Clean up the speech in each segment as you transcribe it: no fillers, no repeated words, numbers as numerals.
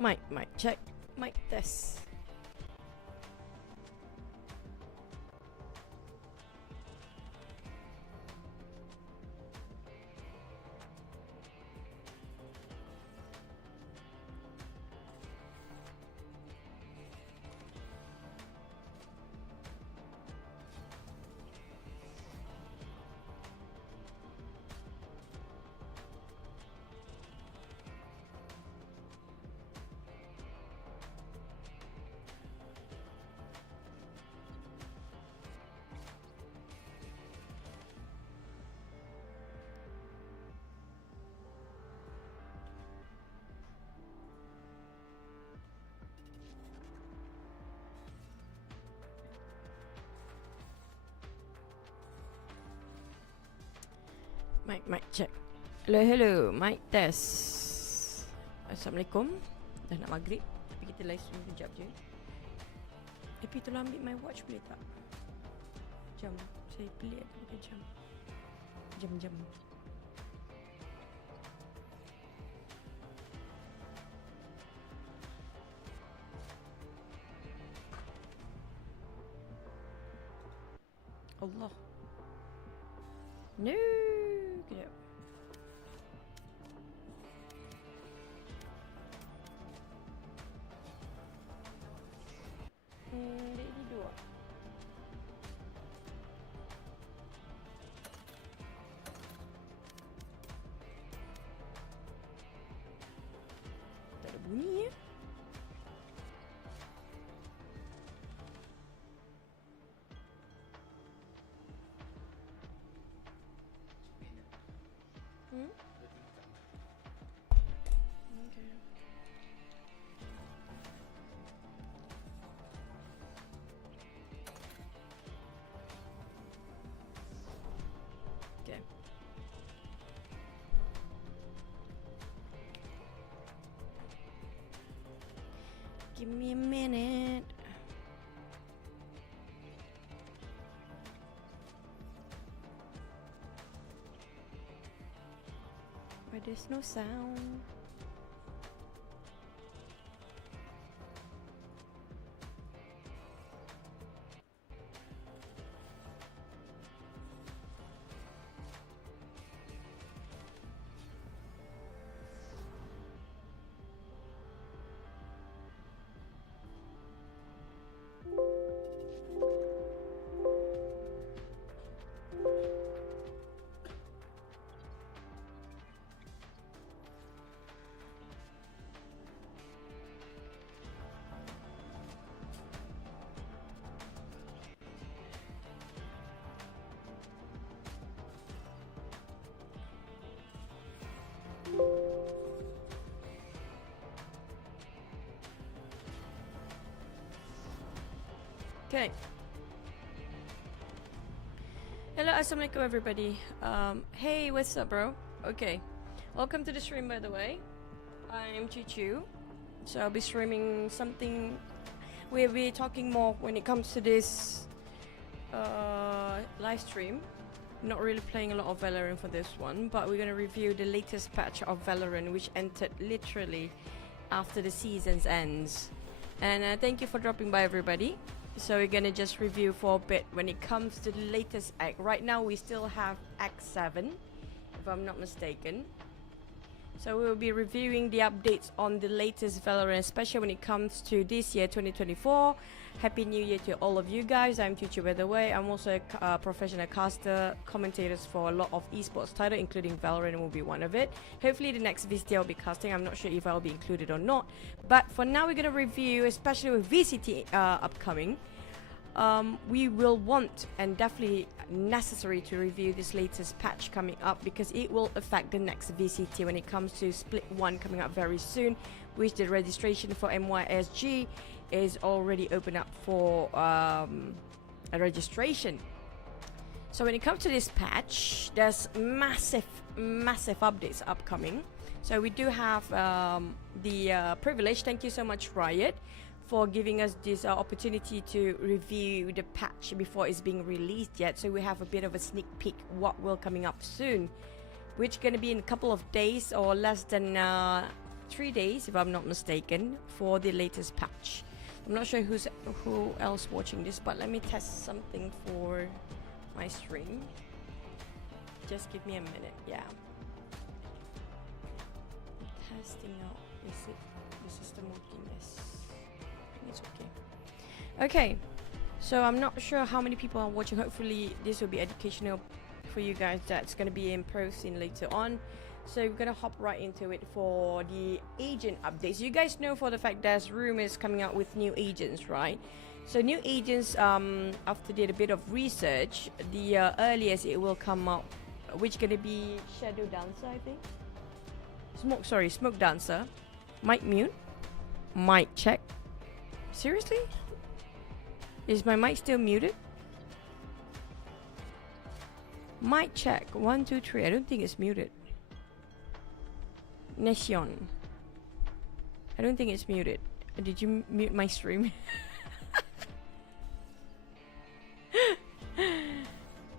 Mic check. Mic test. Mic check. Hello, mic test. Assalamualaikum. Dah nak maghrib, tapi kita live stream kejap je. Tapi tolong ambil my watch boleh tak? Jam. Saya pelik aku pakai jam. Jam. Allah. No. Kejap. Dia tidur tak? Tak ada bunyi ya? Give me a minute. Where there's no sound. Okay. Hello, assalamualaikum everybody. Hey, what's up, bro? Okay. Welcome to the stream, by the way. I'm Chuchu. So I'll be streaming something. We'll be talking more when it comes to this live stream. Not really playing a lot of Valorant for this one, but we're gonna review the latest patch of Valorant, which entered literally after the season's ends. And thank you for dropping by, everybody. So we're gonna just review for a bit when it comes to the latest act. Right now we still have Act 7, if I'm not mistaken. So we'll be reviewing the updates on the latest Valorant, especially when it comes to this year, 2024. Happy New Year to all of you guys. I'm Chuchu, by the way. I'm also a professional caster, commentators for a lot of esports titles, including Valorant will be one of it. Hopefully the next VCT I'll be casting. I'm not sure if I'll be included or not. But for now, we're going to review, especially with VCT upcoming. We will want and definitely necessary to review this latest patch coming up, because it will affect the next VCT when it comes to Split 1 coming up very soon, which the registration for MYSG is already open up for a registration. So when it comes to this patch, there's massive updates upcoming. So we do have the privilege. Thank you so much, Riot, for giving us this opportunity to review the patch before it's being released yet. So we have a bit of a sneak peek what will coming up soon, which gonna be in a couple of days or less than 3 days, if I'm not mistaken, for the latest patch. I'm not sure who else watching this, but let me test something for my stream. Just give me a minute. Yeah. Testing out. Is it the system working? Yes. I think it's okay. Okay. So I'm not sure how many people are watching. Hopefully this will be educational for you guys. That's going to be in processing later on. So we're going to hop right into it for the agent updates. You guys know for the fact there's rumors coming out with new agents, right? So new agents, after did a bit of research, the earliest it will come out, which going to be Shadow Dancer, I think. Smoke Dancer. Mic mute. Mic check. Seriously? Is my mic still muted? Mic check. 1, 2, 3. I don't think it's muted. Neshion. I don't think it's muted. Did you mute my stream?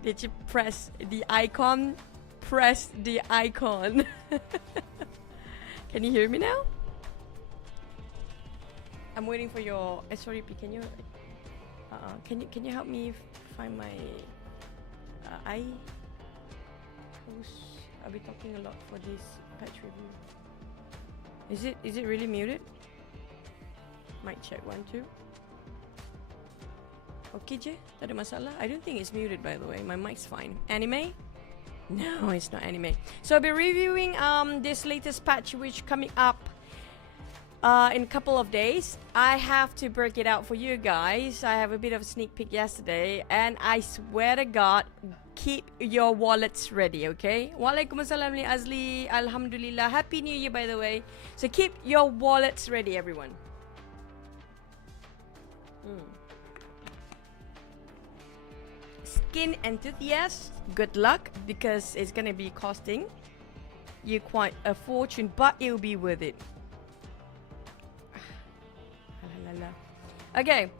Did you press the icon? Press the icon. Can you hear me now? I'm waiting for your sorry, can you can you help me find my I'll be talking a lot for this patch review. Is it really muted? Mic check 1, 2. Okay je, tak ada masalah. I don't think it's muted, by the way. My mic's fine. Anime? No, it's not anime. So I'll be reviewing this latest patch which coming up in a couple of days. I have to break it out for you guys. I have a bit of a sneak peek yesterday, and I swear to God, keep your wallets ready, okay? Waalaikumsalam li Azli. Alhamdulillah. Happy New Year, by the way. So keep your wallets ready, everyone. Skin enthusiasts, good luck, because it's gonna be costing you quite a fortune, but it'll be worth it. Okay.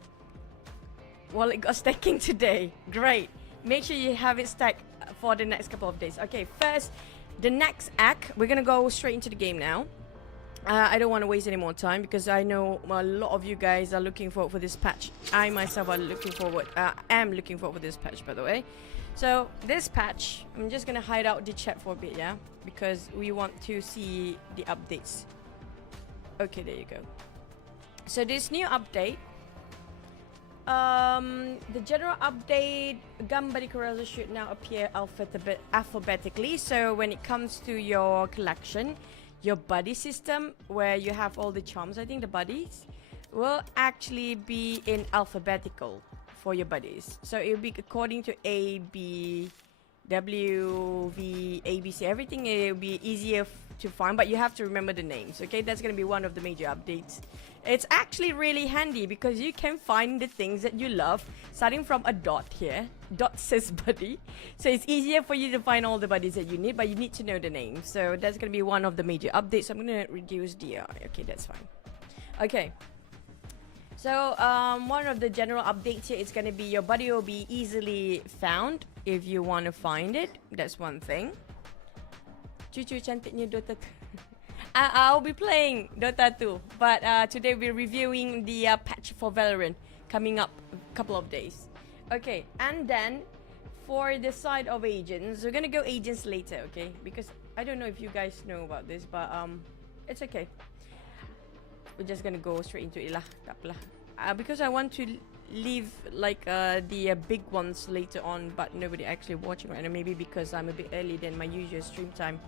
Well, it got stacking today. Great. Make sure you have it stacked for the next couple of days. Okay, first, the next act. We're gonna go straight into the game now. I don't want to waste any more time because I know a lot of you guys are looking forward for this patch. I myself am looking forward for this patch, by the way. So this patch, I'm just gonna hide out the chat for a bit, yeah, because we want to see the updates. Okay, there you go. So this new update, the general update, Gambari Kurosa should now appear alphabetically. So when it comes to your collection, your buddy system, where you have all the charms, I think the buddies will actually be in alphabetical for your buddies. So it will be according to A, B, W, V, A, B, C. Everything it will be easier to find, but you have to remember the names, okay? That's going to be one of the major updates. It's actually really handy because you can find the things that you love, starting from a dot here. Dot says buddy. So it's easier for you to find all the buddies that you need, but you need to know the names. So that's going to be one of the major updates. I'm going to reduce the... okay, that's fine. Okay. So one of the general updates here is going to be your buddy will be easily found if you want to find it. That's one thing. Cucu cantiknya Dota 2. I'll be playing Dota 2, but today we're reviewing the patch for Valorant coming up a couple of days. Okay, and then for the side of agents, we're gonna go agents later, okay? Because I don't know if you guys know about this, but it's okay. We're just gonna go straight into it lah. Because I want to leave like the big ones later on, but nobody actually watching right now. Maybe because I'm a bit early than my usual stream time.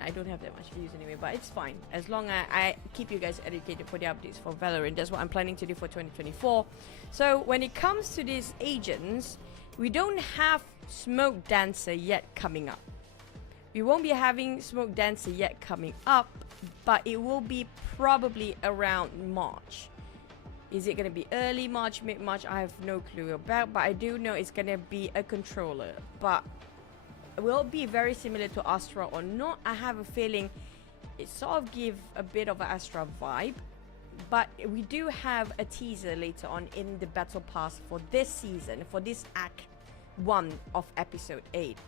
I don't have that much views anyway, but it's fine. As long as I keep you guys educated for the updates for Valorant, that's what I'm planning to do for 2024. So when it comes to these agents, we don't have Smoke Dancer yet coming up. We won't be having Smoke Dancer yet coming up, but it will be probably around March. Is it going to be early March, mid-March? I have no clue about, but I do know it's going to be a controller. But will it be very similar to Astra or not? I have a feeling it sort of gives a bit of an Astra vibe. But we do have a teaser later on in the Battle Pass for this season, for this Act 1 of Episode 8.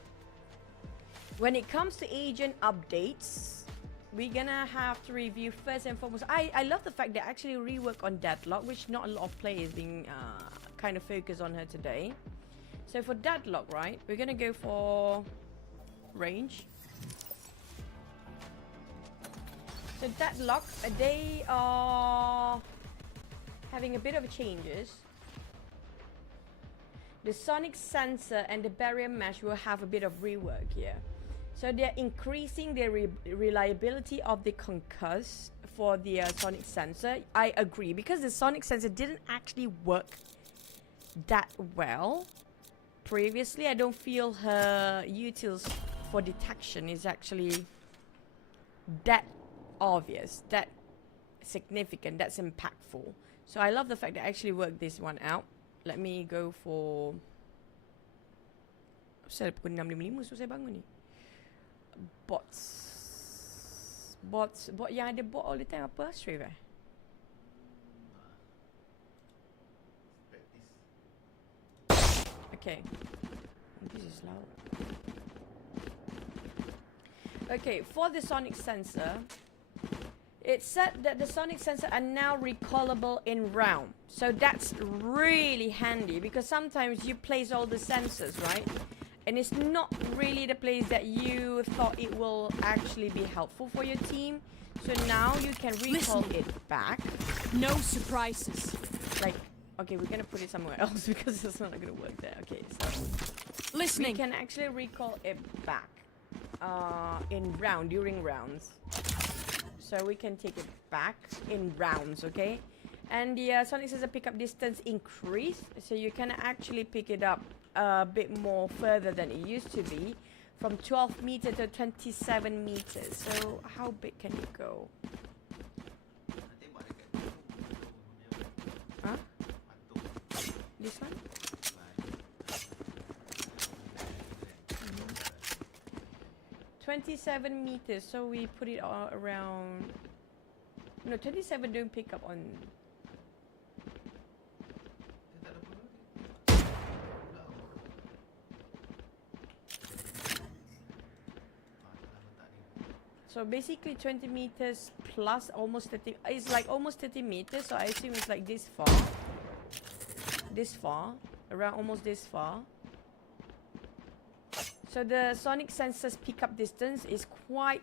When it comes to agent updates, we're gonna have to review first and foremost. I love the fact they actually rework on Deadlock, which not a lot of players being kind of focused on her today. So for Deadlock, right, we're gonna go for range. So Deadlock, they are having a bit of changes. The sonic sensor and the barrier mesh will have a bit of rework here. So they're increasing the reliability of the concuss for the sonic sensor. I agree, because the sonic sensor didn't actually work that well previously. I don't feel her utils for detection is actually that obvious, that significant, that's impactful. So I love the fact that I actually worked this one out. Let me go for... Saya pukul 6.55 so saya bangun ni. Bot yang ada bot all the time apa? Straight eh? Okay. This is loud. Okay, for the sonic sensor, it said that the sonic sensor are now recallable in round. So that's really handy, because sometimes you place all the sensors, right? And it's not really the place that you thought it will actually be helpful for your team. So now you can recall it back. No surprises. Like, okay, we're gonna put it somewhere else because it's not gonna work there. Okay, so listening. We can actually recall it back during rounds. So we can take it back in rounds, okay? And the sonic sensor pickup distance increased, so you can actually pick it up a bit more further than it used to be, from 12 meters to 27 meters. So how big can it go? Huh? This one? 27 meters, so we put it around... No, 27 don't pick up on... So basically 20 meters plus almost 30, it's like almost 30 meters, so I assume it's like this far, around almost this far. So the sonic sensor's pickup distance is quite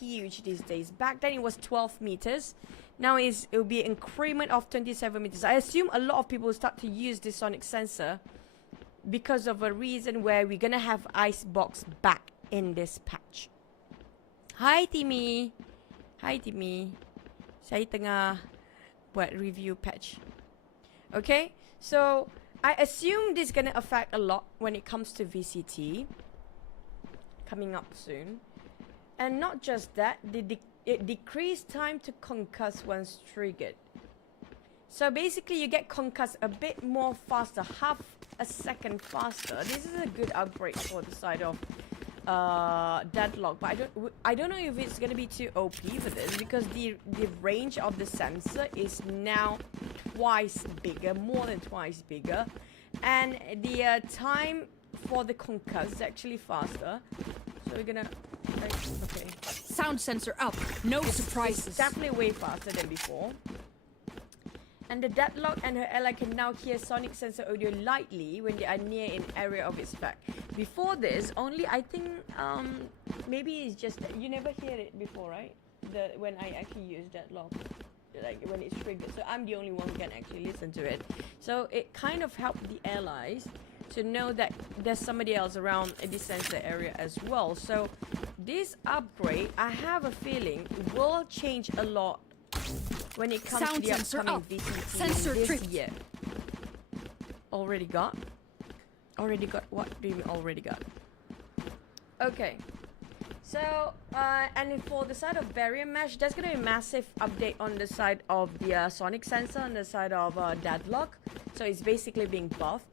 huge these days. Back then it was 12 meters, now it will be an increment of 27 meters. I assume a lot of people will start to use this sonic sensor because of a reason where we're gonna have Icebox back in this patch. Hi Timmy. Hi Timmy. Saya tengah buat review patch. Okay, so I assume this is gonna affect a lot when it comes to VCT coming up soon. And not just that, it decreased time to concuss once triggered. So basically you get concuss a bit more faster, half a second faster. This is a good upgrade for the side of Deadlock, but I don't know if it's gonna be too OP for this, because the range of the sensor is now twice bigger, more than twice bigger, and the time for the concuss is actually faster. So we're gonna okay. Sound sensor up. No surprises. It's definitely way faster than before. And the Deadlock and her ally can now hear sonic sensor audio lightly when they are near an area of its effect. Before this, only I think maybe it's just that you never hear it before, right? When I actually use Deadlock, like when it's triggered. So I'm the only one who can actually listen to it. So it kind of helped the allies to know that there's somebody else around this sensor area as well. So this upgrade, I have a feeling, will change a lot when it comes to the upcoming VCT this year. Already got? What do you mean already got? Okay. So, and for the side of barrier mesh, there's gonna be a massive update on the side of the sonic sensor, on the side of Deadlock. So it's basically being buffed.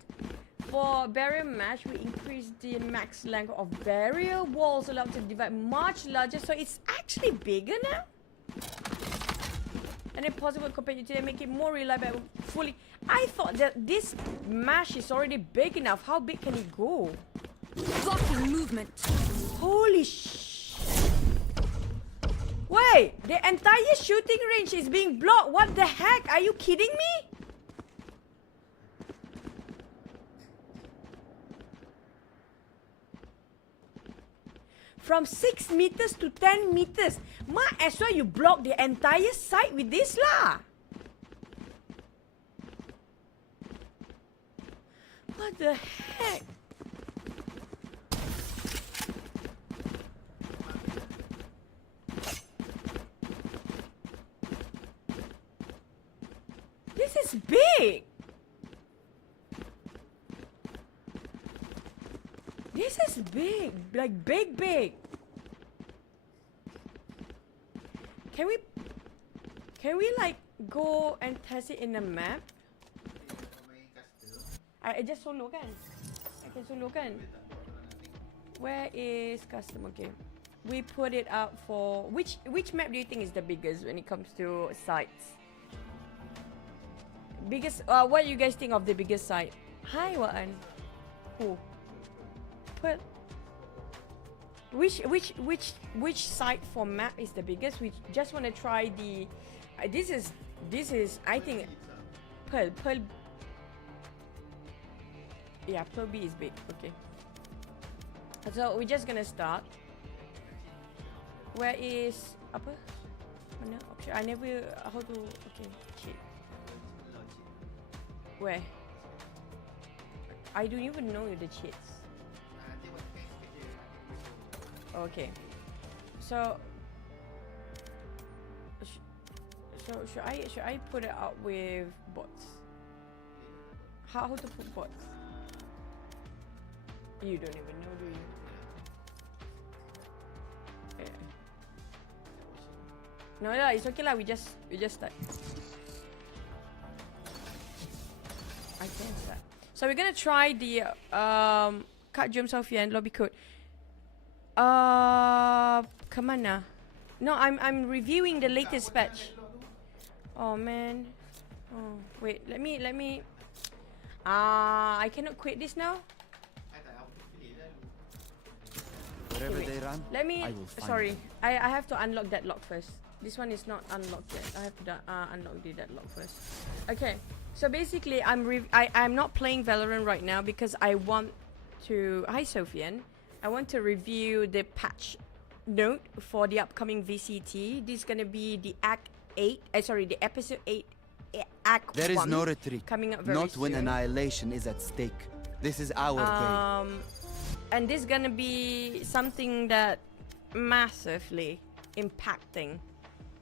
For barrier mesh, we increased the max length of barrier walls allowed to divide much larger, so it's actually bigger now. And if possible, compared to make it more reliable fully. I thought that this mesh is already big enough. How big can it go? Blocking movement. Holy sh! Wait, the entire shooting range is being blocked. What the heck? Are you kidding me? From 6 meters to 10 meters. Might as well you block the entire site with this lah. What the heck? This is big. This is big, like big. Can we like go and test it in the map? I just solo kan? I can solo kan? Where is custom? Okay, we put it out for which map do you think is the biggest when it comes to sites? Biggest. What do you guys think of the biggest site? Hi, Waan. Who? Put. Which site for map is the biggest? We just want to try the. This is. I think. Pearl. Yeah, Pearl B is big. Okay. So we're just gonna start. Where is apa? Mana option? I never how to. Okay. Shit. Where? I don't even know the cheats. Okay. So should I put it out with bots? How to put bots? You don't even know, do you? Yeah. No, it's okay lah. We just start. I can start. So we're gonna try the Kak Jom Sofian lobby code. Kemana? No, I'm reviewing the latest patch. Oh man. Oh wait, let me. I cannot quit this now. Wherever they run, let me. I will find Sorry, them. I have to unlock Deadlock first. This one is not unlocked yet. I have to unlock the Deadlock first. Okay. So basically, I'm not playing Valorant right now because I want to. Hi, Sofian. I want to review the patch note for the upcoming VCT. This is gonna be the Act 8. The Episode 8, Act 1. There is no retreat. Coming up very Not soon. when annihilation is at stake. This is our game. And this is gonna be something that massively impacting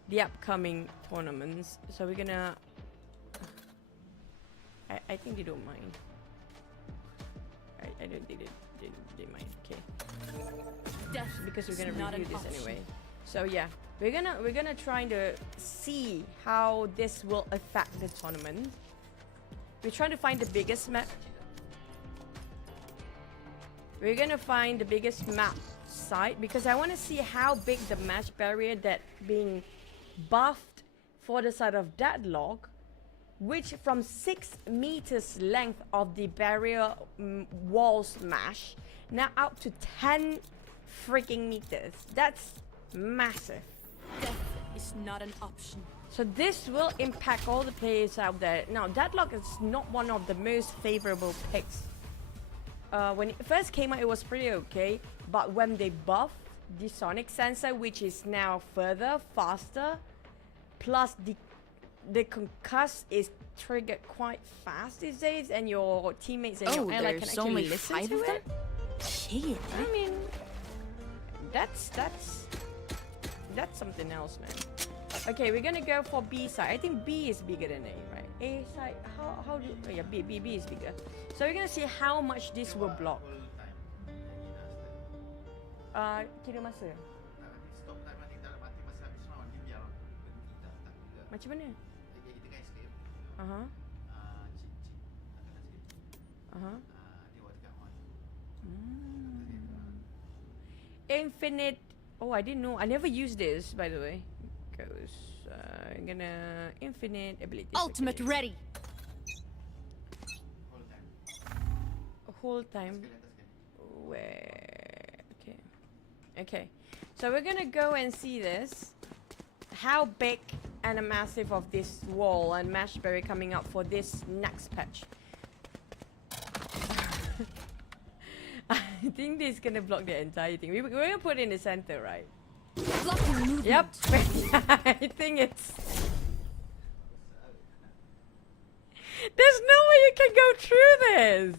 the upcoming tournaments. So we're gonna. I think they don't mind. I don't think they mind. Okay. Death Because we're gonna is not review an this option. anyway. So yeah, we're gonna try to see how this will affect the tournament. We're trying to find the biggest map. We're gonna find the biggest map site because I want to see how big the match barrier that being buffed for the side of Deadlock, which from 6 meters length of the barrier wall smash, now out to 10 freaking meters. That's massive. Death is not an option. So this will impact all the players out there. Now, Deadlock is not one of the most favorable picks. When it first came out, it was pretty okay. But when they buffed the sonic sensor, which is now further, faster, plus the concuss is triggered quite fast these days, and your teammates and your ally can actually listen to it. Shit. I mean, that's something else, man. Okay, we're gonna go for B side. I think B is bigger than A, right? A side, how do? Oh yeah, B is bigger. So we're gonna see how much this will block. Kira masa. Macam mana? Infinite. Oh, I didn't know. I never used this, by the way. Goes. I'm gonna infinite ability. Ultimate ready. Whole time. Where? Okay. Okay. So we're gonna go and see this. how big and a massive of this wall and mashberry coming up for this next patch. I think this is gonna block the entire thing. We're gonna put it in the center, right? Blocking movement. Yep. I think it's... There's no way you can go through this!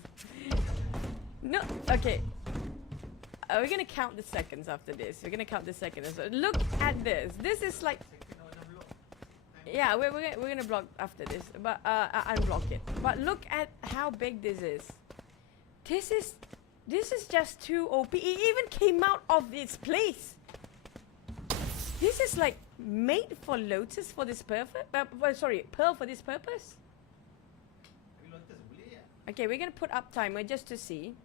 No, okay. We're gonna count the seconds after this. We're gonna count the seconds. So look at this. This is like... Yeah, we're gonna block after this, but unblock it. But look at how big this is. This is just too OP. It even came out of its place. This is like made for Lotus for this purpose. Sorry, Pearl for this purpose. Okay, we're gonna put up timer just to see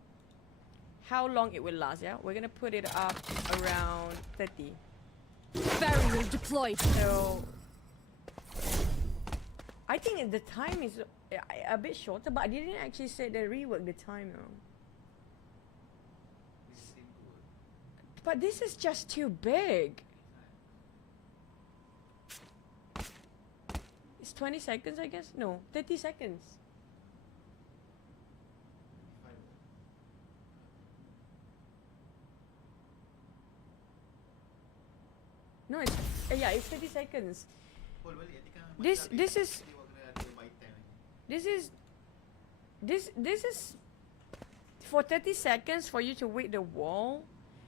how long it will last. Yeah, we're gonna put it up around 30. Barrier deployed. So I think the time is a bit shorter, but I didn't actually say they rework the time now. But this is just too big. It's 20 seconds, I guess? No, 30 seconds. No, it's yeah, it's 30 seconds. This is for 30 seconds for you to wait the wall.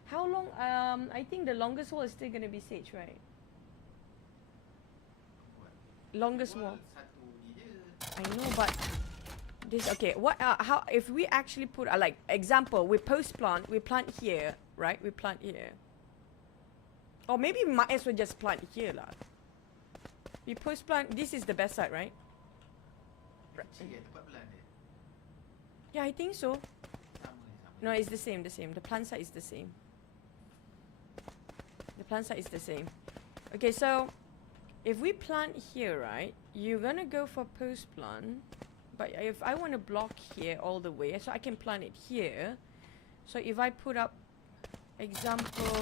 How long? I think the longest wall is still gonna be Sage, right? Longest wall. I know, but this okay. What? How? If we actually put like example, we post plant, we plant here, right? We plant here. Or maybe we might as well just plant here, lah. We post plant. This is the best side, right? Yeah, I think so. No, it's the same. The same. The plant side is the same. The plant side is the same. Okay, so if we plant here, right? You're gonna go for post plant. But if I want to block here all the way, so I can plant it here. So if I put up, example,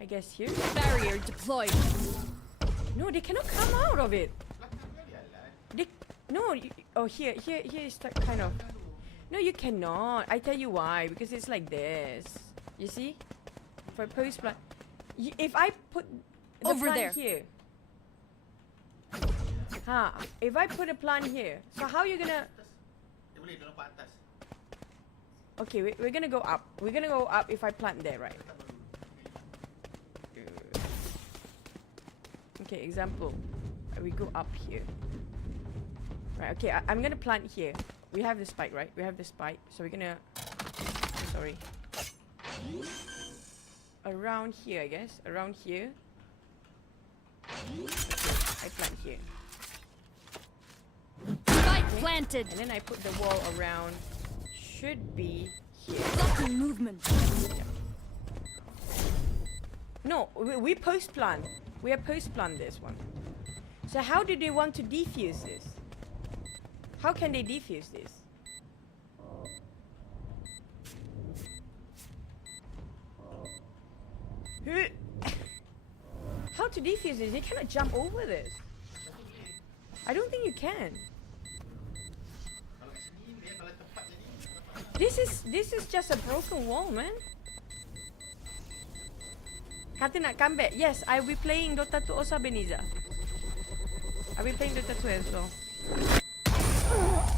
I guess here. Barrier deployed. No, they cannot come out of it. No, oh here is that kind of. No, you cannot. I tell you why. Because it's like this. You see? For post plant. If I put the over plant there here. If I put a plant here. So how are you gonna... Okay, we're gonna go up. We're gonna go up if I plant there, right? Okay, example. We go up here. Right, okay, I'm gonna plant here. We have the spike, right? We have the spike. So we're gonna... Oh, sorry. Around here, I guess. Around here. Okay, I plant here. Spike planted. And then I put the wall around. Should be here. Blocking movement. No, we post plant. We are post plant this one. So how do they want to defuse this? How can they defuse this? How to defuse this? They cannot jump over this. I don't think you can. This is just a broken wall, man. Kata nak come back. Yes, I will be playing Dota 2 also, Beniza. I will be playing Dota 2 as well.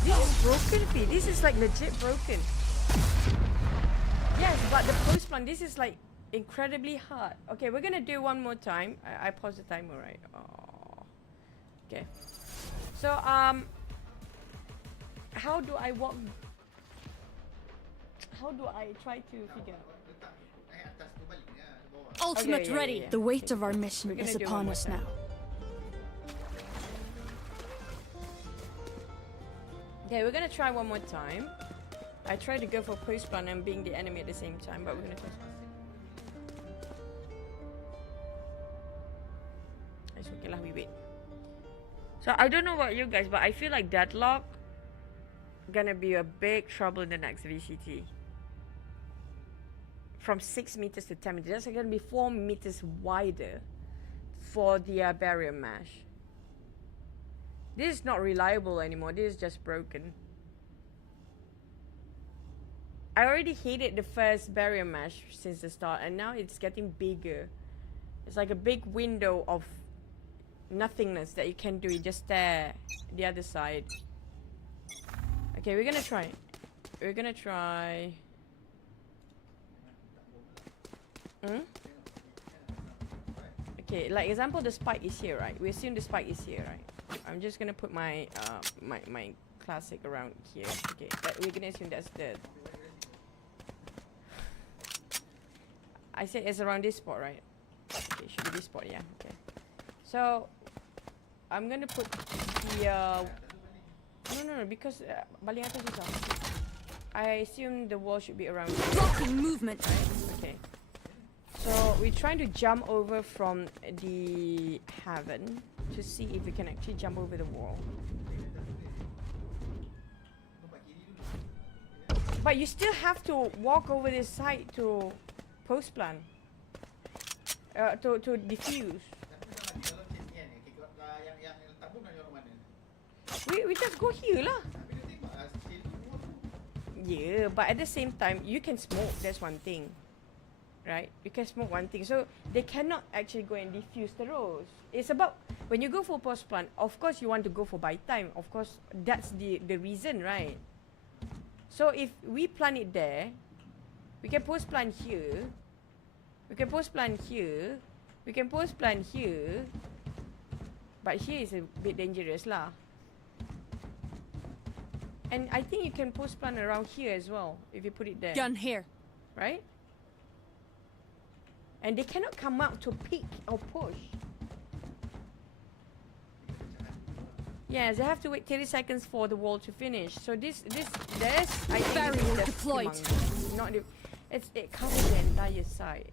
This is broken, P. This is like legit broken. Yes, but the post plant, this is like incredibly hard. Okay, we're gonna do one more time. I pause the timer, right? Oh. Okay. So, how do I walk? How do I try to figure out? Ultimate Okay, ready. yeah. The weight of our mission We're gonna is do upon one us more now. time. Okay, we're gonna try one more time. I tried to go for post plant and being the enemy at the same time, but we're gonna try. It's okay lah, we wait. So I don't know about you guys, but I feel like Deadlock gonna be a big trouble in the next VCT. from 6 meters to 10 meters. That's going to be 4 meters wider for the barrier mesh. This is not reliable anymore. This is just broken. I already hated the first barrier mesh since the start, and now it's getting bigger. It's like a big window of nothingness that you can do. You just stare the other side. Okay, we're gonna try. We're gonna try. Okay, like example, the spike is here, right? We assume the spike is here, right? I'm just gonna put my my classic around here. Okay, we're gonna assume that's the. I said it's around this spot, right? Okay, should be this spot, yeah. Okay. So I'm gonna put the no, because baling atas susah. I assume the wall should be around here. Blocking movement. Right? Okay. So we're trying to jump over from the heaven to see if we can actually jump over the wall. But you still have to walk over this side to post plan. To diffuse. We just go here lah. Yeah, but at the same time, you can smoke. That's one thing, right? You can smoke one thing, so they cannot actually go and diffuse the rows. It's about when you go for post plant. Of course, you want to go for buy time. Of course, that's the reason, right? So if we plant it there, we can post plant here. We can post plant here. We can post plant here. But here is a bit dangerous lah. And I think you can post plant around here as well if you put it there. Gun here. Right? And they cannot come out to pick or push. Yes, they have to wait 30 seconds for the wall to finish. So there's I think barrier deployed. Not the, it covers the entire side.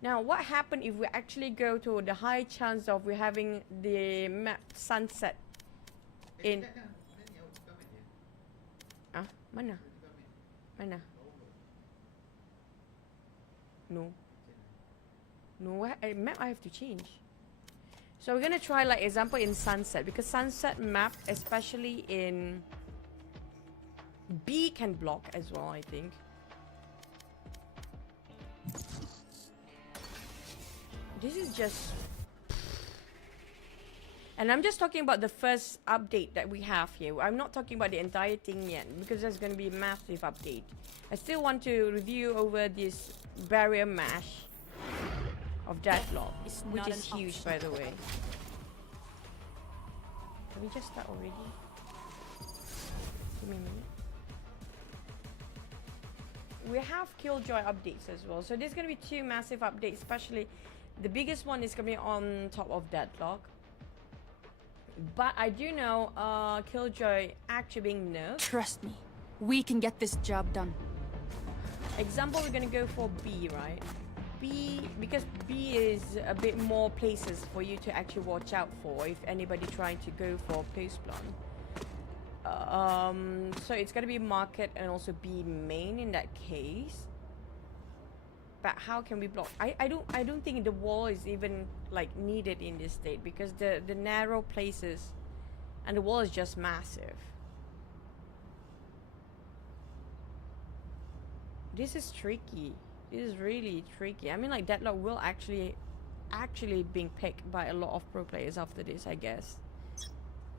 Now, what happens if we actually go to the high chance of we having the map sunset in? Ah, mana? Mana? No. No, map I have to change. So we're gonna try like example in sunset, because sunset map, especially in B, can block as well, I think. This is just, and I'm just talking about the first update that we have here. I'm not talking about the entire thing yet, because there's going to be a massive update. I still want to review over this barrier mesh of Deadlock, which is huge, by the way. Can we just start already? Give me a minute. We have Killjoy updates as well, so there's going to be 2 massive updates, especially the biggest one is going to be on top of Deadlock. But I do know Killjoy actually being nerfed. Trust me, we can get this job done. Example, we're going to go for B, right? B, because B is a bit more places for you to actually watch out for if anybody trying to go for post plan. So it's going to be market and also B main in that case. But how can we block? I don't think the wall is even like needed in this state, because the narrow places and the wall is just massive. This is tricky. This is really tricky. I mean, like Deadlock will actually being picked by a lot of pro players after this, I guess.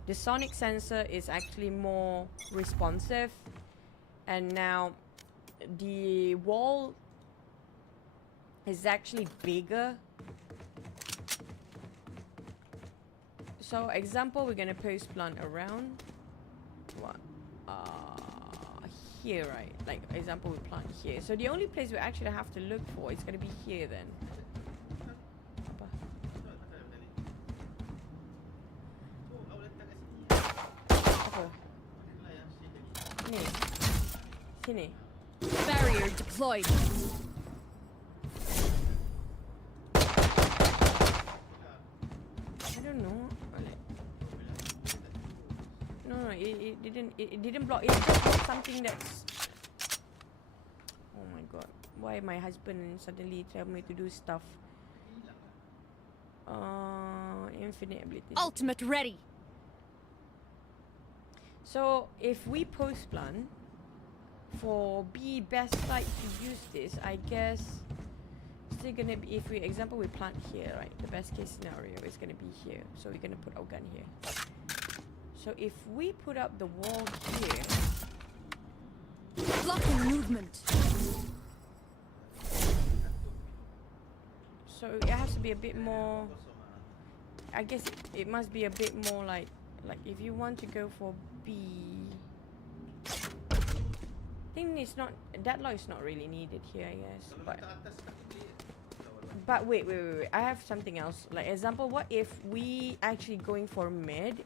The sonic sensor is actually more responsive, and now the wall is actually bigger. So example, we're gonna post plant around what here, right? Like example, we plant here. So the only place we actually have to look for is gonna be here then. Apa? Sini. Sini. Barrier deployed. I don't know. No, it didn't block. It just blocked something that's. Oh my god. Why my husband suddenly tell me to do stuff? Infinite abilities. Ultimate ready. So if we post plan for B best site to use this, I guess still gonna be, if we example we plant here, right? The best case scenario is gonna be here. So we're gonna put our gun here. So if we put up the wall here, Blocking movement. so it has to be a bit more. I guess it must be a bit more like if you want to go for B. I think it's not, Deadlock is not really needed here, I guess. But wait. I have something else. Like example, what if we actually going for mid?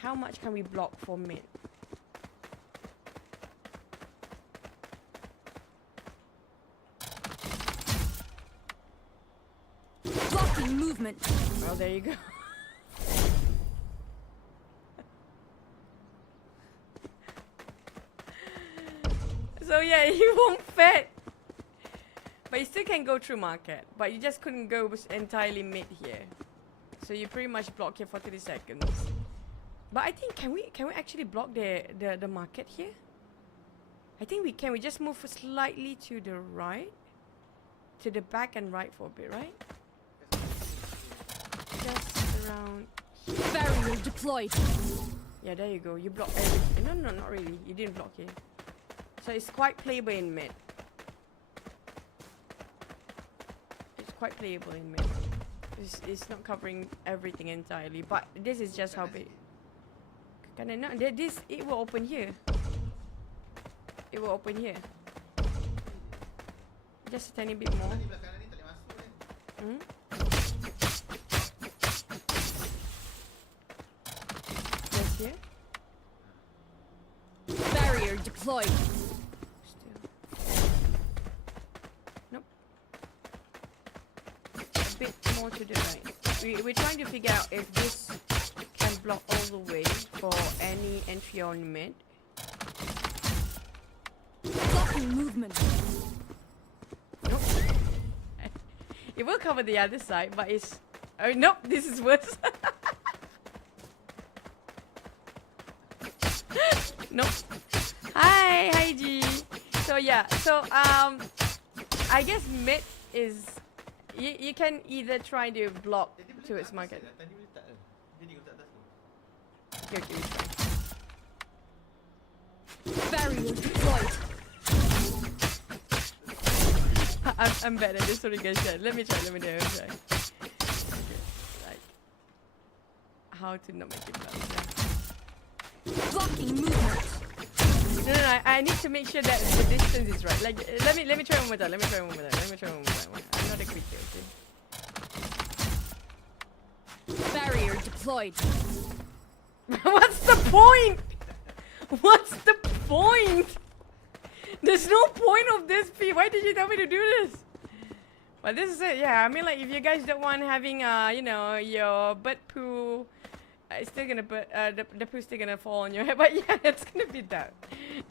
How much can we block for mid? Blocking movement. Oh, there you go. So yeah, you won't fit. But you still can go through market. But you just couldn't go entirely mid here. So you pretty much block here for 30 seconds. But I think can we actually block the market here? I think we can. We just move slightly to the right. To the back and right for a bit, right? Just around here. Barrier deployed. Yeah, there you go. You block everything. No, not really. You didn't block here. So it's quite playable in mid. It's quite playable in mid. It's not covering everything entirely, but this is just how big. Can I not? This it will open here. It will open here. Just a tiny bit more. Just here. Barrier deployed. Still. Nope. A bit more to the right. We're trying to figure out if this can block all the way for any entry on mid. Blocking movement. Nope. It will cover the other side, but it's... Oh, nope, this is worse. Nope. Hi G. So yeah, so I guess mid is... You can either try to block to its market. Okay, we try. Barrier deployed. I'm bad at this, sorry guys. Let me try. Okay. Like how to not make it bounce. Blocking movement. No. I need to make sure that the distance is right. Like let me try one more time. I'm not a quick here, okay? Barrier deployed. What's the point? What's the point? There's no point of this fee. Why did you tell me to do this? But this is it. Yeah, I mean, like, if you guys don't want having, you know, your butt poo, it's still gonna put, the poo's still gonna fall on your head. But yeah, it's gonna be that.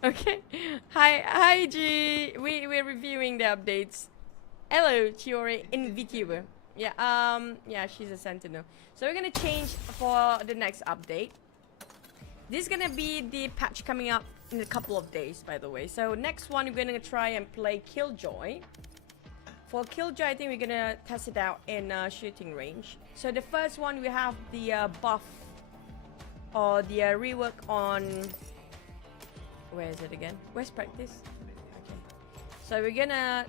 Okay. Hi, G. We're reviewing the updates. Hello, Chiori in VTuber. Yeah, she's a sentinel. So we're gonna change for the next update. This is gonna be the patch coming up in a couple of days, by the way. So next one, we're gonna try and play Killjoy. For Killjoy, I think we're gonna test it out in shooting range. So the first one, we have the buff or the rework on... Where is it again? Where's practice? Okay. So we're gonna...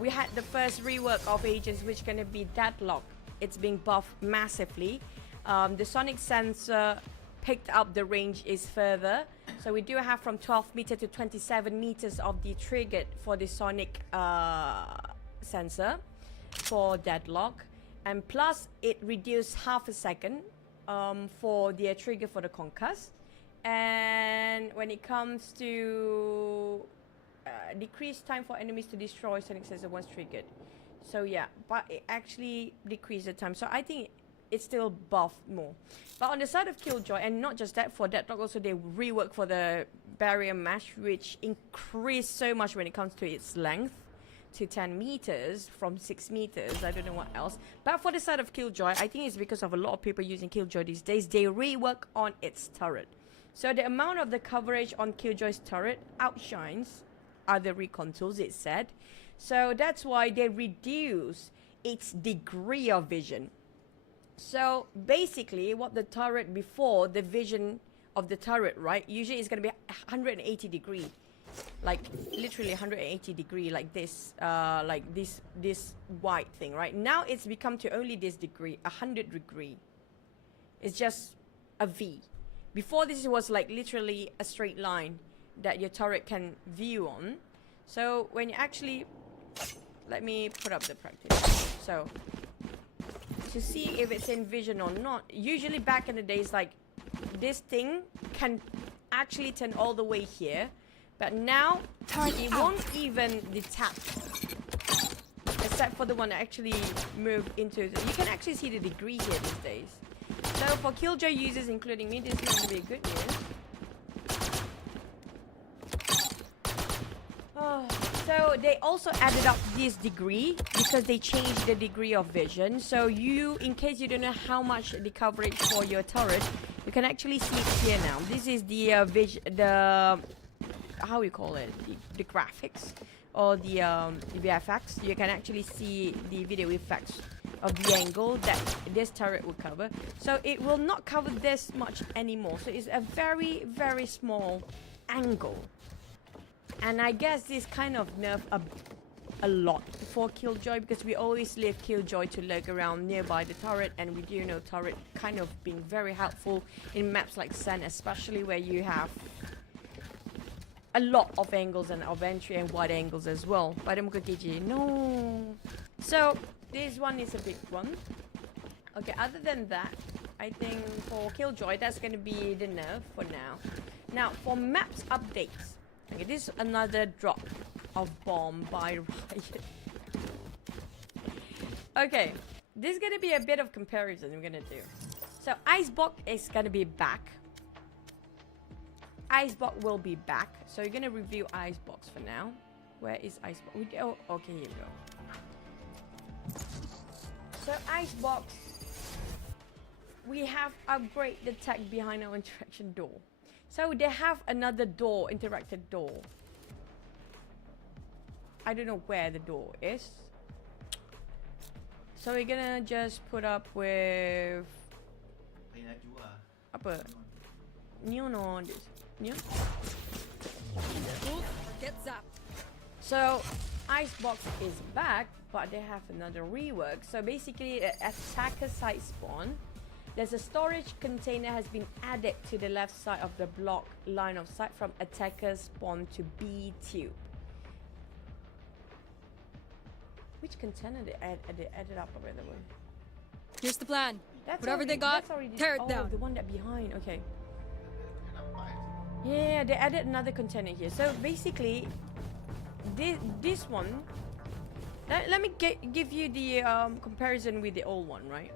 we had the first rework of agents, which is gonna be Deadlock. It's being buffed massively. The sonic sensor picked up the range is further. So we do have from 12 meters to 27 meters of the triggered for the sonic sensor for Deadlock. And plus it reduced half a second for the trigger for the concuss. And when it comes to decreased time for enemies to destroy sonic sensor once triggered. So yeah, but it actually decreased the time. So I think it's still buffed more. But on the side of Killjoy, and not just that, for Deadlock also they rework for the barrier mesh, which increased so much when it comes to its length to 10 meters from 6 meters. I don't know what else. But for the side of Killjoy, I think it's because of a lot of people using Killjoy these days. They rework on its turret. So the amount of the coverage on Killjoy's turret outshines other recon tools, it said. So that's why they reduce its degree of vision. So basically what the turret before, the vision of the turret, right, usually it's going to be 180 degree, like literally 180 degree, like this white thing, right? Now it's become to only this degree, 100 degree. It's just a V. Before this was like literally a straight line that your turret can view on. So when you actually, let me put up the practice. So to see if it's in vision or not, usually back in the days, like this thing can actually turn all the way here, but now it won't even detach, except for the one that actually moved into you can actually see the degree here these days. So for Killjoy users, including me, this is going to be good news. So they also added up this degree because they changed the degree of vision. So you, in case you don't know how much the coverage for your turret, you can actually see it here now. This is the how you call it, the graphics or the VFX. You can actually see the video effects of the angle that this turret will cover. So it will not cover this much anymore. So it's a very, very small angle. And I guess this kind of nerf a lot for Killjoy, because we always leave Killjoy to lurk around nearby the turret, and we do know turret kind of being very helpful in maps like Sun, especially where you have a lot of angles and of entry and wide angles as well. No. So this one is a big one. Okay, other than that, I think for Killjoy, that's going to be the nerf for now. Now, for maps updates. Okay, this is another drop of bomb by Riot. Okay, this is going to be a bit of comparison we're going to do. So, Icebox is going to be back. Icebox will be back. So, you're going to review Icebox for now. Where is Icebox? Oh, okay, here we go. So, Icebox, we have upgraded the tech behind our interaction door. So they have another door, interactive door. I don't know where the door is. So we're gonna just put up with apa? New no this. New. Get zapped. So Icebox is back, but they have another rework. So basically, attacker side spawn. There's a storage container has been added to the left side of the block line of sight from attacker spawn to B tube. Which container they added up, by the way? Here's the plan. That's Whatever already, they got, tear it oh, down. The one that behind. Okay. Yeah, they added another container here. So basically, this one. Let me give you the comparison with the old one, right?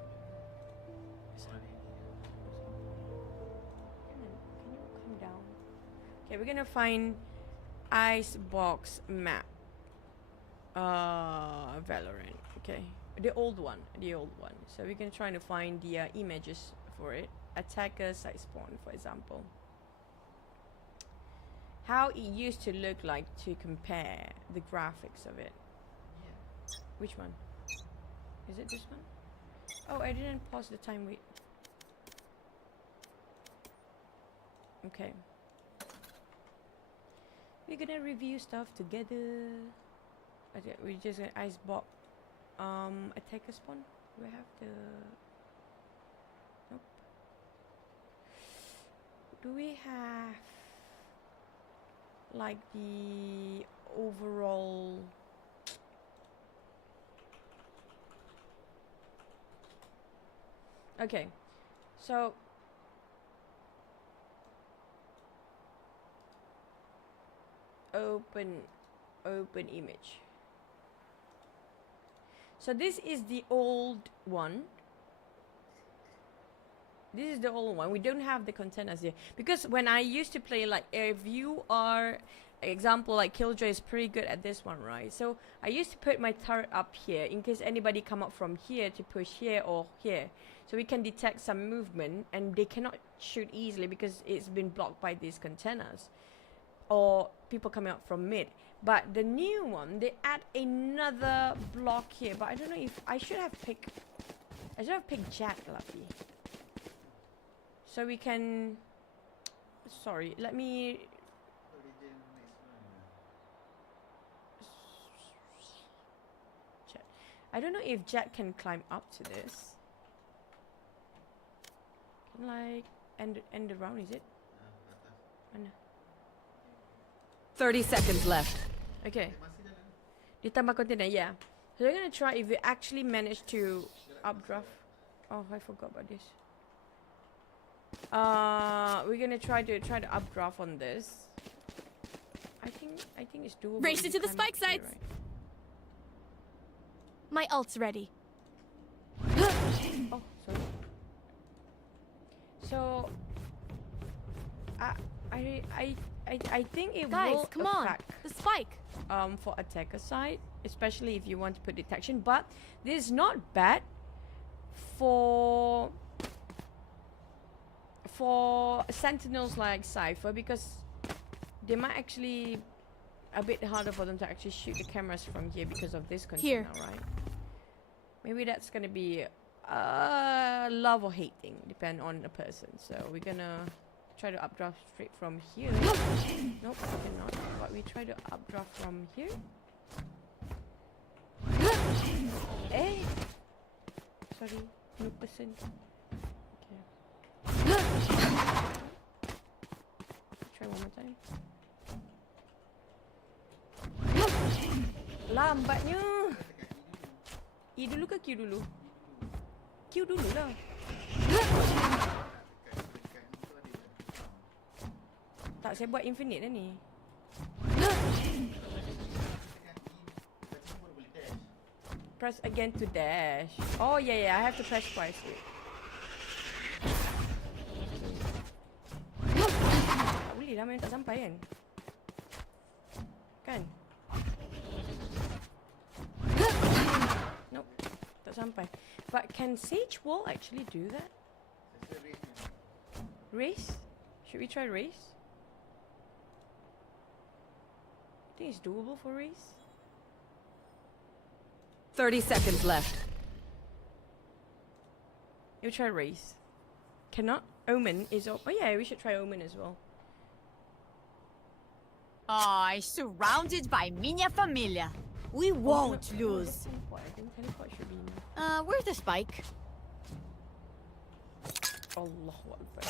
Okay, we're gonna find Icebox map. Valorant. Okay, the old one. So we're gonna try to find the images for it. Attacker side spawn, for example. How it used to look like to compare the graphics of it. Which one? Is it this one? Oh, I didn't pause the time. Wait. Okay. We're gonna review stuff together. Okay, we just gonna Icebox attacker spawn. Do we have the nope. Do we have like the overall okay, so open image. So this is the old one. This is the old one. We don't have the containers here because when I used to play, like, if you are example like Killjoy is pretty good at this one, right? So I used to put my turret up here in case anybody come up from here to push here or here, so we can detect some movement and they cannot shoot easily because it's been blocked by these containers or people coming up from mid. But the new one, they add another block here, but I don't know if I should have picked Jack, Lucky. So we can, sorry, let me check. I don't know if Jack can climb up to this. Can like end the round, is it? 30 seconds left. Okay. Ditambah container, yeah. So we're gonna try if we actually manage to updraft. Oh, I forgot about this. We're gonna try to updraft on this. I think it's doable. Race it to the spike sites. Right? My ult's ready. Oh, sorry. So, I think it Guys, will come on. affect The spike. for attacker side, especially if you want to put detection. But this is not bad for sentinels like Cypher because they might actually a bit harder for them to actually shoot the cameras from here because of this container, right? Maybe that's gonna be love or hate thing, depend on the person. So we're gonna try to updraft straight from here. Nope, we cannot. But we try to updraft from here. Hey, sorry, new person. Okay. Try one more time. Lambatnya. E dulu ke Q dulu? Q dulu lah. Tak, saya buat infinite dah ni. Press again to dash. Oh yeah, I have to press twice. Tak boleh lah, main tak sampai kan? Kan? Nope, tak sampai. But can Sage Wall actually do that? Race? Should we try race? I think it's doable for race. 30 seconds left. You try race. Cannot? Omen is... Oh yeah, we should try Omen as well. I surrounded by minha família. We won't lose. Teleport. I think teleport should be... Where's the spike? Allahu Akbar.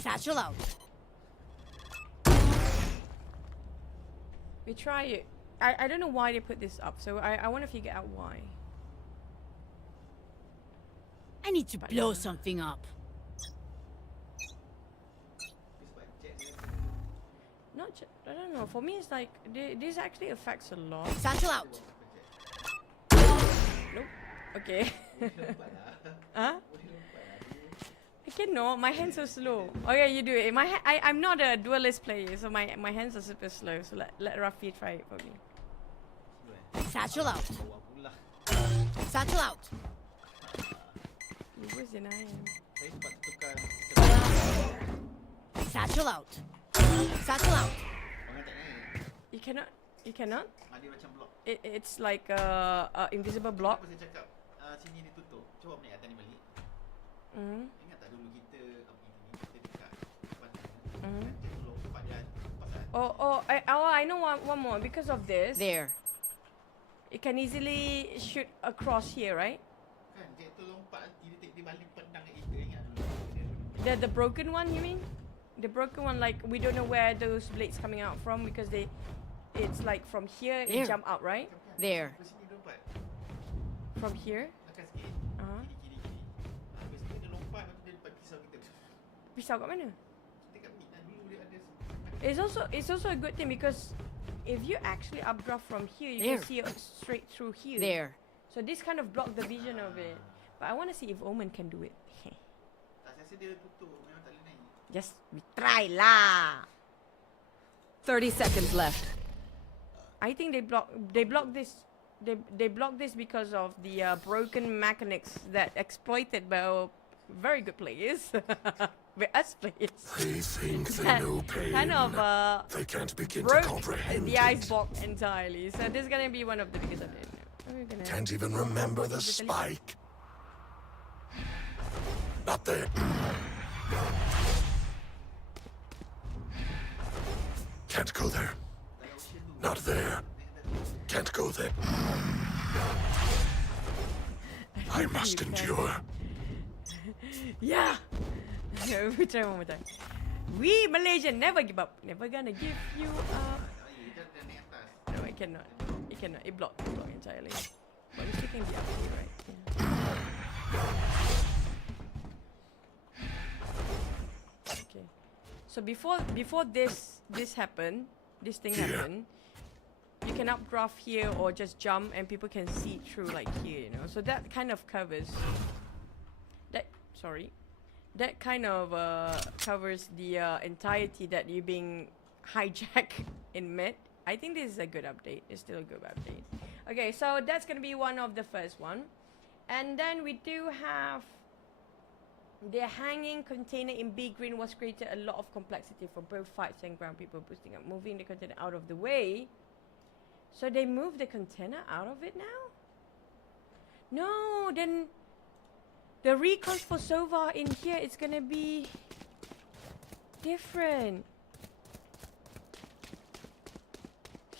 Satchel out. We try it. I don't know why they put this up, so I want to figure out why. I need to blow something up. I don't know. For me, it's like this actually affects a lot. Satchel out. Nope. Okay. Huh? I cannot. My hands are slow. Okay, you do it. I'm not a duelist player, so my hands are super slow. So let Rafi try it for me. Satchel out. Satchel out. You're worse than I am. Satchel out. Satchel out. You cannot. You cannot. It's like a invisible block. Mm-hmm. I know one more. Because of this, There. it can easily shoot across here, right? The broken one, you mean? The broken one, like we don't know where those blades coming out from because it's like from here it There. jump out, right? There. From here. Pisau kat mana? It's also a good thing because if you actually updraft from here, you There. can see it straight through here. There. So this kind of block the vision of it. But I want to see if Omen can do it. Tak rasa dia tutup, memang tak boleh naik. Just we try lah. 30 seconds left. I think they block this. They block this because of the broken mechanics that exploited by very good players. By us players. They think they know pain. Kind of They can't begin to broke comprehend the it. Icebox entirely. So this is gonna be one of the biggest updates. We're gonna Can't even remember the spike. Not there. Can't go there. Not there. Can't go there. I must endure. Yeah. We try one more time. We Malaysian never give up. Never gonna give you up. Dia dah naik atas. No, it cannot. It cannot. It blocked entirely. But we still can be up here, right? Yeah. Okay. So before this happened, this thing happened, you can updraft here or just jump and people can see through like here, you know. So that kind of covers that kind of covers the entirety that you being hijacked in mid. I think this is a good update. It's still a good update. Okay, so that's gonna be one of the first one. And then we do have the hanging container in B green was created a lot of complexity for both fights and ground people boosting up, moving the container out of the way. So they moved the container out of it now? No, then the recons for Sova in here is gonna be different.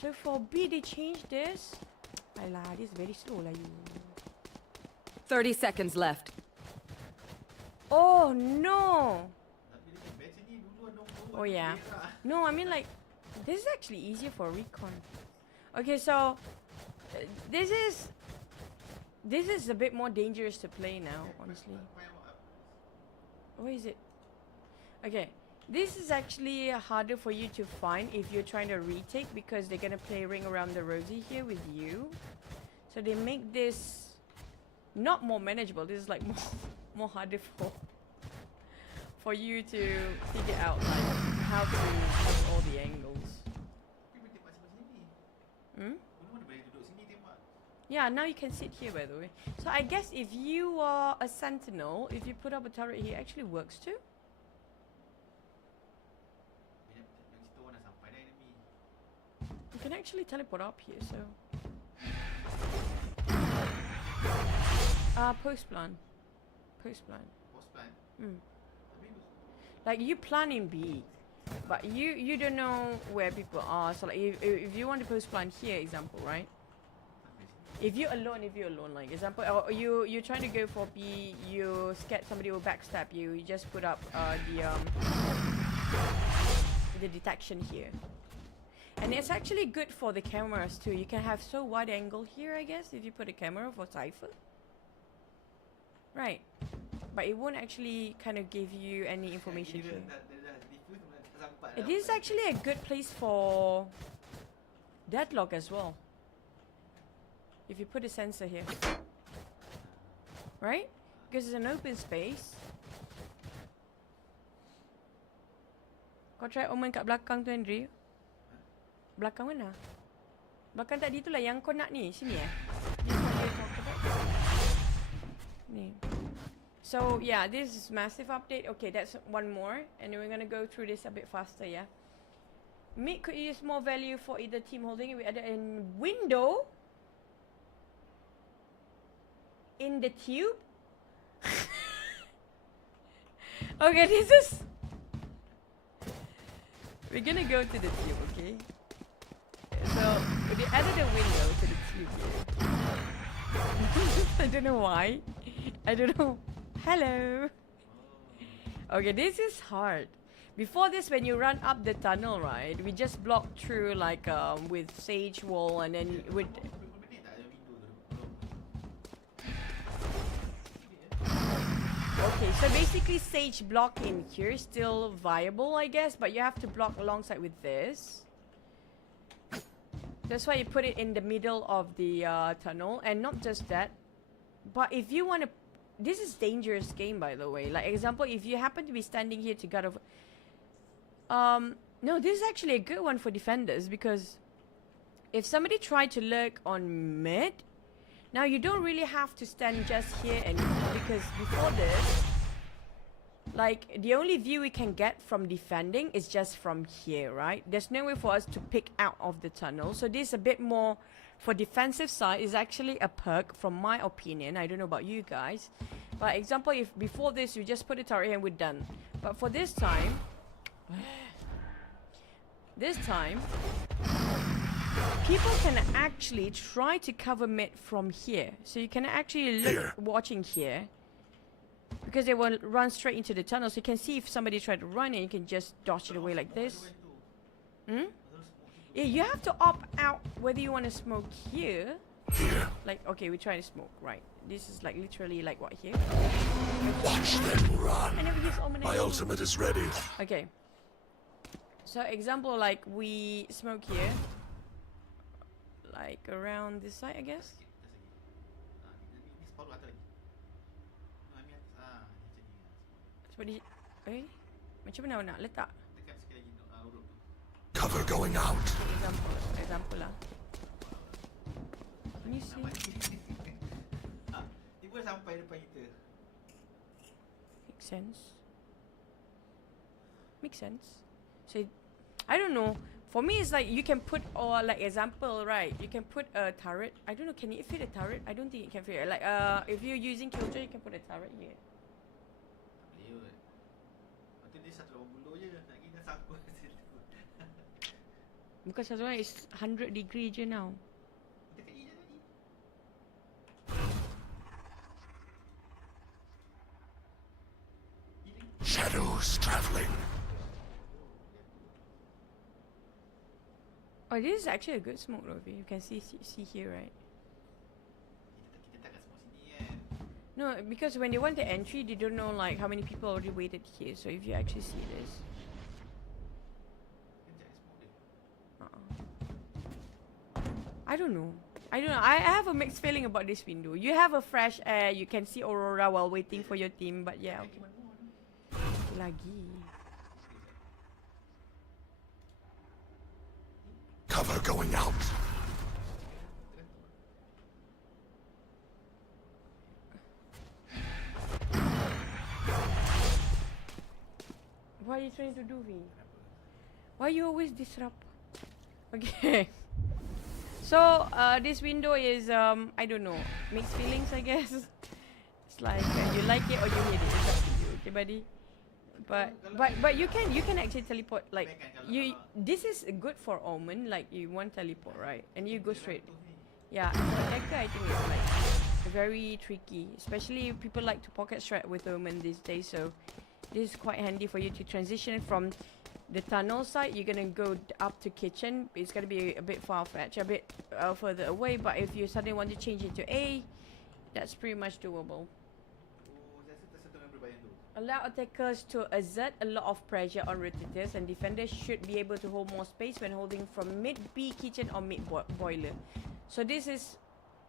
So for B they changed this. Alah, this is very slow lah you. 30 seconds left. Oh no! Tapi dia batch ni dulu ada orang Oh yeah. No, I mean like this is actually easier for recon. Okay, so this is a bit more dangerous to play now, honestly. Where is it? Okay, this is actually harder for you to find if you're trying to retake because they're gonna play ring around the rosy here with you. So they make this not more manageable. This is like more harder for you to figure out like how to have all the angles. Tapi dia tembak sampai sini. Hmm? Dulu mana boleh duduk sini tembak. Yeah, now you can sit here by the way. So I guess if you are a sentinel, if you put up a turret here, it actually works too. Yang situ orang dah sampai dah enemy. You can actually teleport up here, so. Post plan. Post plan. Mm. Tapi Like you plan in B, but you don't know where people are. So like if you want to post plan here, example, right? If you're alone, like example, or you're trying to go for B, you scared somebody will backstab you. You just put up the detection here, and it's actually good for the cameras too. You can have so wide angle here, I guess, if you put a camera for Cypher. Right, but it won't actually kind of give you any information here. It is actually a good place for Deadlock as well. If you put a sensor here, right? Because it's an open space. Kau try Omen kat belakang tu, Andrew. Belakang mana? Belakang tadi tu lah yang kau nak ni. Sini eh? This one you talked about. Ni. So yeah, this is massive update. Okay, that's one more. And then we're gonna go through this a bit faster, yeah? Mid could use more value for either team holding it. We added a window in the tube. Okay, this is... We're gonna go to the tube, okay? So, we added a window to the tube here. I don't know why. I don't know. Hello. Okay, this is hard. Before this, when you run up the tunnel, right, we just blocked through like with sage wall and then with... Okay, so basically sage block in here is still viable, I guess, but you have to block alongside with this. That's why you put it in the middle of the tunnel, and not just that, but if you want to this is dangerous game, by the way. Like example, if you happen to be standing here to guard over, no, this is actually a good one for defenders, because if somebody tried to lurk on mid, now you don't really have to stand just here anymore, because before this, like the only view we can get from defending is just from here, right? There's no way for us to pick out of the tunnel. So this is a bit more for defensive side, is actually a perk from my opinion. I don't know about you guys. But example, if before this we just put a turret here and we're done. But for this time, people can actually try to cover mid from here. So you can actually look watching here, because they will run straight into the tunnel. So you can see if somebody tried to run and you can just dodge it away like this. Yeah, you have to opt out whether you want to smoke here. Like, okay, we try to smoke, right? This is like literally like what here? Watch them run. I never use Omen. My ultimate is ready. Okay. So example, like we smoke here. Like around this side, I guess. Ni separuh atas lagi. Ni atas. Ni macam ni. Sebab di... macam mana nak letak? Tekan sikit lagi urut tu. Cover going out. Example lah. Can you see? Dia boleh sampai depan kita. Makes sense. Makes sense. So, I don't know. For me, it's like you can put, or like example, right? You can put a turret. I don't know, can it fit a turret? I don't think it can fit. Like, if you're using Killjoy, you can put a turret here. Tak boleh kot. Lepas tu dia 180 je. Nak pergi dah sangkut situ. Bukan satu orang, it's 100 degree je now. Kita kat E je tadi. Shadows traveling. Oh, this is actually a good smoke though. You can see here, right? Kita takkan semua sini kan. No, because when they want the entry, they don't know like how many people already waited here. So if you actually see this, Kejap smoke dia. I don't know. I have a mixed feeling about this window. You have a fresh air. You can see Aurora while waiting for your team. But yeah, okay. Lagi. Cover going out. What are you trying to do, V? Why you always disrupt? Okay. So this window is I don't know, mixed feelings, I guess. It's like you like it or you hate it. It's up to you, okay, buddy. But you can actually teleport, like you. This is good for Omen, like you want teleport, right? And you go straight. Yeah, for attacker I think it's like very tricky, especially people like to pocket strat with Omen these days. So this is quite handy for you to transition from the tunnel side. You're gonna go up to kitchen. It's gonna be a bit far-fetched, a bit further away. But if you suddenly want to change it to A, that's pretty much doable. Allow attackers to exert a lot of pressure on rotators, and defenders should be able to hold more space when holding from mid B kitchen or mid boiler. So this is,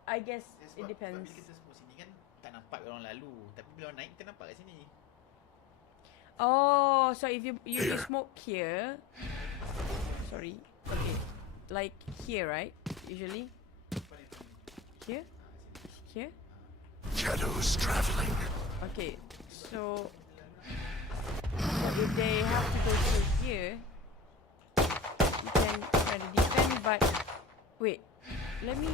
I guess, it depends. Bila kita semua sini kan tak nampak orang lalu. Tapi bila orang naik kita nampak kat sini. Oh, so if you smoke here, sorry, okay, like here, right? Usually here, here. Shadows traveling. Okay, so if they have to go through here, you can try to defend, but wait, let me.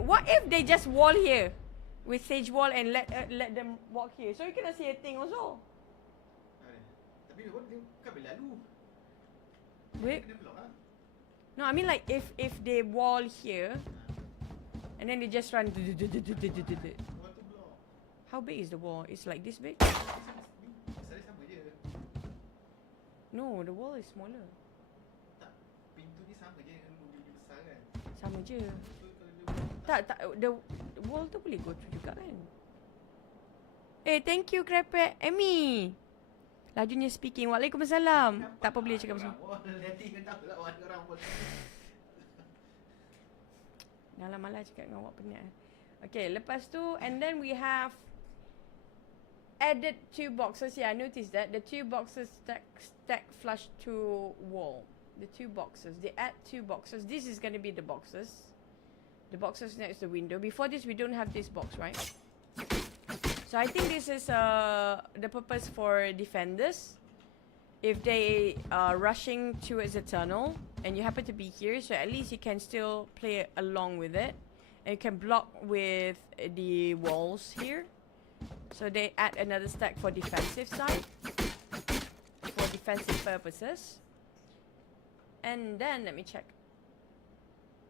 What if they just wall here with sage wall and let them walk here? So you cannot see a thing also. Tapi dia kan boleh lalu. Wait. Kena block lah. No, I mean like if they wall here, and then they just run. Wall tu block. How big is the wall? It's like this big? Besar dia sama je. No, the wall is smaller. Tak, pintu ni sama je dengan mobil ni besar kan. Sama je. So kalau dia Tak, the wall tu boleh go through juga kan? Eh, thank you Krepek. Amy. Lajunya speaking. Waalaikumsalam. Tak apa, boleh cakap pasal. Nanti kau tahu lah orang wall. Dah lah malah cakap dengan awak penat. Okay, lepas tu, and then we have added 2 boxes. Yeah, I noticed that the 2 boxes stack flush to wall. The 2 boxes. They add 2 boxes. This is gonna be the boxes. The boxes next to the window. Before this, we don't have this box, right? So I think this is the purpose for defenders. If they are rushing towards the tunnel and you happen to be here, so at least you can still play along with it. And you can block with the walls here. So they add another stack for defensive side. For defensive purposes. And then, let me check.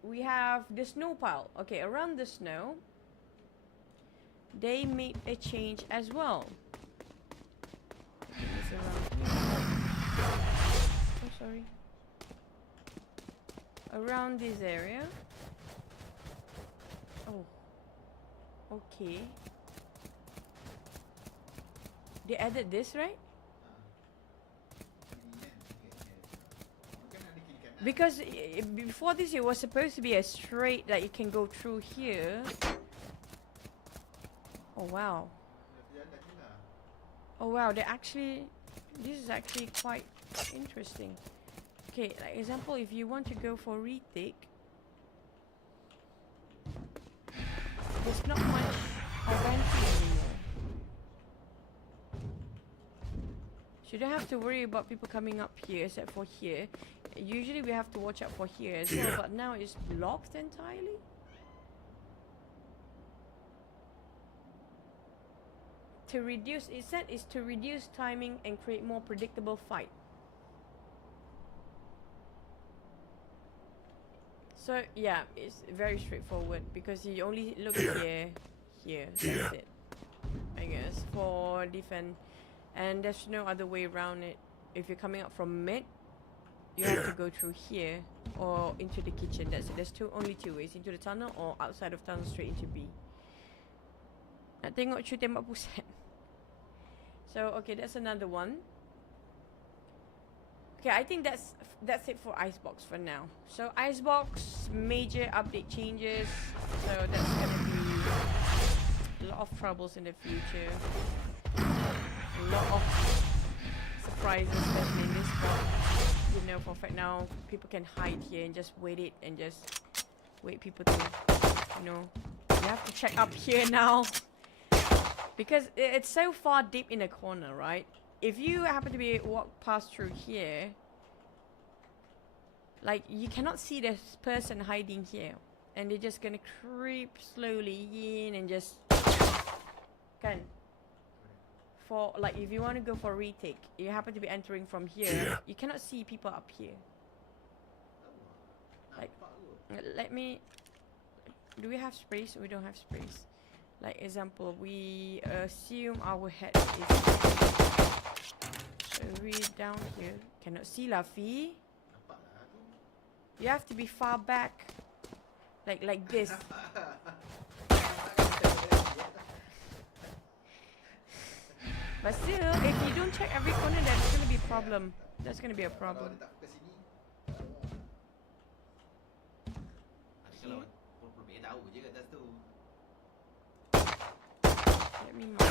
We have the snow pile. Okay, around the snow, they made a change as well. It's around here. Oh, sorry. Around this area. Oh. Okay. They added this, right? Because before this, it was supposed to be a straight that you can go through here. Oh wow. Oh wow, they actually, this is actually quite interesting. Okay, like example, if you want to go for retake, there's not much of entry anymore. So you don't have to worry about people coming up here except for here. Usually we have to watch out for here as well, but now it's blocked entirely. To reduce, it said, is to reduce timing and create more predictable fight. So yeah, it's very straightforward because you only look here, that's it. I guess for defend, and there's no other way around it. If you're coming up from mid, you have to go through here or into the kitchen. There's only two ways, into the tunnel or outside of tunnel straight into B. Nak tengok cu tembak pusat. So okay, that's another one. Okay, I think that's it for Icebox for now. So Icebox major update changes. So that's gonna be a lot of troubles in the future. A lot of surprises, especially in this spot. You know, for fact now people can hide here and just wait it and just wait people to, you know, you have to check up here now because it's so far deep in the corner, right? If you happen to be walk past through here, like you cannot see this person hiding here, and they're just gonna creep slowly in and just can. For like, if you want to go for retake, you happen to be entering from here, you cannot see people up here. Like, let me. Do we have space? We don't have space. Like example, we assume our head is. So we down here cannot see Laffy. You have to be far back, like this. But still, if you don't check every corner, that's gonna be a problem. That's gonna be a problem. Let me mark.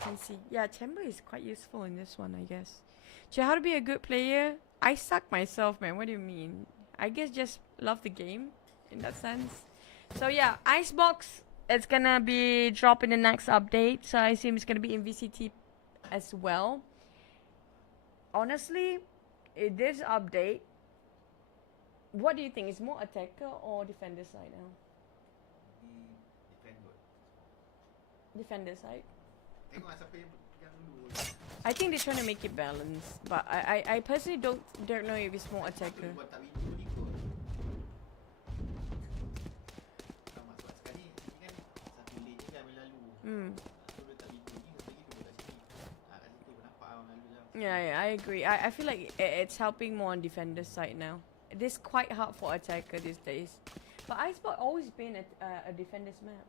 Can see. Yeah, chamber is quite useful in this one, I guess. So how to be a good player? I suck myself, man. What do you mean? I guess just love the game in that sense. So yeah, Icebox, it's gonna be drop in the next update. So I assume it's gonna be in VCT as well. Honestly, this update, what do you think? Is more attacker or defender side now? Defender side. I think they're trying to make it balanced, but I personally don't know if it's more attacker. Yeah, I agree. I feel like it's helping more on defender side now. It is quite hard for attacker these days. But Icebox always been a defender's map.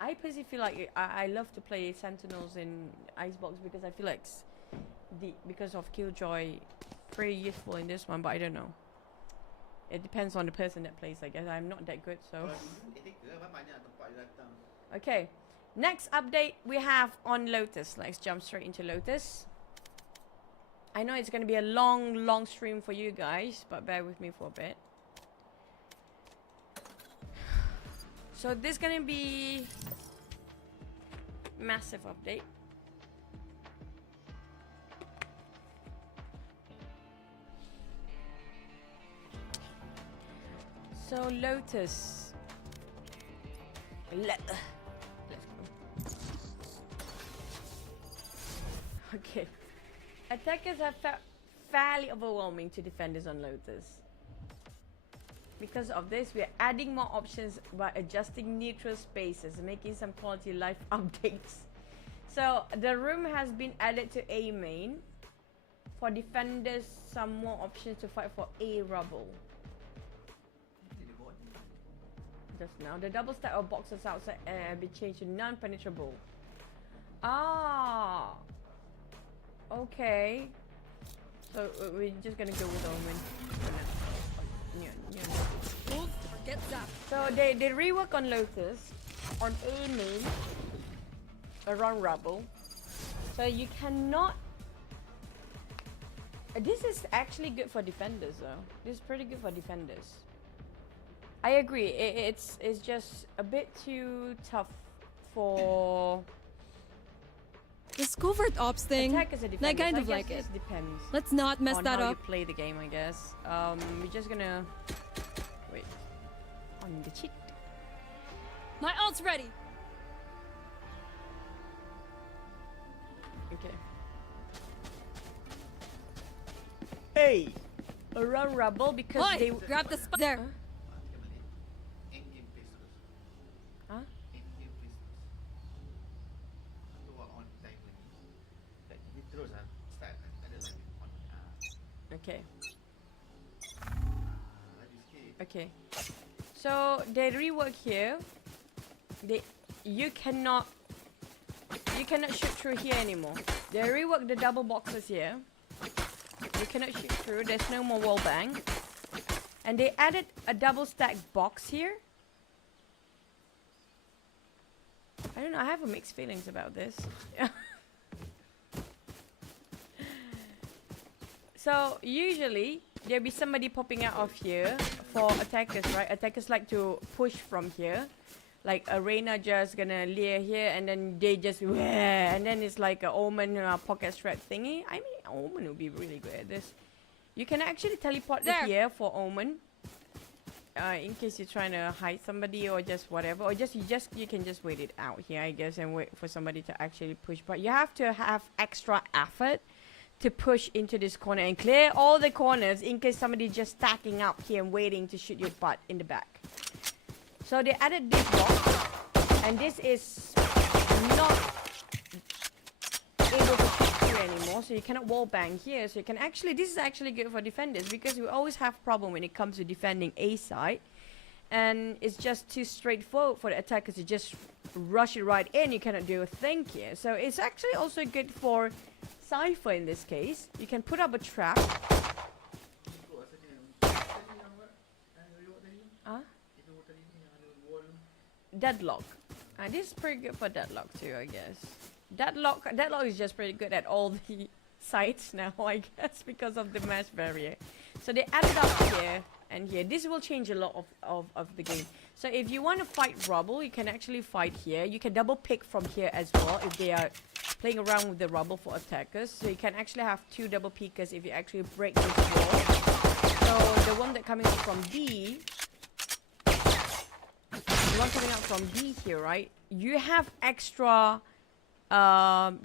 I personally feel like I love to play Sentinels in Icebox because I feel like because of Killjoy, pretty useful in this one, but I don't know. It depends on the person that plays, I guess. I'm not that good, so. Kalau dulu attacker abang banyak tempat dia datang. Okay, next update we have on Lotus. Let's jump straight into Lotus. I know it's gonna be a long stream for you guys, but bear with me for a bit. So this is gonna be massive update. So Lotus. Let's go. Okay. Attackers have felt fairly overwhelming to defenders on Lotus. Because of this, we are adding more options by adjusting neutral spaces, making some quality life updates. So the room has been added to A main. For defenders, some more options to fight for A rubble. Just now, the double stack of boxes outside have been changed to non-penetrable. Ah, okay. So we're just gonna go with Omen. So they rework on Lotus, on A main, around rubble. So you cannot. This is actually good for defenders, though. This is pretty good for defenders. I agree. It's just a bit too tough for This covert ops thing, attackers and I defenders. kind I of guess like it. this depends Let's not mess on that how up. you play the game, I guess. We're just gonna wait on the cheat. My ult's ready. Okay. Hey, around rubble because they. Boy, grab the spot there. Kita balik. End game phase terus. Huh? End game phase terus. Keluar on time lagi. Tak, dia terus lah. Start. Ada lagi on. Okay. Laju sikit. Okay. So they rework here. You cannot shoot through here anymore. They rework the double boxes here. You cannot shoot through. There's no more wall bang. And they added a double stack box here. I don't know. I have a mixed feelings about this. So usually there'll be somebody popping out of here for attackers, right? Attackers like to push from here. Like Arena just gonna layer here and then they just and then it's like a Omen pocket strap thingy. I mean, Omen would be really good at this. You can actually teleport There. here for Omen. In case you're trying to hide somebody or just whatever, or you can just wait it out here, I guess, and wait for somebody to actually push. But you have to have extra effort to push into this corner and clear all the corners in case somebody just stacking up here and waiting to shoot your butt in the back. So they added this box, and this is not able to shoot through anymore, so you cannot wall bang here. So you can actually, this is actually good for defenders because we always have problem when it comes to defending A side, and it's just too straightforward for the attackers to just rush it right in. You cannot do a thing here. So it's actually also good for Cypher in this case. You can put up a trap. Ikut rasanya. Tadi yang apa? Yang reward tadi tu? Huh? Itu tadi tu yang ada wall tu. Deadlock. And this is pretty good for Deadlock too, I guess. Deadlock is just pretty good at all the sites now, I guess, because of the mesh barrier. So they added up here and here. This will change a lot of the game. So if you want to fight rubble, you can actually fight here. You can double pick from here as well if they are playing around with the rubble for attackers. So you can actually have two double peekers if you actually break this wall. So the one that coming out from D, the one coming out from D here, right? You have extra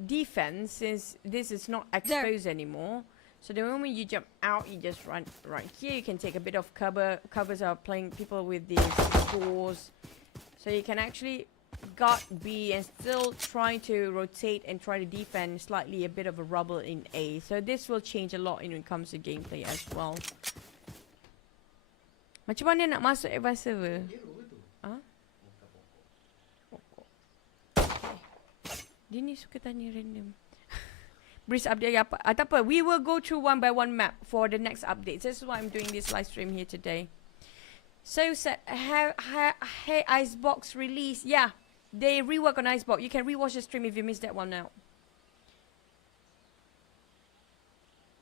defense since this is not exposed anymore. So the moment you jump out, you just run right here. You can take a bit of cover. Covers are playing people with these doors. So you can actually guard B and still try to rotate and try to defend slightly a bit of a rubble in A. So this will change a lot when it comes to gameplay as well. Macam mana nak masuk advanced server? Hero ke tu? Huh? Bukan pokok. Dia ni suka tanya random. Breeze update apa? Tak apa. We will go through one by one map for the next updates. This is why I'm doing this live stream here today. So said, hey Icebox release. Yeah, they rework on Icebox. You can rewatch the stream if you missed that one now.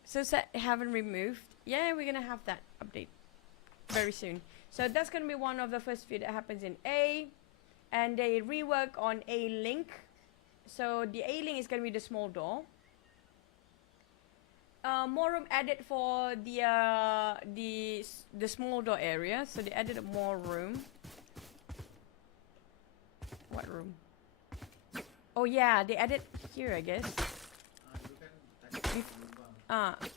So said, haven't removed. Yeah, we're gonna have that update very soon. So that's gonna be one of the first few that happens in A, and they rework on A link. So the A link is gonna be the small door. More room added for the small door area. So they added more room. What room? Oh yeah, they added here, I guess.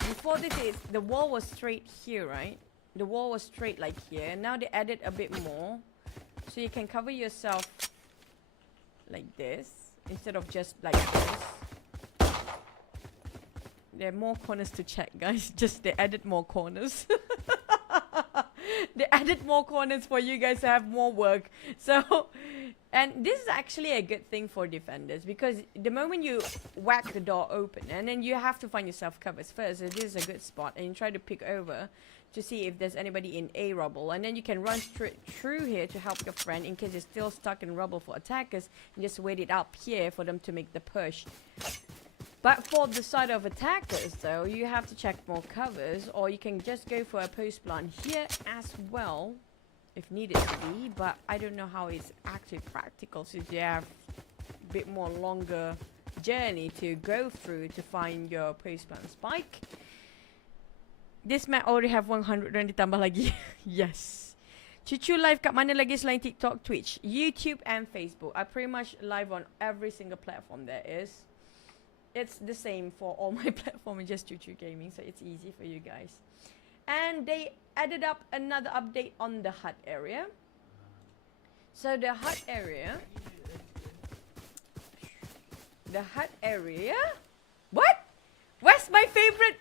Before this, the wall was straight here, right? The wall was straight like here. Now they added a bit more, so you can cover yourself like this instead of just like this. There are more corners to check, guys. Just they added more corners. They added more corners for you guys to have more work. So, and this is actually a good thing for defenders, because the moment you whack the door open, and then you have to find yourself covers first. So this is a good spot, and you try to pick over to see if there's anybody in a rubble, and then you can run straight through here to help your friend in case you're still stuck in rubble for attackers, and just wait it up here for them to make the push. But for the side of attackers though, you have to check more covers, or you can just go for a post plant here as well, if needed to be. But I don't know how it's actually practical, since you have a bit more longer journey to go through to find your post plant spike. This map already have 100 dan ditambah lagi. Yes. Cucu live kat mana lagi selain TikTok, Twitch, YouTube and Facebook. I pretty much live on every single platform there is. It's the same for all my platforms, just Cucu Gaming, so it's easy for you guys. And they added up another update on the hut area. So the hut area... What? Where's my favorite...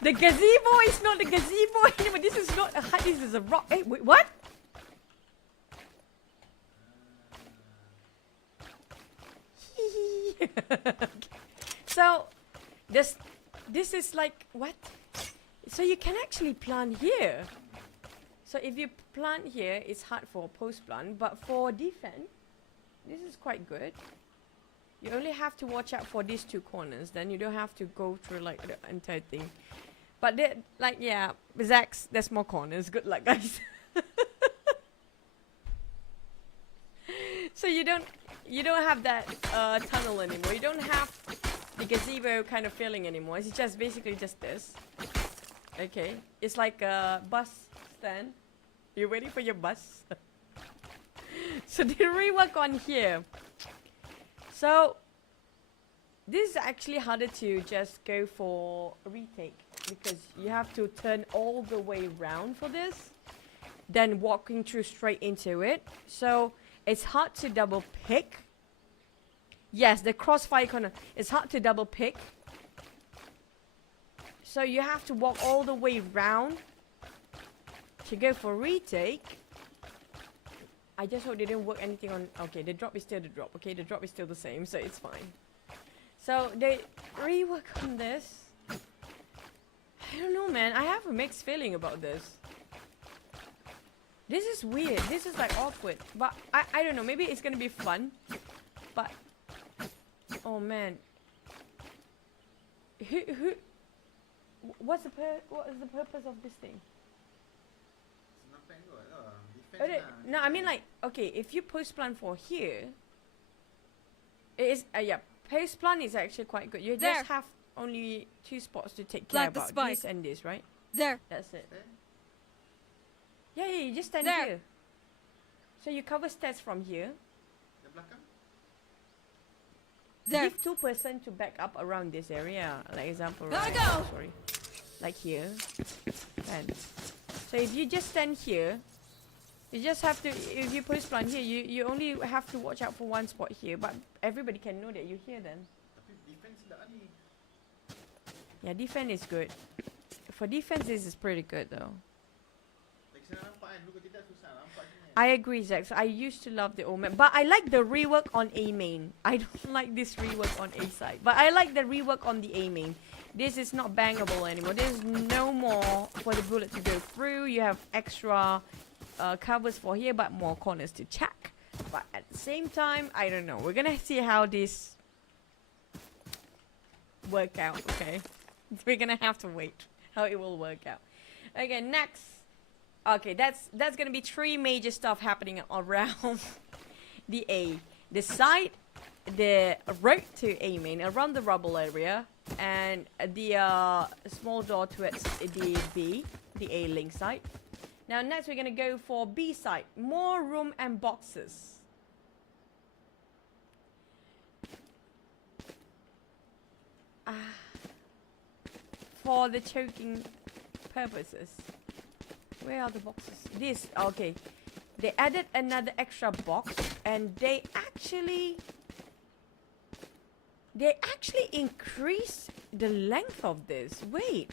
The gazebo is not the gazebo anymore. This is not a hut, this is a rock. Hey, wait, what? So this is like what? So you can actually plant here. So if you plant here, it's hard for post plant, but for defense, this is quite good. You only have to watch out for these two corners, then you don't have to go through like the entire thing. But like, yeah, Zax, there's more corners. Good luck, guys. So you don't have that tunnel anymore. You don't have the gazebo kind of feeling anymore. It's just basically just this. Okay, it's like a bus stand. You're waiting for your bus. So they rework on here. So this is actually harder to just go for a retake, because you have to turn all the way around for this, then walking through straight into it. So it's hard to double pick. Yes, the crossfire corner. It's hard to double pick. So you have to walk all the way around to go for retake. I just hope they didn't work anything on... Okay, the drop is still the drop. Okay, the drop is still the same, so it's fine. So they rework on this. I don't know, man. I have a mixed feeling about this. This is weird. This is like awkward. But I don't know. Maybe it's gonna be fun. But... Oh, man. What is the purpose of this thing? No, I mean like, okay, if you post plan for here, it is, yeah, post plan is actually quite good. You just have only 2 spots to take care about, this and this, right? There. That's it. Yeah, you just stand here. So you cover stats from here. There. Give 2% to back up around this area. Like example, Gotta right? go. Oh, sorry. Like here. And so if you just stand here, you just have to, if you post plan here, you only have to watch out for 1 spot here, but everybody can know that you're here then. Yeah, defense is good. For defense, this is pretty good though. I agree, Zax. I used to love the Omen, but I like the rework on A main. I don't like this rework on A side, but I like the rework on the A main. This is not bangable anymore. There's no more for the bullet to go through. You have extra covers for here, but more corners to check. But at the same time, I don't know. We're gonna see how this work out. Okay, we're gonna have to wait how it will work out. Okay, next. Okay, that's gonna be 3 major stuff happening around the A. The side, the road to A main, around the rubble area, and the small door towards the B, the A link side. Now next we're gonna go for B side, more room and boxes. For the choking purposes. Where are the boxes? This, okay. They added another extra box and they actually increased the length of this. Wait.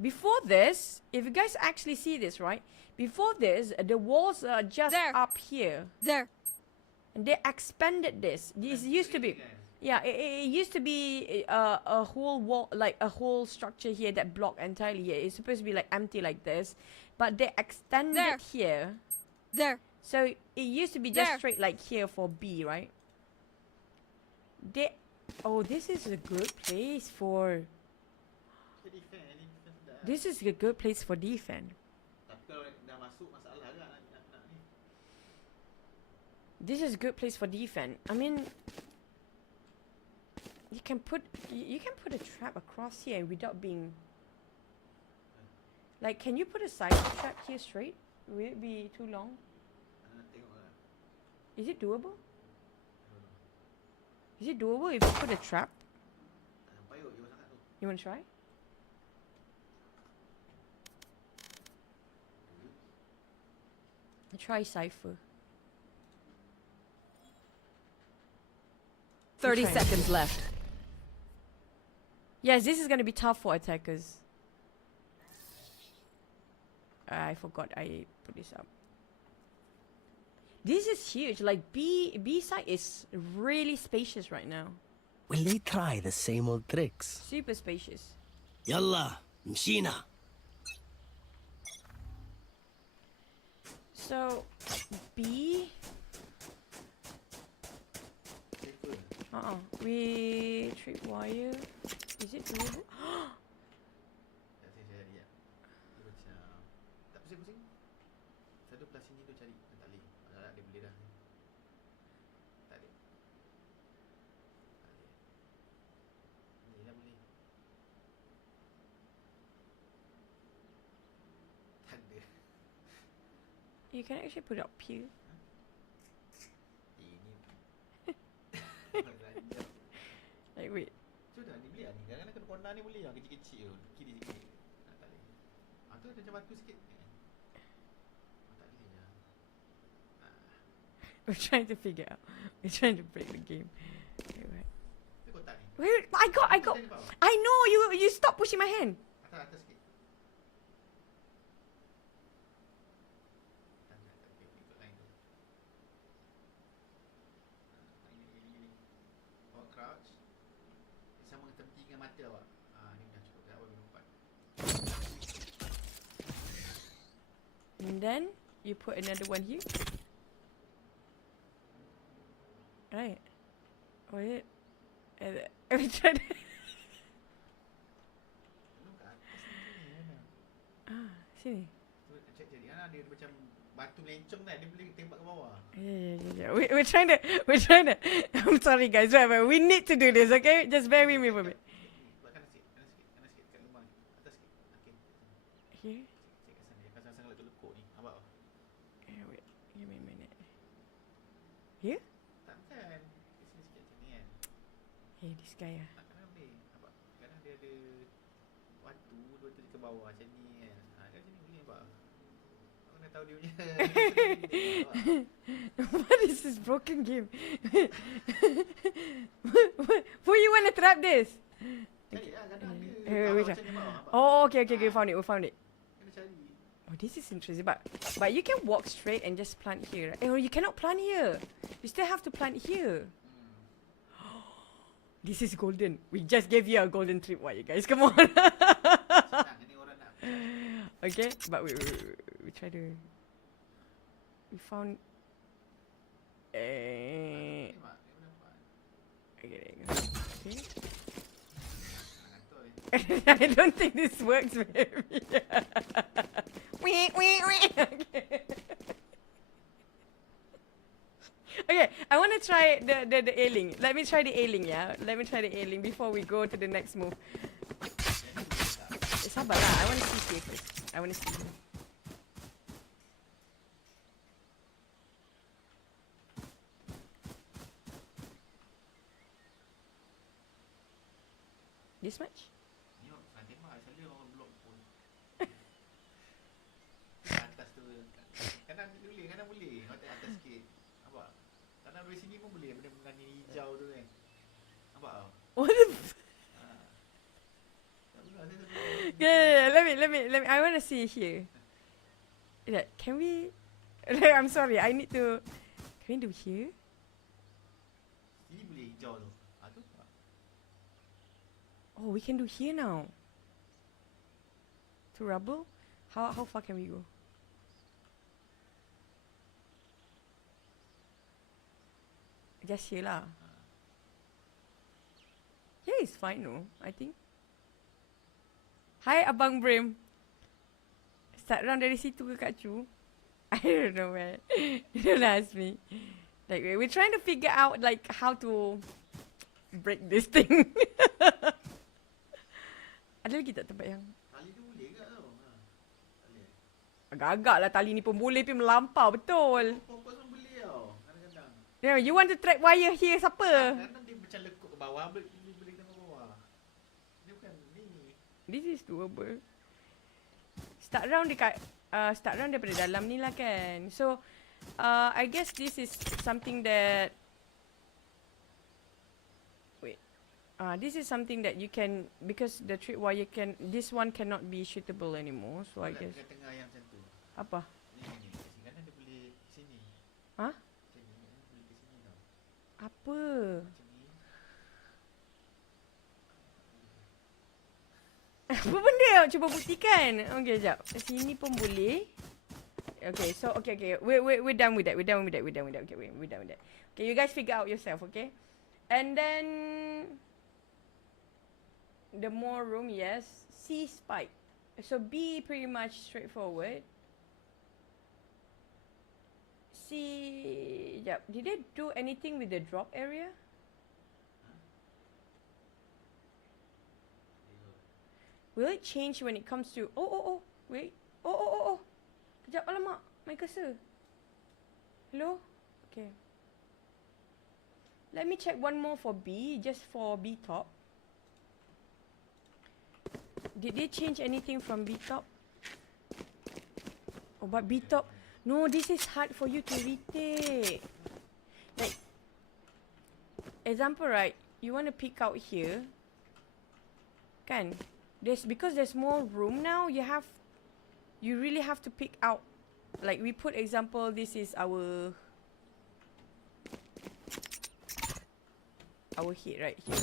Before this, if you guys actually see this, right? Before this, the walls are just There. up here. There. And they expanded this. This used to be... Yeah, it used to be a whole wall, like a whole structure here that blocked entirely here. It's supposed to be like empty like this. But they extended There. here. There. So it used to be just There. straight like here for B, right? Oh, this is a good place for... Kita defend, ni defend sedap. This is a good place for defense. Tapi kalau dah masuk masalah kan nak ni. This is a good place for defense. I mean... You can put a trap across here without being... Like, can you put a side trap here straight? Will it be too long? Tengok lah. Is it doable? Is it doable if you put a trap? Payuk je sangat tu. You wanna try? Try Cypher. 30 Okay. seconds left. Yes, this is gonna be tough for attackers. I forgot I put this up. This is huge. Like B side is really spacious right now. Will they try the same old tricks? Super spacious. Yalla, mshina. So B. We tripwire. Is it doable? Tak saya cari ya. Dia macam tak pusing-pusing. Satu belah sini tu cari. Tak boleh. Dia boleh dah. Tak ada. Ni dah boleh. Tak ada. You can actually put it up here. Like wait. Sudah ni boleh lah ni. Kadang-kadang kena corner ni boleh lah. Kecil-kecil tu. Kiri sikit. Tak boleh. Tu ada macam batu sikit. Tak boleh lah. We're trying to figure out. We're trying to break the game. Wait. Itu kotak ni. Wait, I got. I know you stop pushing my hand. Atas sikit. Tak ikut line tu. Gini. Bawa crouch. Sama tepi dengan mata awak. Ni dah cukup dah. Awak lompat. And then you put another one here. Right. Wait. We're trying to... Sini. Cek dia macam batu melencong kan. Dia boleh tembak ke bawah. Yeah. We're trying to. I'm sorry, guys. But we need to do this, okay? Just bear with me for a bit. Kanan sikit kat lubang ni. Atas sikit. Okey. Here. Cek kat sana. Dia sangat lekuk ni. Nampak tak? Wait. Give me a minute. Here? Takkan. Sini sikit macam ni kan. Hey, this guy. Kadang boleh. Nampak? Kadang dia ada batu. Dua tu ke bawah macam ni kan. Kat sini boleh nampak. Aku nak tahu dia punya. What is this broken game? Who you wanna trap this? Cari lah kadang dia. Which Macam one? ni bawah. Nampak? Oh, okay. We found it. Kena cari. Oh, this is interesting. But you can walk straight and just plant here. Right? Oh, you cannot plant here. You still have to plant here. This is golden. We just gave you a golden trip. Why, you guys? Come on. Senang ni orang nak. Okay, but we try to. We found. Tengok, dia dapat. Okay. Ngantuk ni. I don't think this works, baby. Wee. Okay, I want to try the ailing. Let me try the ailing, yeah. Let me try the ailing before we go to the next move. Sabar lah. I want to see here first. I want to see. This much? Tengok, nak tembak selalu orang blok pun. Atas tu. Kanan boleh. Hotel atas sikit. Nampak? Kanan dari sini pun boleh. Benda-benda ni hijau tu kan. Nampak tau? What the Tak boleh, saya tak boleh. Yeah, let me. I want to see here. Yeah, can we? I'm sorry. I need to. Can we do here? Sini boleh hijau tu. Tu tak? Oh, we can do here now. To rubble? How far can we go? Just here lah. Yeah, it's fine, no? I think. Hi, Abang Brim. Start round dari situ ke Kak Chu? I don't know, man. Don't ask me. Like, we're trying to figure out, like, how to break this thing. Ada lagi tak tempat yang... Tali tu boleh ke tau? Tali. Agak-agak lah tali ni pun boleh pergi melampau, betul. Pokok pun boleh tau. Kadang-kadang. Yeah, you want to track wire here, siapa? Kadang-kadang dia macam lekuk ke bawah. Boleh tengok bawah. Dia bukan ni. This is doable. Start round daripada dalam ni lah kan. So, I guess this is something that... Wait. This is something that you can... Because the tripwire can... This one cannot be shootable anymore. So, I guess... Tengah yang macam tu. Apa? Ni. Kadang dia boleh ke sini. Ha? Macam ni. Dia boleh ke sini tau. Apa? Macam ni. Apa benda? Cuba buktikan. Okay, sekejap. Sini pun boleh. Okay, so okay. We're done with that. Okay, we're done with that. Okay, you guys figure out yourself, okay? And then the more room, yes. C spike. So B pretty much straightforward. C, yeah. Did they do anything with the drop area? Will it change when it comes to... Oh, wait. Oh. Kejap, alamak. My cursor. Hello? Okay. Let me check one more for B, just for B top. Did they change anything from B top? Oh, but B top... No, this is hard for you to retake. Like, example, right? You want to pick out here. Kan? Because there's more room now, you really have to pick out. Like, we put example, this is our hit right here.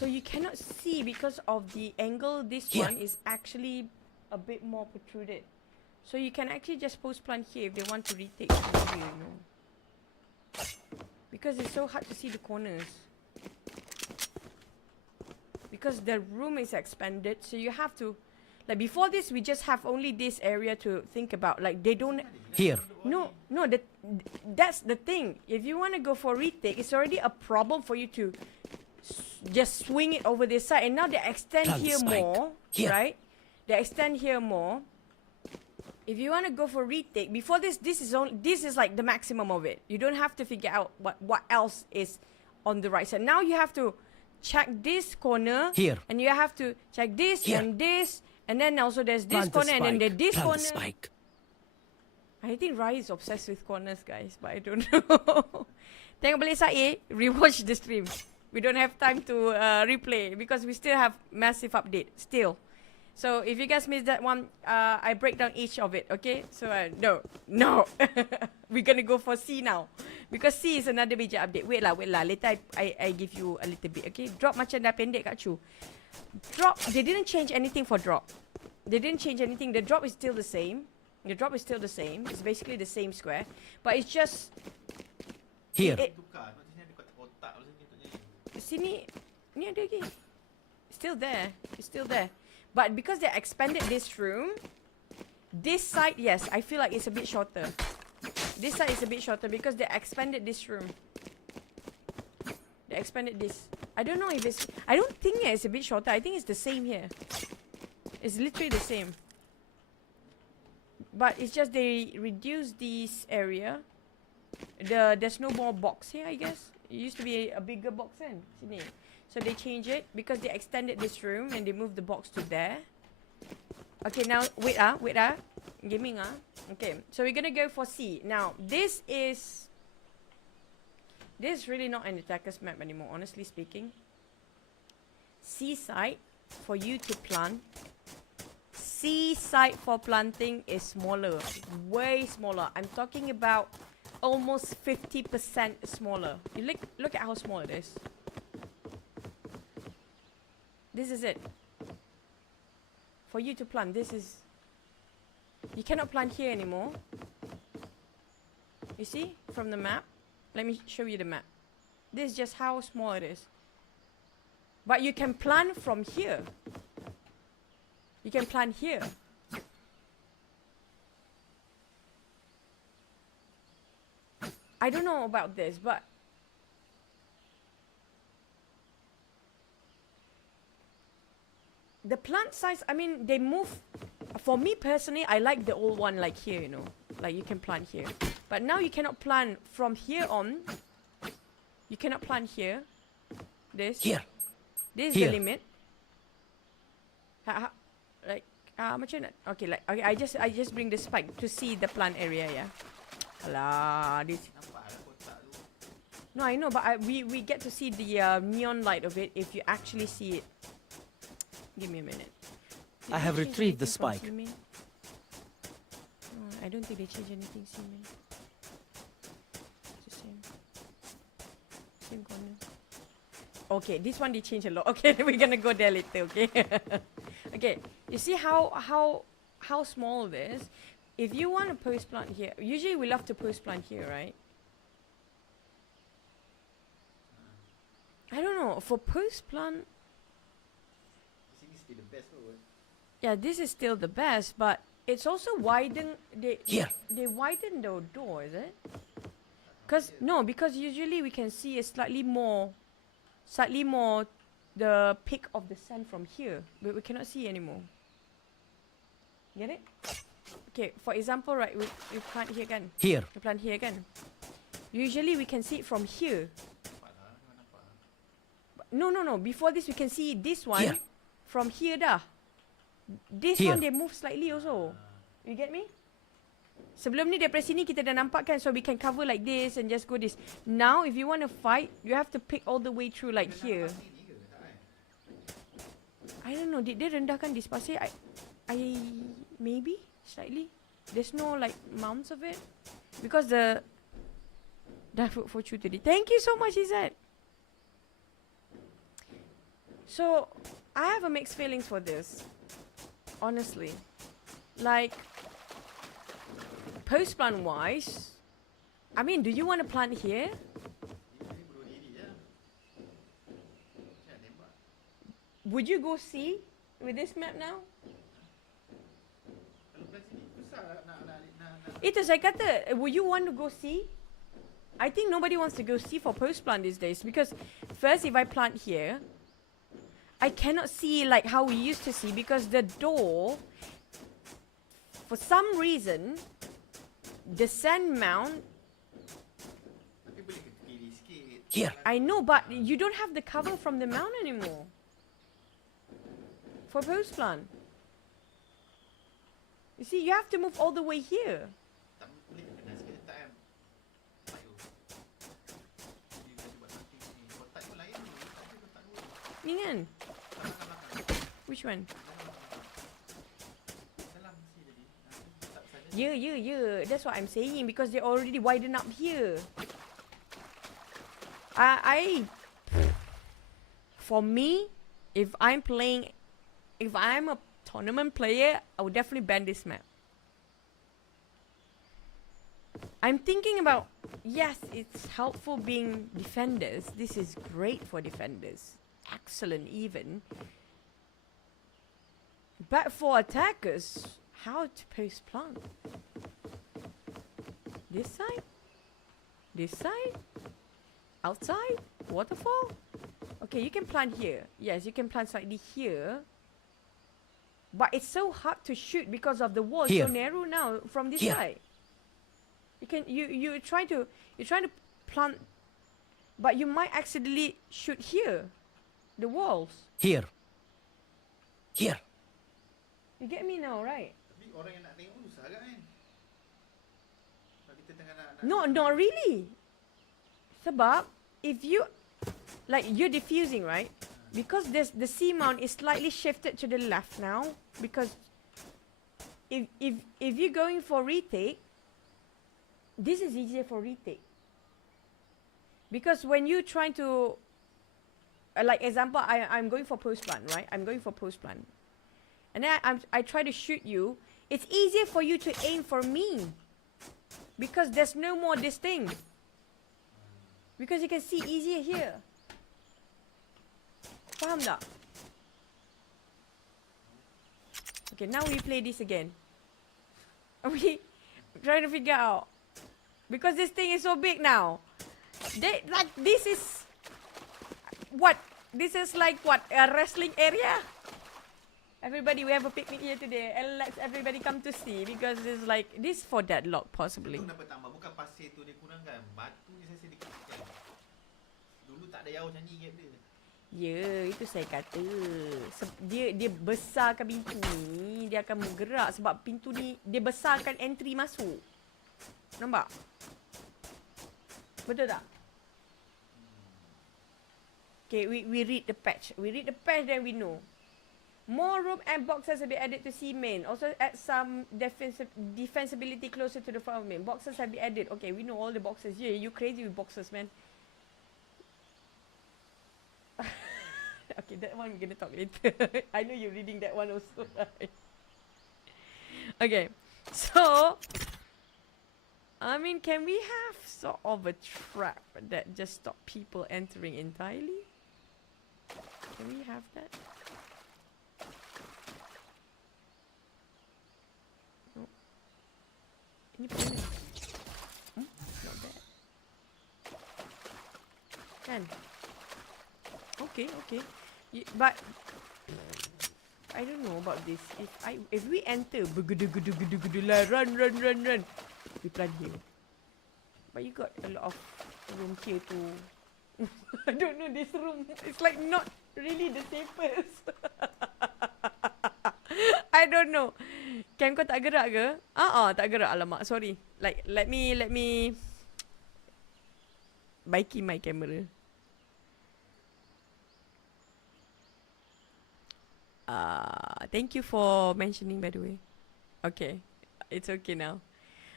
So you cannot see because of the angle. This one is actually a bit more protruded. So you can actually just post plant here if they want to retake from here, you know. Because it's so hard to see the corners. Because the room is expanded, so you have to... Like, before this, we just have only this area to think about. Like, they don't... Here. No, that's the thing. If you want to go for retake, it's already a problem for you to just swing it over this side. And now they extend here more, right? They extend here more. If you want to go for retake, before this, this is like the maximum of it. You don't have to figure out what else is on the right side. Now you have to check this corner. Here. And you have to check this and this. And then also there's this corner and then there's this corner. Spike. I think Rai is obsessed with corners, guys. But I don't know. Tengok balik saya, rewatch the stream. We don't have time to replay because we still have massive update. Still. So if you guys missed that one, I break down each of it, okay? So no. We're gonna go for C now. Because C is another major update. Wait lah. Later I give you a little bit, okay? Drop macam dah pendek kat Chu. Drop, they didn't change anything for drop. They didn't change anything. The drop is still the same. It's basically the same square. But it's just... Here. Tukar. Macam ni ada kotak macam ni untuk jadi. Sini, ni ada lagi. It's still there. But because they expanded this room, this side, yes, I feel like it's a bit shorter. This side is a bit shorter because they expanded this room. They expanded this. I don't know if it's... I don't think it's a bit shorter. I think it's the same here. It's literally the same. But it's just they reduced this area. There's no more box here, I guess. It used to be a bigger box then. Sini. So they changed it because they extended this room and they moved the box to there. Okay, now wait gaming Okay, so we're gonna go for C. Now this is really not an attacker's map anymore, honestly speaking. C side for you to plant. C side for planting is smaller, way smaller. I'm talking about almost 50% smaller. You look at how small it is. This is it. For you to plant, this is... You cannot plant here anymore. You see? From the map. Let me show you the map. This is just how small it is. But you can plant from here. You can plant here. I don't know about this, but... The plant size, I mean, they move. For me personally, I like the old one like here, you know. Like you can plant here. But now you cannot plant from here on. You cannot plant here. This. Here. This is the limit. Macam mana? Okay, like okay, I just bring the spike to see the plant area, yeah. Alah, this. No, I know, but we get to see the neon light of it if you actually see it. Give me a minute. I have retrieved the spike. I don't think they changed anything, Seaman. It's the same. Same corner. Okay, this one they changed a lot. Okay, we're gonna go there later, okay? Okay, you see how small it is? If you want to post plant here, usually we love to post plant here, right? I don't know, for post plant... The best one. Yeah, this is still the best, but it's also widen. They widen the door, is it? Because usually we can see a slightly more the peak of the sun from here, but we cannot see anymore. Get it? Okay, for example, right, we plant here again. Here. We plant here again. Usually we can see it from here. No. Before this, we can see this one. Here. From here dah. This Here. one they move slightly also. You get me? Sebelum ni daripada sini kita dah nampak kan, so we can cover like this and just go this. Now if you want to fight, you have to pick all the way through like here. I don't know, did they rendahkan this pasir? I maybe slightly. There's no like mounts of it because the dah for you today. Thank you so much, Izzat. So I have a mixed feelings for this, honestly. Like, post plant wise, I mean, do you want to plant here? Would you go C with this map now? Itu saya kata, would you want to go C? I think nobody wants to go C for post plant these days because first, if I plant here, I cannot see like how we used to see because the door, for some reason, the sand mount. Here. I know, but you don't have the cover from the mount anymore. For post plant. You see, you have to move all the way here. Ni kan? Which one? Yeah. That's what I'm saying, because they already widen up here. For me, if I'm a tournament player, I would definitely ban this map. I'm thinking about, yes, it's helpful being defenders. This is great for defenders. Excellent even. But for attackers, how to post plant? This side? This side? Outside? Waterfall? Okay, you can plant here. Yes, you can plant slightly here. But it's so hard to shoot because of the wall. Here. So narrow now from this Here. side. You try to plant, but you might accidentally shoot here. The walls. Here. Here. You get me now, right? Tapi orang yang nak tengok susah kan? Kalau kita tengah nak No, not really. Sebab if you like you're diffusing, right? Because the C mount is slightly shifted to the left now. Because if you're going for retake, this is easier for retake. Because when you try to like example, I'm going for post plant, right? I'm going for post plant. And then I try to shoot you. It's easier for you to aim for me. Because there's no more this thing. Because you can see easier here. Faham tak? Okay, now we play this again. We trying to figure out. Because this thing is so big now. This is... What? This is like what? A wrestling area? Everybody, we have a picnic here today. And let's everybody come to see. Because it's like... This for Deadlock, possibly. tu dapat tambah. Bukan pasir tu dia kurangkan. Batu ni saya sedikitkan. Dulu tak ada jauh macam ni gap dia. Ya, itu saya kata. Dia besarkan pintu ni, dia akan bergerak sebab pintu ni dia besarkan entry masuk. Nampak? Betul tak? Okay, we read the patch. We read the patch, then we know. More room and boxes have been added to C main. Also add some defensibility closer to the front of main. Boxes have been added. Okay, we know all the boxes. Yeah, you crazy with boxes, man. Okay, that one we're gonna talk later. I know you're reading that one also, right? Okay, so I mean, can we have sort of a trap that just stop people entering entirely? Can we have that? No. Any plan? Not bad. Can. Okay. But I don't know about this. If we enter, run. We plan here. But you got a lot of room here to. I don't know this room. It's like not really the safest. I don't know. Cam kau tak gerak ke? Tak gerak. Alamak, sorry. Like let me baiki my camera. Thank you for mentioning, by the way. Okay, it's okay now.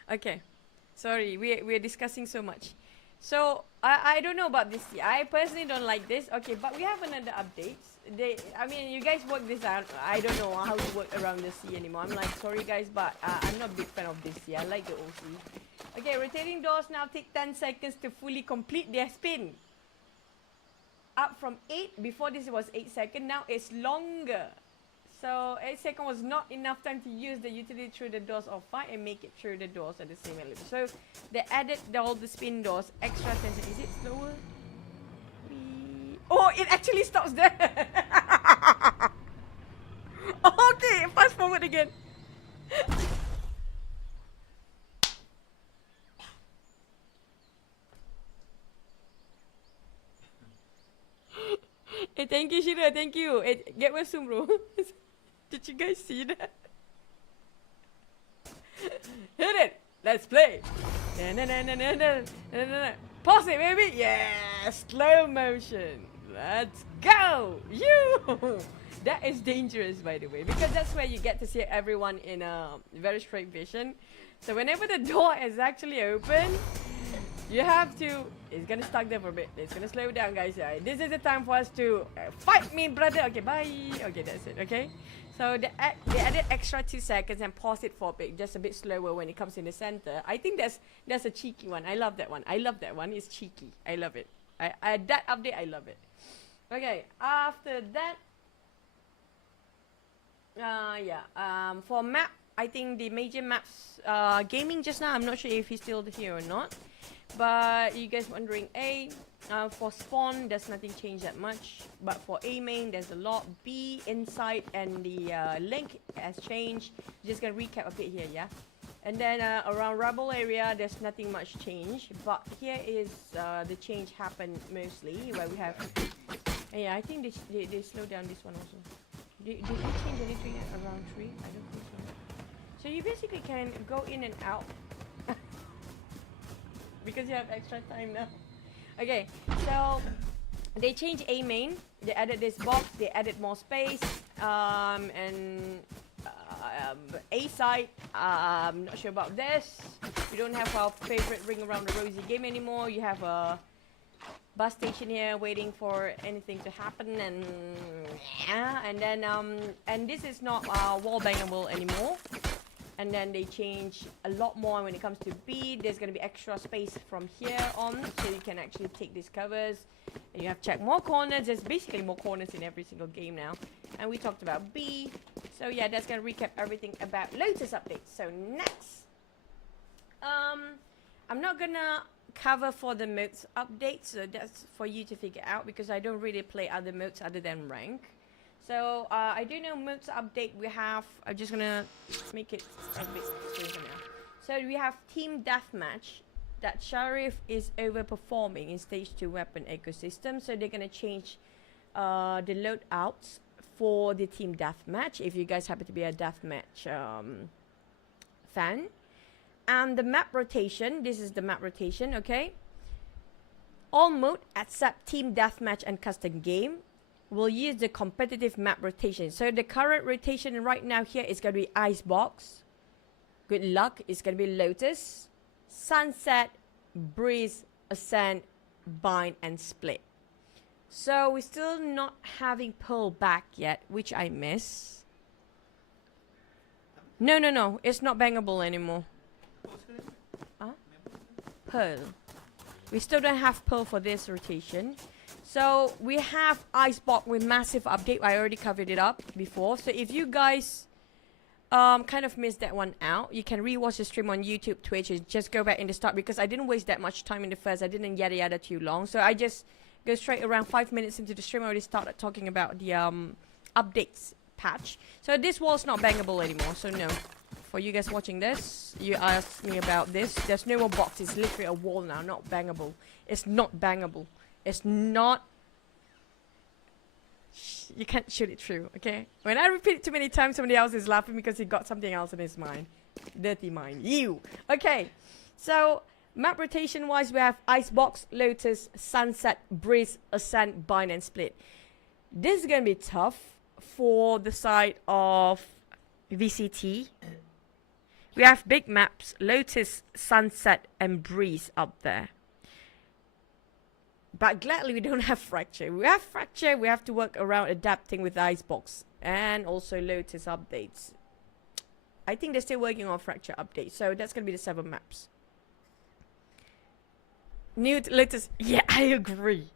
Okay, sorry, we're discussing so much. So I don't know about this. I personally don't like this. Okay, but we have another updates. I mean, you guys work this out. I don't know how to work around the C anymore. I'm like, sorry guys, but I'm not a big fan of this C. I like the OC. Okay, rotating doors now take 10 seconds to fully complete their spin. Up from 8. Before this it was 8 seconds. Now it's longer. So 8 seconds was not enough time to use the utility through the doors of 5 and make it through the doors at the same level. So they added all the spin doors. Extra tension. Is it slower? Oh, it actually stops there. Okay, fast forward again. Hey, thank you, Shira. Thank you. Hey, get well soon, bro. Did you guys see that? Hit it. Let's play. Pause it, baby. Yeah, slow motion. Let's go! You! That is dangerous, by the way, because that's where you get to see everyone in a very straight vision. So whenever the door is actually open, you have to... It's gonna stuck there for a bit. It's gonna slow down, guys. This is the time for us to fight me, brother. Okay, bye. Okay, that's it, okay? So they added extra 2 seconds and pause it for a bit, just a bit slower when it comes in the center. I think that's a cheeky one. I love that one. I love that one. It's cheeky. I love it. That update, I love it. Okay, after that, for map, I think the major maps, gaming just now, I'm not sure if he's still here or not. But you guys wondering, for spawn, there's nothing changed that much. But for A main, there's a lot. B, inside, and the link has changed. Just gonna recap a bit here, yeah? And then around Rebel area, there's nothing much change. But here is the change happened mostly, where we have... yeah, I think they slowed down this one also. Did they change anything around 3? I don't think so. So you basically can go in and out. Because you have extra time now. Okay, so they changed A main. They added this box. They added more space. And A side. I'm not sure about this. We don't have our favorite ring around the rosy game anymore. You have a bus station here waiting for anything to happen, and yeah, and then and this is not wall bangable anymore. And then they change a lot more when it comes to B. There's going to be extra space from here on, so you can actually take these covers. And you have check more corners. There's basically more corners in every single game now. And we talked about B. So yeah, that's going to recap everything about Lotus updates. So next, I'm not gonna cover for the modes updates, so that's for you to figure out, because I don't really play other modes other than rank. So I do know modes update we have. I'm just gonna make it a bit smoother now. So we have team deathmatch. That Sheriff is overperforming in stage 2 weapon ecosystem, so they're gonna change the loadouts for the team deathmatch. If you guys happen to be a deathmatch fan, and the map rotation. This is the map rotation. Okay. All mode except team deathmatch and custom game will use the competitive map rotation. So the current rotation right now here is going to be Icebox. Good luck. It's going to be Lotus, Sunset, Breeze, Ascent, Bind, and Split. So we're still not having Pearl back yet, which I miss. No. It's not bangable anymore. Pearl. We still don't have Pearl for this rotation. So we have Icebox with massive update. I already covered it up before. So if you guys kind of missed that one out, you can rewatch the stream on YouTube, Twitch, and just go back in the start, because I didn't waste that much time in the first. I didn't yada too long. So I just go straight around 5 minutes into the stream. I already started talking about the updates patch. So this wall's not bangable anymore. So no. For you guys watching this, you asked me about this. There's no more box. It's literally a wall now, not bangable. It's not bangable. It's not. You can't shoot it through, okay? When I repeat it too many times, somebody else is laughing because he got something else in his mind. Dirty mind. You. Okay. So, map rotation wise, we have Icebox, Lotus, Sunset, Breeze, Ascent, Bind, and Split. This is going to be tough for the side of VCT. We have big maps, Lotus, Sunset, and Breeze up there. But gladly we don't have Fracture. We have Fracture, we have to work around adapting with Icebox and also Lotus updates. I think they're still working on Fracture updates, so that's going to be the 7 maps. New Lotus, yeah, I agree.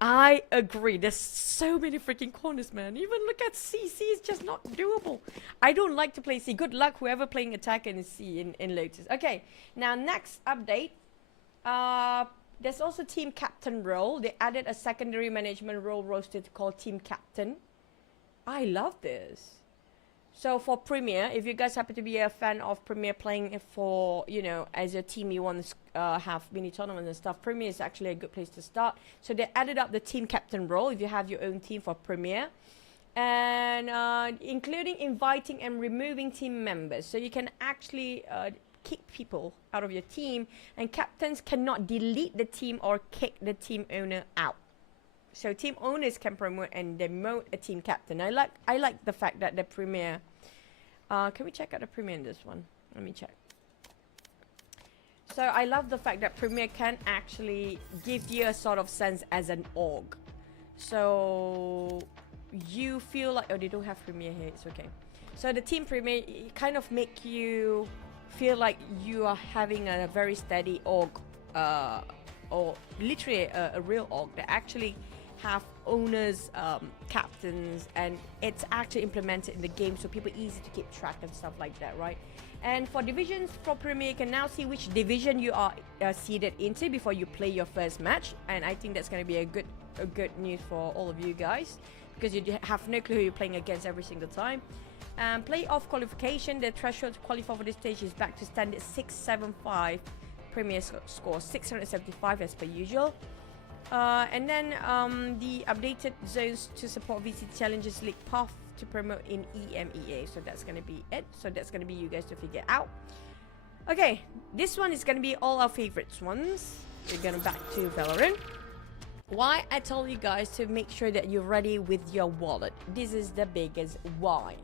I agree. There's so many freaking corners, man. Even look at C. C is just not doable. I don't like to play C. Good luck whoever playing attack in C in Lotus. Okay, now next update. There's also team captain role. They added a secondary management role rostered called team captain. I love this. So for Premier, if you guys happen to be a fan of Premier playing for, you know, as a team you want to have mini tournaments and stuff, Premier is actually a good place to start. So they added up the team captain role if you have your own team for Premier. And including inviting and removing team members. So you can actually kick people out of your team, and captains cannot delete the team or kick the team owner out. So team owners can promote and demote a team captain. I like the fact that the Premier. Can we check out the Premier in this one? Let me check. So I love the fact that Premier can actually give you a sort of sense as an org. So you feel like, oh, they don't have Premier here, it's okay. So the team Premier kind of make you feel like you are having a very steady org, or literally a real org that actually have owners, captains, and it's actually implemented in the game, so people easy to keep track and stuff like that, right? And for divisions, for Premier, you can now see which division you are seeded into before you play your first match, and I think that's going to be a good news for all of you guys, because you have no clue who you're playing against every single time. Playoff qualification, the threshold to qualify for this stage is back to standard 675. Premier score 675 as per usual. And then the updated zones to support VC Challenges League path to promote in EMEA. So that's going to be it. So that's going to be you guys to figure out. Okay, this one is going to be all our favorites ones. We're going back to Valorant. Why I told you guys to make sure that you're ready with your wallet. This is the biggest why.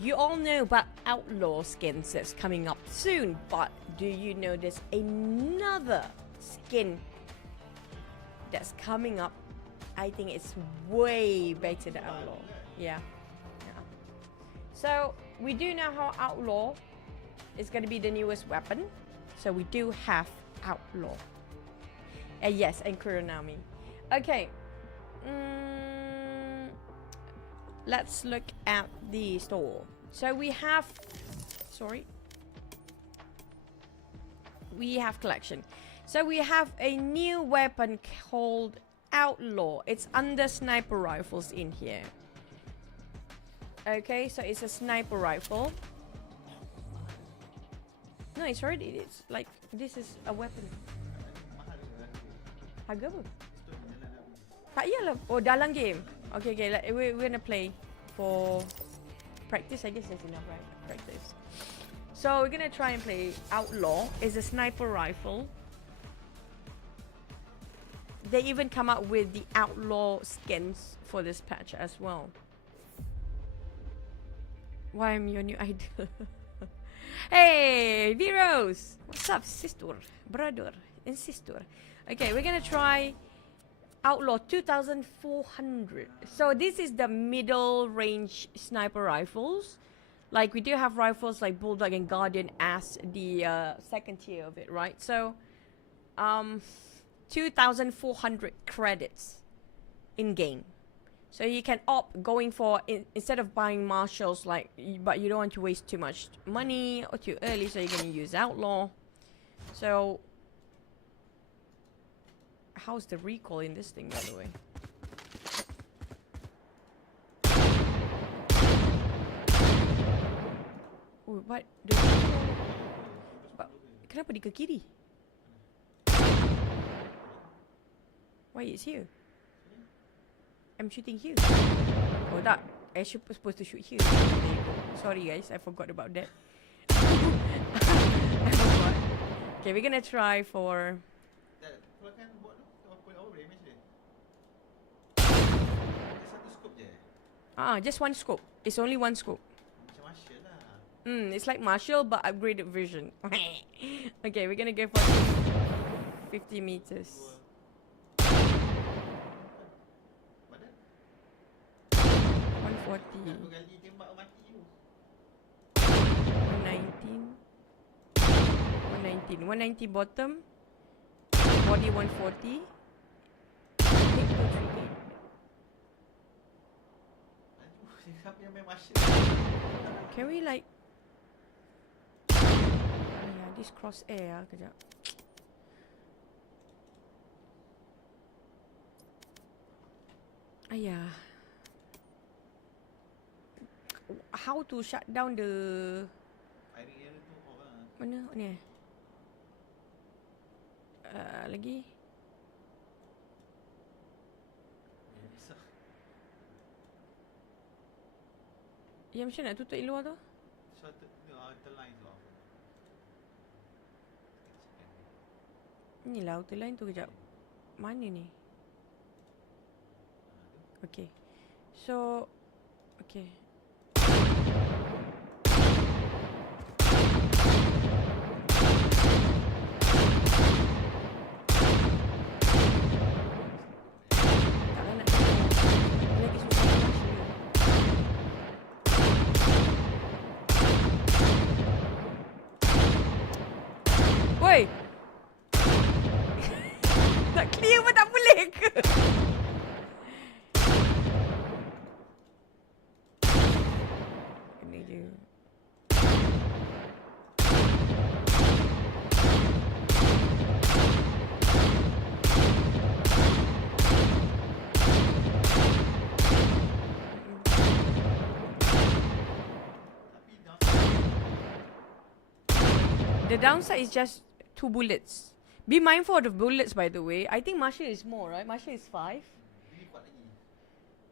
You all know about Outlaw skins that's coming up soon, but do you know there's another skin that's coming up? I think it's way better than Outlaw. Yeah. So we do know how Outlaw is going to be the newest weapon. So we do have Outlaw. Yes, and Kuronami. Okay. Let's look at the store. So we have, we have collection. So we have a new weapon called Outlaw. It's under sniper rifles in here. Okay, so it's a sniper rifle. No, it's already, it's like, this is a weapon. Harga apa? Tak yalah. Oh, dalam game. Okay, we're gonna play for practice. I guess that's enough, right? Practice. So we're gonna try and play Outlaw. It's a sniper rifle. They even come out with the Outlaw skins for this patch as well. Why am your new idol? Hey, Viros! What's up, sister, brother, and sister? Okay, we're gonna try Outlaw 2400. So this is the middle range sniper rifles. Like we do have rifles like Bulldog and Guardian as the second tier of it, right? So 2400 credits in game. So you can opt going for instead of buying marshals, like, but you don't want to waste too much money or too early, so you're gonna use Outlaw. So how's the recoil in this thing, by the way? Oh, what? Kenapa dia ke kiri? Why it's here? I'm shooting here. Oh, tak. I supposed to shoot here. There you go. Sorry guys, I forgot about that. I forgot. Okay, we're gonna try for... just one scope. It's only one scope. It's like Marshall but upgraded version. Okay, we're gonna go for 50 meters. 140. 119 bottom. Body 140. Can we like... yeah, this crosshair kejap. Ayah. How to shut down the... Mana? Ni lagi. Ya, macam nak tutup luar tu? Ni lah outer line tu kejap. Mana ni? Okay. So, okay. Taklah nak tengok. Lagi susah nak masuk dia. Woi! Nak clear pun tak boleh ke? Ini je. The downside is just 2 bullets. Be mindful of the bullets, by the way. I think Marshall is more, right? Marshall is 5.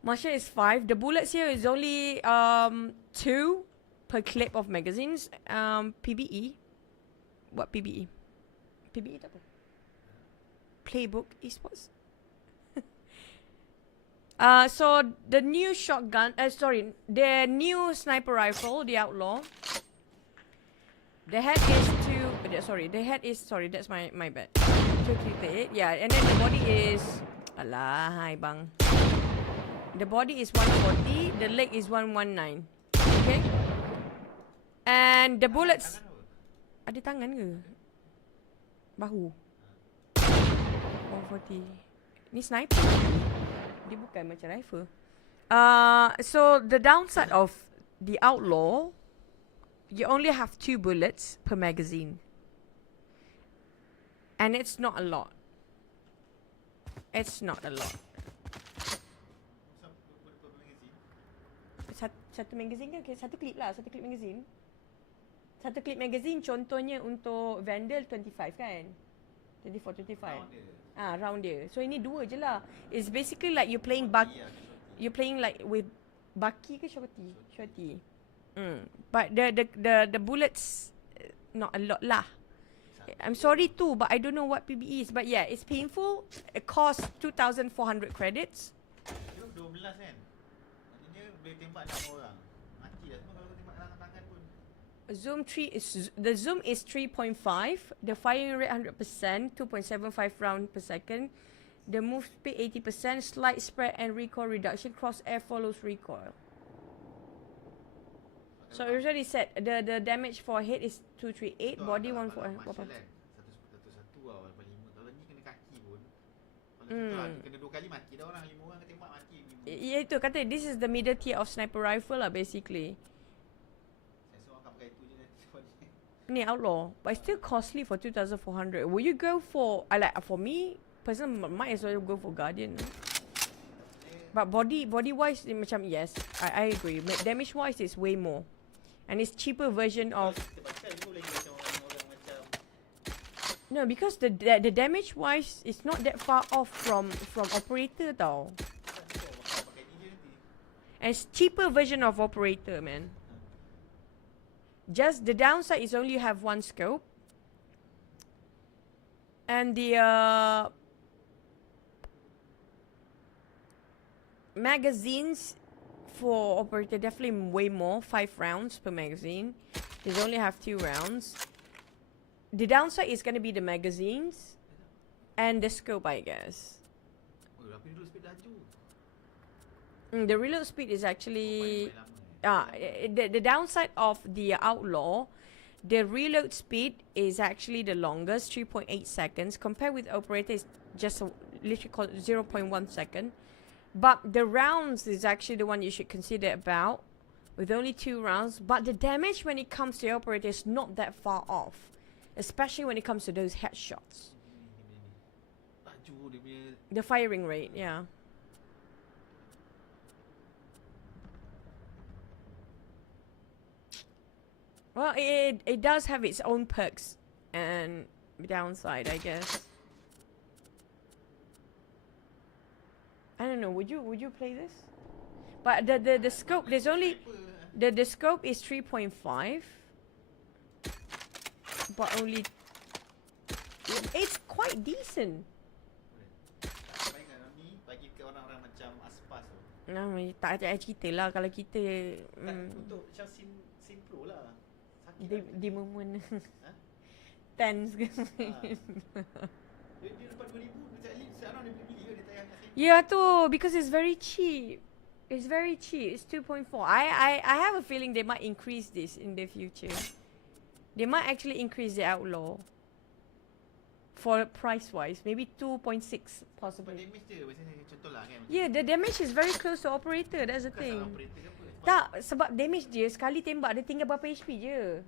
Marshall is 5. The bullets here is only 2 per clip of magazines. PBE. What PBE? PBE tu apa? Playbook esports. So the new shotgun, the new sniper rifle, the Outlaw. The head is that's my bad. 238, yeah, and then the body is, alah, hai bang. The body is 140, the leg is 119. Okay? And the bullets, ada tangan ke? Bahu. 140. Ni sniper. Dia bukan macam rifle. So the downside of the Outlaw, you only have 2 bullets per magazine. And it's not a lot. It's not a lot. Satu magazine kan? Satu clip lah. Satu clip magazine. Satu clip magazine contohnya untuk Vandal 25 kan? 24, 25. Round dia. So ini 2 je lah. It's basically like you're playing like with Baki ke Shorty? Shorty. But the bullets, not a lot lah. I'm sorry too, but I don't know what PBE is. But yeah, it's painful. It costs 2,400 credits. Dia 12 kan? Maknanya boleh tembak 6 orang. Mati lah semua kalau tembak dalam tangan pun. The zoom is 3.5. The firing rate 100%, 2.75 round per second. The move speed 80%, slight spread and recoil reduction. Crosshair follows recoil. So I already said the damage for head is 238, body 1 4 apa? Satu lah walaupun 5. Kalau ni kena kaki pun. Kalau kena 2 kali mati dah orang, 5 orang kena tembak mati. Ya itu kata this is the middle tier of sniper rifle lah basically. Saya suruh orang pakai itu je nanti. Ni Outlaw, but it's still costly for 2,400. Will you go for for me personally might as well go for Guardian. But body wise macam yes, I agree. Damage wise is way more. And it's cheaper version of no, because the damage wise is not that far off from operator tau. And it's cheaper version of operator, man. Just the downside is only you have 1 scope. And the magazines for operator definitely way more, 5 rounds per magazine. They only have 2 rounds. The downside is going to be the magazines and the scope, I guess. The reload speed is actually the downside of the Outlaw. The reload speed is actually the longest, 3.8 seconds. Compared with operator, is just literally 0.1 second. But the rounds is actually the one you should consider about, with only 2 rounds. But the damage when it comes to the operator is not that far off, especially when it comes to those headshots. The firing rate, yeah. Well, it does have its own perks and downside, I guess. I don't know. Would you play this? But the scope, there's only the scope is 3.5, but only it's quite decent. Bagi ke orang-orang macam Aspas tu. Tak ada cerita lah kalau kita Untuk macam scene pro lah. Sakit lah. di moment Ha? tense ke. Dia dapat 2000, macam at least sekarang dia boleh beli ke dia tayang kat sini. Yeah tu, because it's very cheap. It's very cheap. It's 2.4. I have a feeling they might increase this in the future. They might actually increase the Outlaw. For price wise, maybe 2.6 But possibly. damage dia biasanya contoh lah kan. Yeah, the damage is very close to operator. That's the Bukan thing. salah operator ke apa. Tak, sebab damage dia sekali tembak dia tinggal berapa HP je.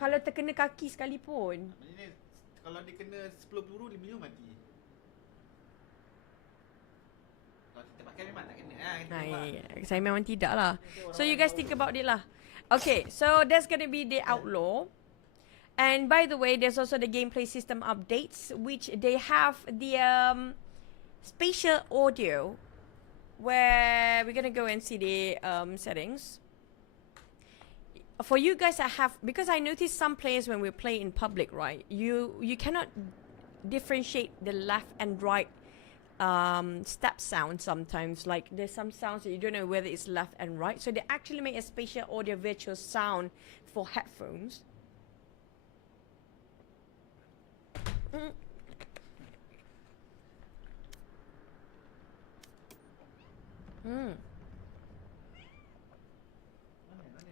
Kalau terkena kaki sekalipun. Maknanya kalau dia kena 10 peluru 5 peluru mati. Kalau kita pakai memang tak kena lah. Kita tembak. Saya memang tidak lah. So you guys think about it lah. Okay, so that's gonna be the Outlaw. And by the way, there's also the gameplay system updates, which they have the spatial audio, where we're gonna go and see the settings. For you guys that have, because I noticed some players when we play in public, right, you cannot differentiate the left and right step sound sometimes. Like there's some sounds that you don't know whether it's left and right. So they actually made a spatial audio virtual sound for headphones.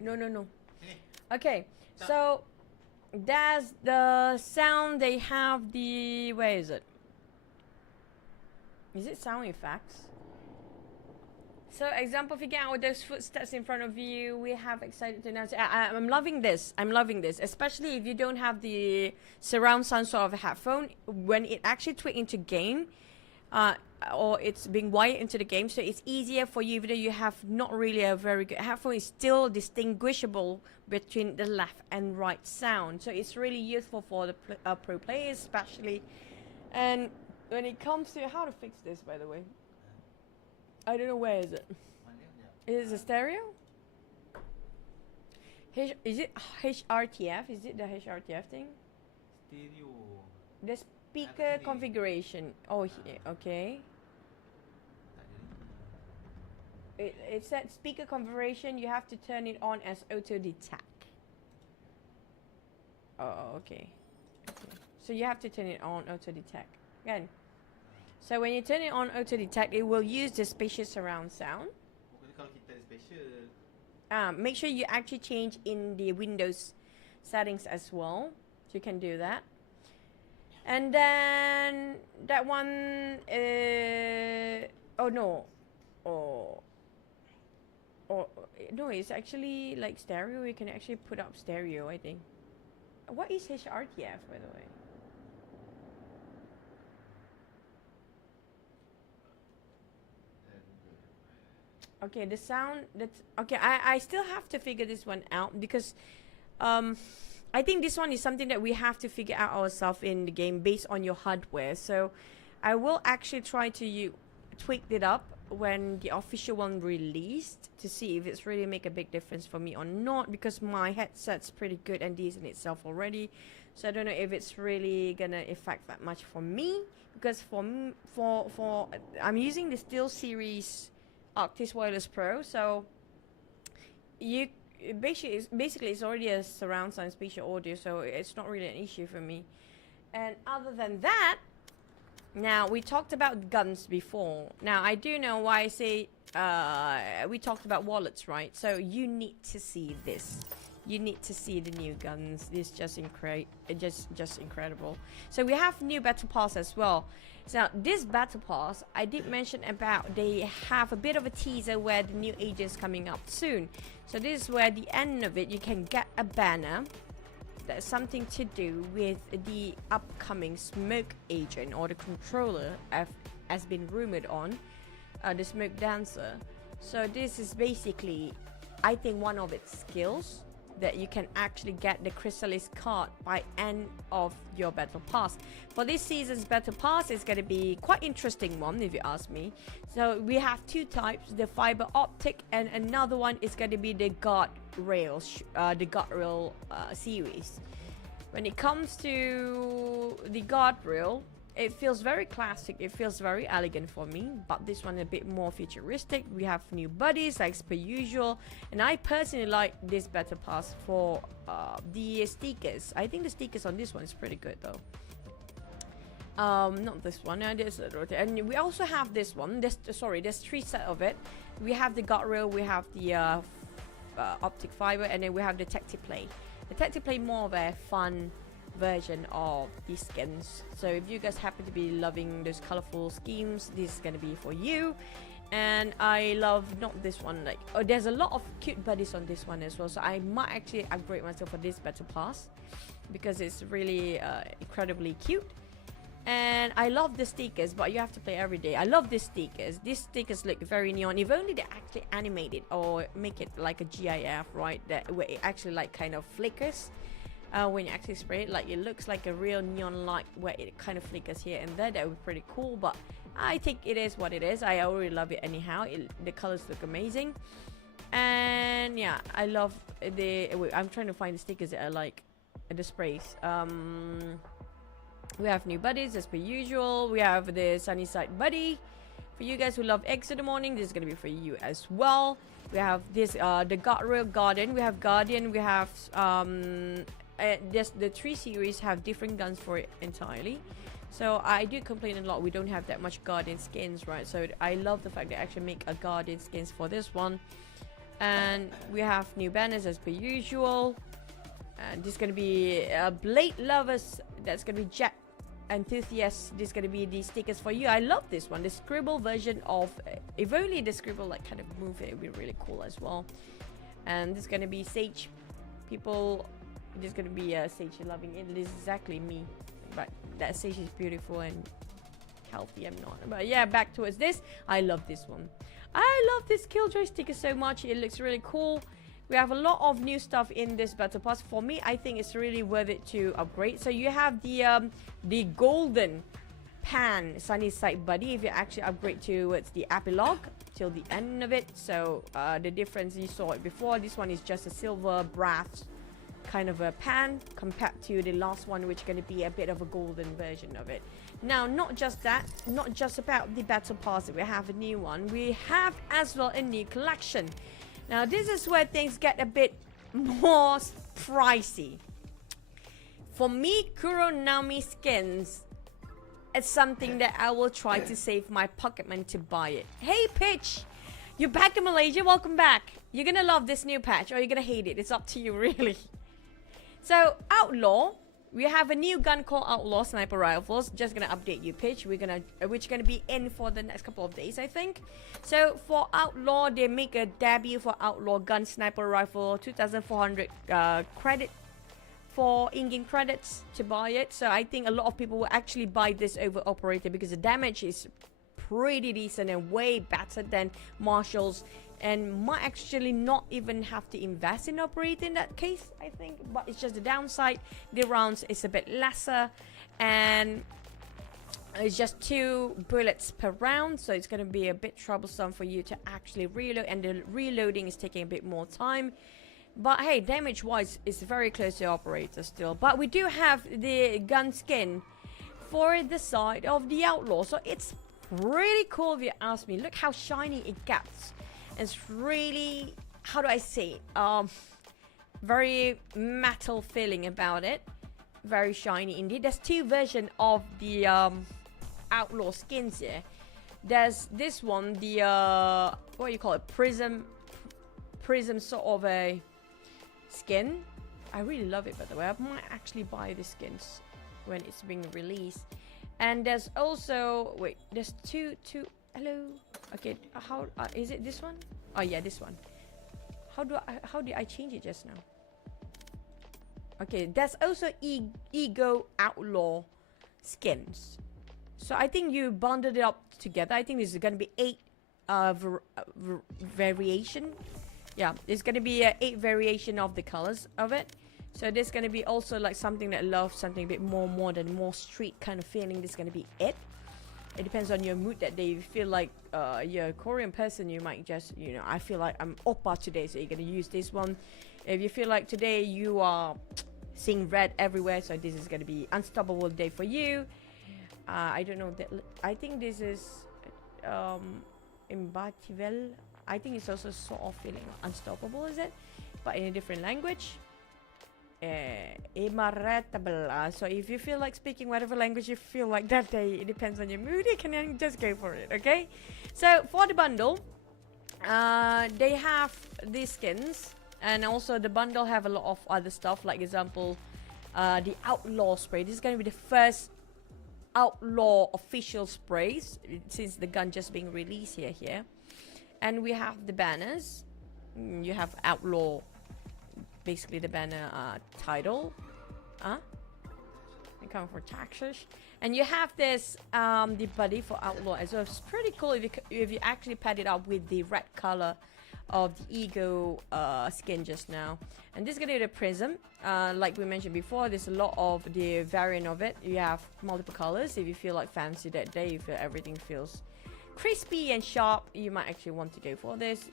No. Okay, so that's the sound they have. The where is it? Is it sound effects? So example, figure out those footsteps in front of you. We have excited to announce. I'm loving this. I'm loving this, especially if you don't have the surround sound sort of headphone. When it actually tweak into game, or it's being wired into the game, so it's easier for you. Even though you have not really a very good headphone, it's still distinguishable between the left and right sound. So it's really useful for the pro players, especially. And when it comes to how to fix this, by the way. I don't know where is it. Is it a stereo? Is it HRTF? Is it the HRTF thing? Stereo. The speaker configuration. Oh, here. Okay. It said speaker configuration. You have to turn it on as auto detect. Oh, okay. So you have to turn it on auto detect. Again. So when you turn it on auto detect, it will use the spatial surround sound. Kalau kita ada special. Make sure you actually change in the Windows settings as well. So you can do that. And then that one, oh no, no, it's actually like stereo. You can actually put up stereo, I think. What is HRTF, by the way? Okay, the sound that's okay. I still have to figure this one out because I think this one is something that we have to figure out ourselves in the game based on your hardware. So I will actually try to tweak it up when the official one released to see if it's really make a big difference for me or not, because my headset's pretty good and decent itself already. So I don't know if it's really gonna affect that much for me, because for I'm using the SteelSeries Arctis Wireless Pro, so basically it's already a surround sound spatial audio, so it's not really an issue for me. And other than that, now we talked about guns before. Now I do know why I say we talked about wallets, right? So you need to see this. You need to see the new guns. This just incredible. So we have new battle pass as well. So this battle pass, I did mention about they have a bit of a teaser where the new agent's coming up soon. So this is where at the end of it you can get a banner that's something to do with the upcoming smoke agent, or the controller has been rumored on, the smoke dancer. So this is basically, I think, one of its skills that you can actually get the Chrysalis card by end of your battle pass. For this season's battle pass, it's going to be quite interesting one if you ask me. So we have two types, the fiber optic, and another one is going to be the guardrail series. When it comes to the guardrail, it feels very classic, it feels very elegant for me, but this one a bit more futuristic. We have new buddies like per usual, and I personally like this battle pass for the stickers. I think the stickers on this one is pretty good though. Not this one, and we also have this one. There's 3 set of it. We have the guardrail, we have the optic fiber, and then we have the tactic play. The tactic play more of a fun version of these skins. So if you guys happen to be loving those colorful schemes, this is gonna be for you. And I love not this one, like there's a lot of cute buddies on this one as well, so I might actually upgrade myself for this battle pass because it's really incredibly cute. And I love the stickers, but you have to play every day. I love these stickers. These stickers look very neon. If only they actually animate it or make it like a GIF, right? That where it actually like kind of flickers when you actually spray it. Like it looks like a real neon light where it kind of flickers here and there. That would be pretty cool. But I think it is what it is. I already love it anyhow. The colors look amazing. And yeah, I love the. Wait, I'm trying to find the stickers that I like. The sprays. We have new buddies as per usual. We have the sunny side buddy. For you guys who love eggs in the morning, this is gonna be for you as well. We have this the guardrail garden. We have guardian. We have just the 3 series have different guns for it entirely. So I do complain a lot we don't have that much guardian skins, right? So I love the fact they actually make a guardian skins for this one. And we have new banners as per usual. And this is gonna be blade lovers. That's gonna be Jack enthusiasts. This is gonna be the stickers for you. I love this one, the scribble version of if only the scribble like kind of move, it would be really cool as well. And this is gonna be Sage people. This is gonna be Sage loving it. This is exactly me, but that Sage is beautiful and healthy. I'm not, but yeah, back towards this. I love this one. I love this Killjoy sticker so much. It looks really cool. We have a lot of new stuff in this battle pass. For me, I think it's really worth it to upgrade. So you have the golden pan sunny side buddy if you actually upgrade towards the epilogue till the end of it. So the difference, you saw it before. This one is just a silver brass kind of a pan compared to the last one, which is going to be a bit of a golden version of it. Now, not just that, not just about the battle pass that we have a new one, we have as well a new collection. Now, this is where things get a bit more pricey. For me, Kuronami skins, it's something that I will try to save my pocket money to buy it. Hey, Pitch! You're back in Malaysia, welcome back. You're gonna love this new patch or you're gonna hate it. It's up to you, really. So, Outlaw. We have a new gun called Outlaw sniper rifles. Just gonna update you, Pitch. Which gonna be in for the next couple of days, I think. So for Outlaw, they make a debut for Outlaw gun sniper rifle, 2,400 credit for in-game credits to buy it. So I think a lot of people will actually buy this over Operator because the damage is pretty decent and way better than Marshall's. And might actually not even have to invest in Operator in that case, I think. But it's just the downside. The rounds is a bit lesser. And it's just 2 bullets per round. So it's going to be a bit troublesome for you to actually reload. And the reloading is taking a bit more time. But hey, damage-wise, it's very close to Operator still. But we do have the gun skin for the side of the Outlaw. So it's really cool if you ask me. Look how shiny it gets. It's really, how do I say, very metal feeling about it. Very shiny indeed. There's 2 versions of the Outlaw skins here. There's this one, the what do you call it, prism sort of a skin. I really love it, by the way. I might actually buy the skins when it's being released. And there's also, wait, there's two. Hello. Okay, how is it this one? Oh yeah, this one. How did I change it just now? Okay, there's also Ego Outlaw skins. So I think you bundled it up together. I think this is gonna be 8 variation. Yeah, it's gonna be 8 variation of the colors of it. So this is gonna be also like something that loves something a bit more modern, more street kind of feeling. This is gonna be it. It depends on your mood that day. If you feel like you're a Korean person, you might just, you know, I feel like I'm oppa today, so you're gonna use this one. If you feel like today you are seeing red everywhere, so this is gonna be unstoppable day for you. I don't know that. I think this is Imbativel. I think it's also sort of feeling unstoppable, is it? But in a different language. Imaretable. So if you feel like speaking whatever language you feel like that day, it depends on your mood. You can just go for it, okay? So for the bundle, they have these skins, and also the bundle have a lot of other stuff. Like example, the Outlaw spray. This is gonna be the first Outlaw official sprays since the gun just being released here. And we have the banners. You have Outlaw. Basically the banner title, they come for taxes, and you have this the body for Outlaw as well. It's pretty cool if you actually pad it up with the red color of the Ego skin just now. And this is gonna be the prism, like we mentioned before. There's a lot of the variant of it. You have multiple colors. If you feel like fancy that day, you feel everything feels crispy and sharp, you might actually want to go for this.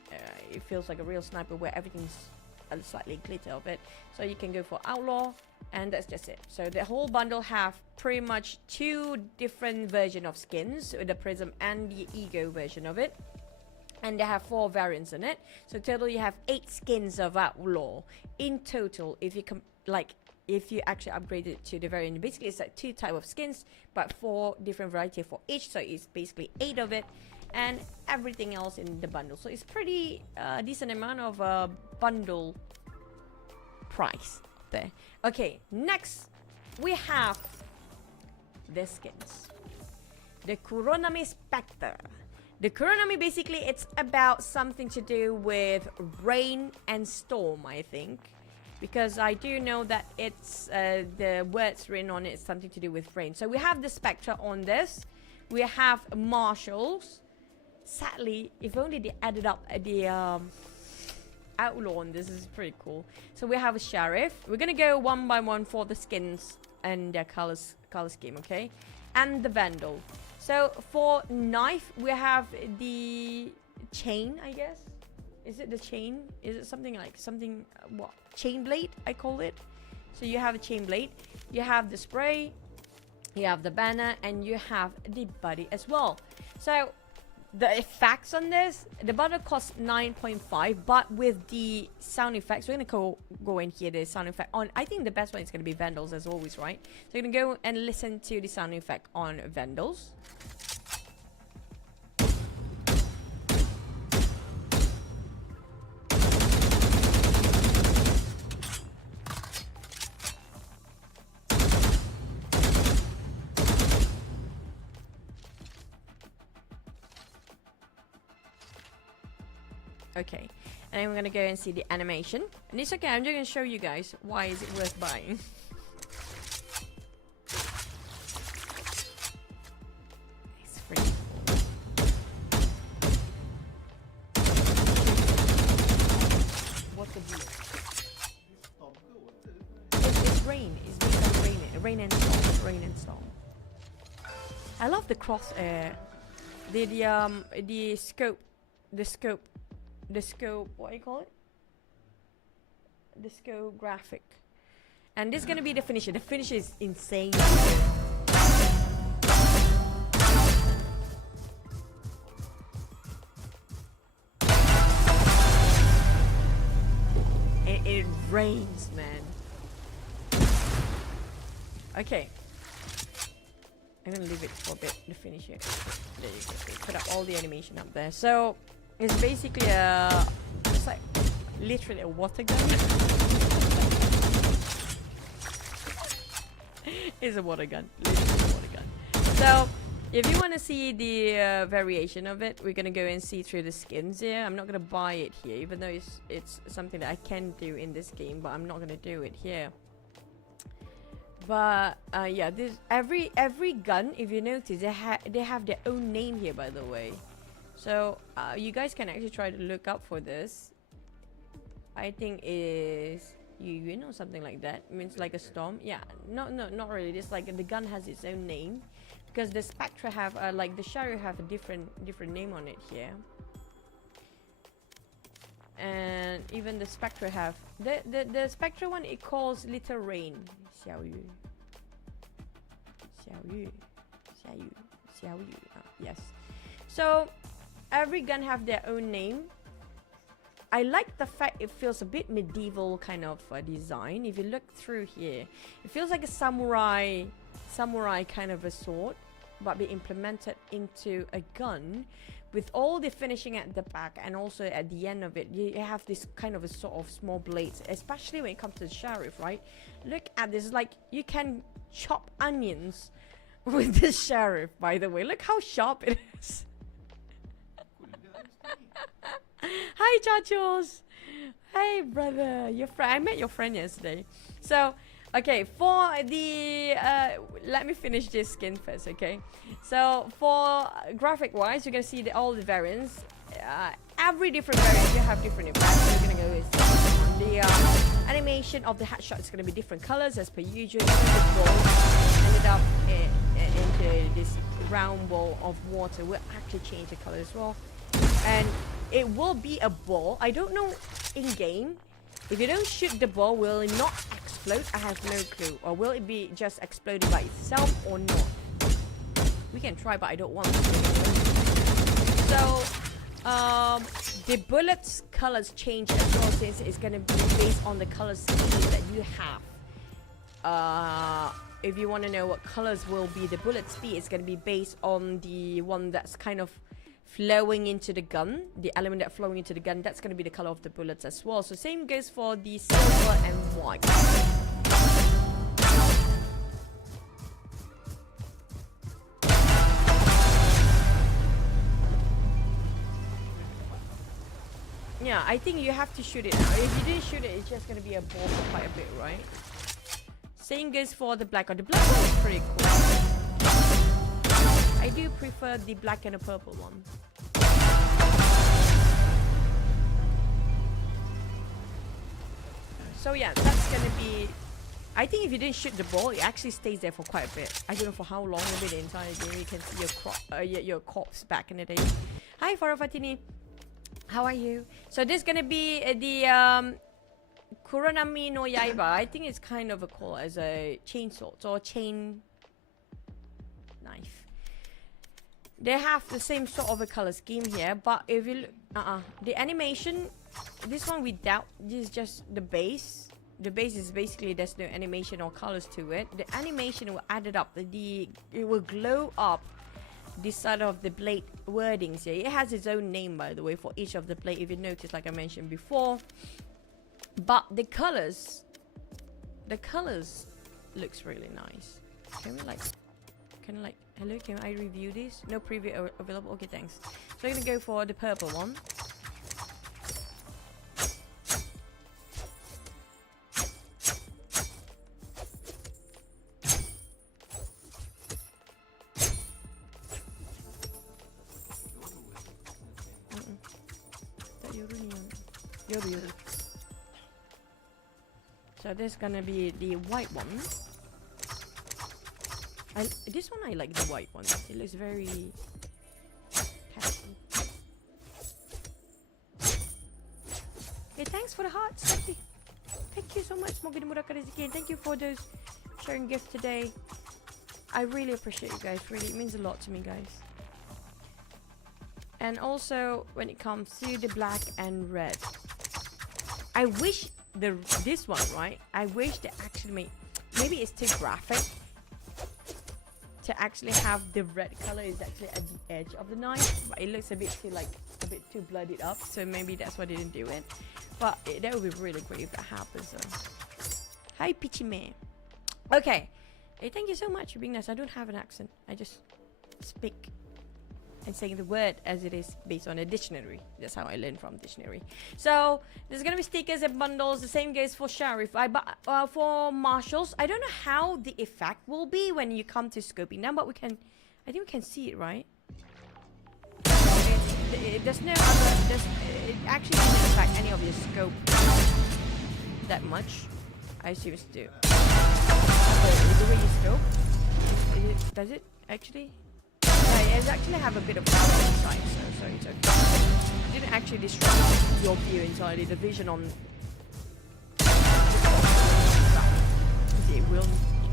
It feels like a real sniper where everything's a slightly glitter of it, so you can go for Outlaw, and that's just it. So the whole bundle have pretty much 2 different version of skins, the prism and the Ego version of it, and they have 4 variants in it. So total you have 8 skins of Outlaw in total. If you if you actually upgrade it to the variant, basically it's like 2 type of skins, but 4 different variety for each. So it's basically 8 of it, and everything else in the bundle. So it's pretty decent amount of bundle price there. Okay, next we have the skins. The Kuronami Spectre. The Kuronami, basically it's about something to do with rain and storm, I think, because I do know that it's the words written on it is something to do with rain. So we have the Spectre on this. We have marshals. Sadly, if only they added up the Outlaw on this, is pretty cool. So we have a sheriff. We're gonna go one by one for the skins and their color scheme, okay? And the vandal. So for knife, we have the chain, I guess. Is it the chain? Is it something like what? Chain blade, I call it. So you have a chain blade. You have the spray. You have the banner, and you have the body as well. So the effects on this, the bundle costs 9.5, but with the sound effects, we're gonna go in here, the sound effect on. I think the best one is gonna be Vandals as always, right? So you're gonna go and listen to the sound effect on Vandals. Okay, and then we're gonna go and see the animation, and it's okay. I'm just gonna show you guys why is it worth buying. It's free. What's the deal? It's rain. It's basically rain and storm. Rain and storm. I love the crosshair. The scope. The scope, what do you call it? The scope graphic. And this is gonna be the finisher. The finisher is insane. It rains, man. Okay. I'm gonna leave it for a bit, the finisher. There you go. Put up all the animation up there. So it's basically it's like literally a water gun. It's a water gun, literally a water gun. So if you want to see the variation of it, we're gonna go and see through the skins here. I'm not gonna buy it here, even though it's something that I can do in this game, but I'm not gonna do it here. But yeah, this every gun, if you notice, they have their own name here, by the way. So you guys can actually try to look up for this. I think is you know, something like that. It means like a storm. Yeah, no, not really. It's like the gun has its own name, because the Spectre have like the Shari have a different name on it here. And even the Spectre have the Spectre one, it calls Little Rain. Xiao Yu. Yes. So every gun have their own name. I like the fact it feels a bit medieval kind of design. If you look through here, it feels like a samurai kind of a sword, but be implemented into a gun with all the finishing at the back, and also at the end of it you have this kind of a sort of small blades, especially when it comes to the sheriff, right? Look at this, like you can chop onions with this sheriff, by the way. Look how sharp it is. Hi Chachos. Hey brother, your friend. I met your friend yesterday. So okay, for the let me finish this skin first, okay? So for graphic wise, you're gonna see all the variants. Every different variant you have different effects. We're gonna go with the animation of the headshot is gonna be different colors as per usual. The ball ended up into this round ball of water. We'll actually change the color as well, and it will be a ball. I don't know in game. If you don't shoot the ball, will it not explode? I have no clue. Or will it be just exploding by itself or not? We can try, but I don't want to. So, the bullets colors change as well, since it's going to be based on the color scheme that you have. If you want to know what colors will be the bullet speed, it's going to be based on the one that's kind of flowing into the gun, the element that flowing into the gun, that's going to be the color of the bullets as well. So same goes for the silver and white. Yeah, I think you have to shoot it now. If you didn't shoot it, it's just going to be a ball for quite a bit, right? Same goes for the black one. The black one is pretty cool. I do prefer the black and the purple one. So yeah, that's gonna be... I think if you didn't shoot the ball, it actually stays there for quite a bit. I don't know for how long, maybe the entire game. You can see your corpse back in the day. Hi Farah Fatini, how are you? So this is gonna be the Kuronami no Yaiba. I think it's kind of called as a chainsaw or chain knife. They have the same sort of a color scheme here, but if you the animation, this one without, this is just the base. The base is basically, there's no animation or colors to it. The animation will add it up. It will glow up this side of the blade wordings here. It has its own name, by the way, for each of the blade, if you notice, like I mentioned before. But the colors looks really nice. Can we like, hello, can I review this? No preview available. Okay, thanks. So I'm gonna go for the purple one. So this is gonna be the white one. This one I like the white one. It looks very catchy. Hey, thanks for the hearts, Stephanie. Thank you so much, Mogini Muraka Riziki, and thank you for those sharing gifts today. I really appreciate you guys. Really, it means a lot to me, guys. And also, when it comes to the black and red, I wish this one, right? I wish they actually made, maybe it's too graphic to actually have the red color is actually at the edge of the knife, but it looks a bit too bloodied up, so maybe that's why they didn't do it. But that would be really great if that happens. So. Hi Peachy Man. Okay, hey, thank you so much for being nice. I don't have an accent, I just speak and saying the word as it is based on a dictionary. That's how I learned from dictionary. So there's gonna be stickers and bundles. The same goes for Sheriff. For Marshals, I don't know how the effect will be when you come to scoping them, but I think we can see it, right? There's no other. It actually doesn't affect any of your scope that much. I assume it's do. The way you scope, does it actually? Yeah, it actually have a bit of power on the side, so it's okay. It didn't actually disrupt your view entirely. The vision on it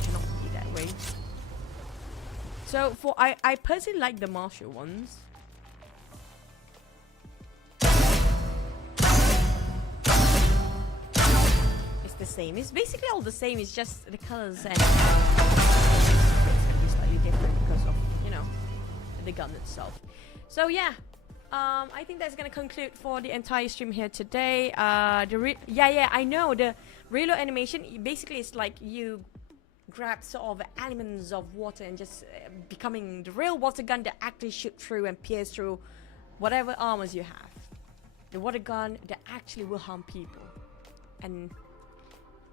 cannot be that way. So I personally like the martial ones. It's the same. It's basically all the same. It's just the colors and it's gonna be slightly different because of, you know, the gun itself. So yeah, I think that's gonna conclude for the entire stream here today. I know the reload animation basically is like you grab sort of elements of water and just becoming the real water gun that actually shoot through and pierce through whatever armors you have. The water gun that actually will harm people. And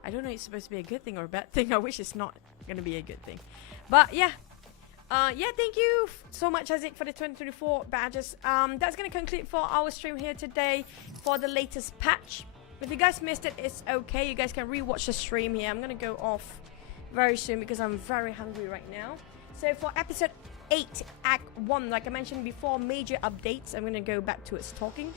I don't know if it's supposed to be a good thing or a bad thing. I wish it's not gonna be a good thing. But yeah. Thank you so much, Hazik, for the 2024 badges. That's gonna conclude for our stream here today for the latest patch. If you guys missed it, it's okay. You guys can rewatch the stream here. I'm gonna go off very soon because I'm very hungry right now. So for episode 8, Act 1, like I mentioned before, major updates. I'm gonna go back to its talking.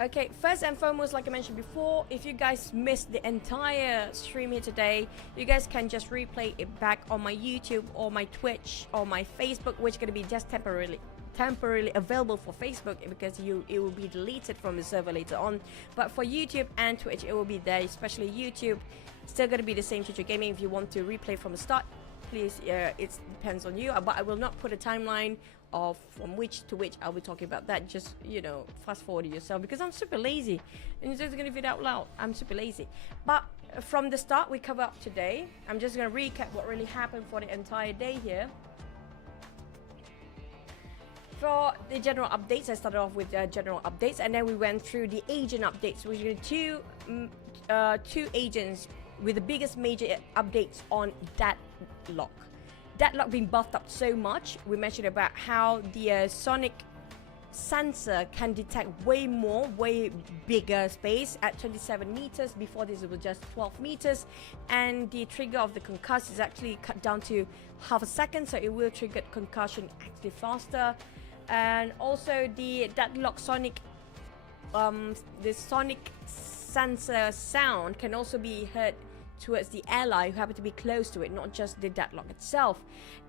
Okay, first and foremost, like I mentioned before, if you guys missed the entire stream here today, you guys can just replay it back on my YouTube or my Twitch or my Facebook, which is gonna be just temporarily available for Facebook because it will be deleted from the server later on. But for YouTube and Twitch, it will be there, especially YouTube. Still gonna be the same Killjoy Gaming. If you want to replay from the start, please, it depends on you. But I will not put a timeline of from which to which I'll be talking about that. Just, you know, fast forward it yourself because I'm super lazy and you're just gonna read it out loud. I'm super lazy. But from the start, we cover up today. I'm just gonna recap what really happened for the entire day here. For the general updates, I started off with general updates, and then we went through the agent updates. We did two agents with the biggest major updates on Deadlock. Deadlock being buffed up so much. We mentioned about how the sonic sensor can detect way bigger space at 27 meters. Before this, it was just 12 meters, and the trigger of the concuss is actually cut down to half a second, so it will trigger concussion actually faster. And also the Deadlock sonic, the sonic sensor sound can also be heard towards the ally who happen to be close to it, not just the Deadlock itself.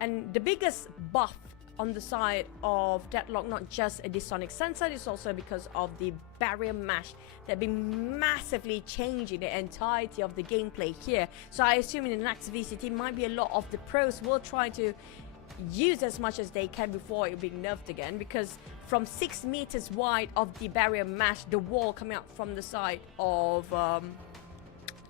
And the biggest buff on the side of Deadlock, not just the sonic sensor, is also because of the barrier mesh that been massively changing the entirety of the gameplay here. So I assume in the next VCT might be a lot of the pros will try to use as much as they can before it being nerfed again, because from 6 meters wide of the barrier mesh, the wall coming out from the side of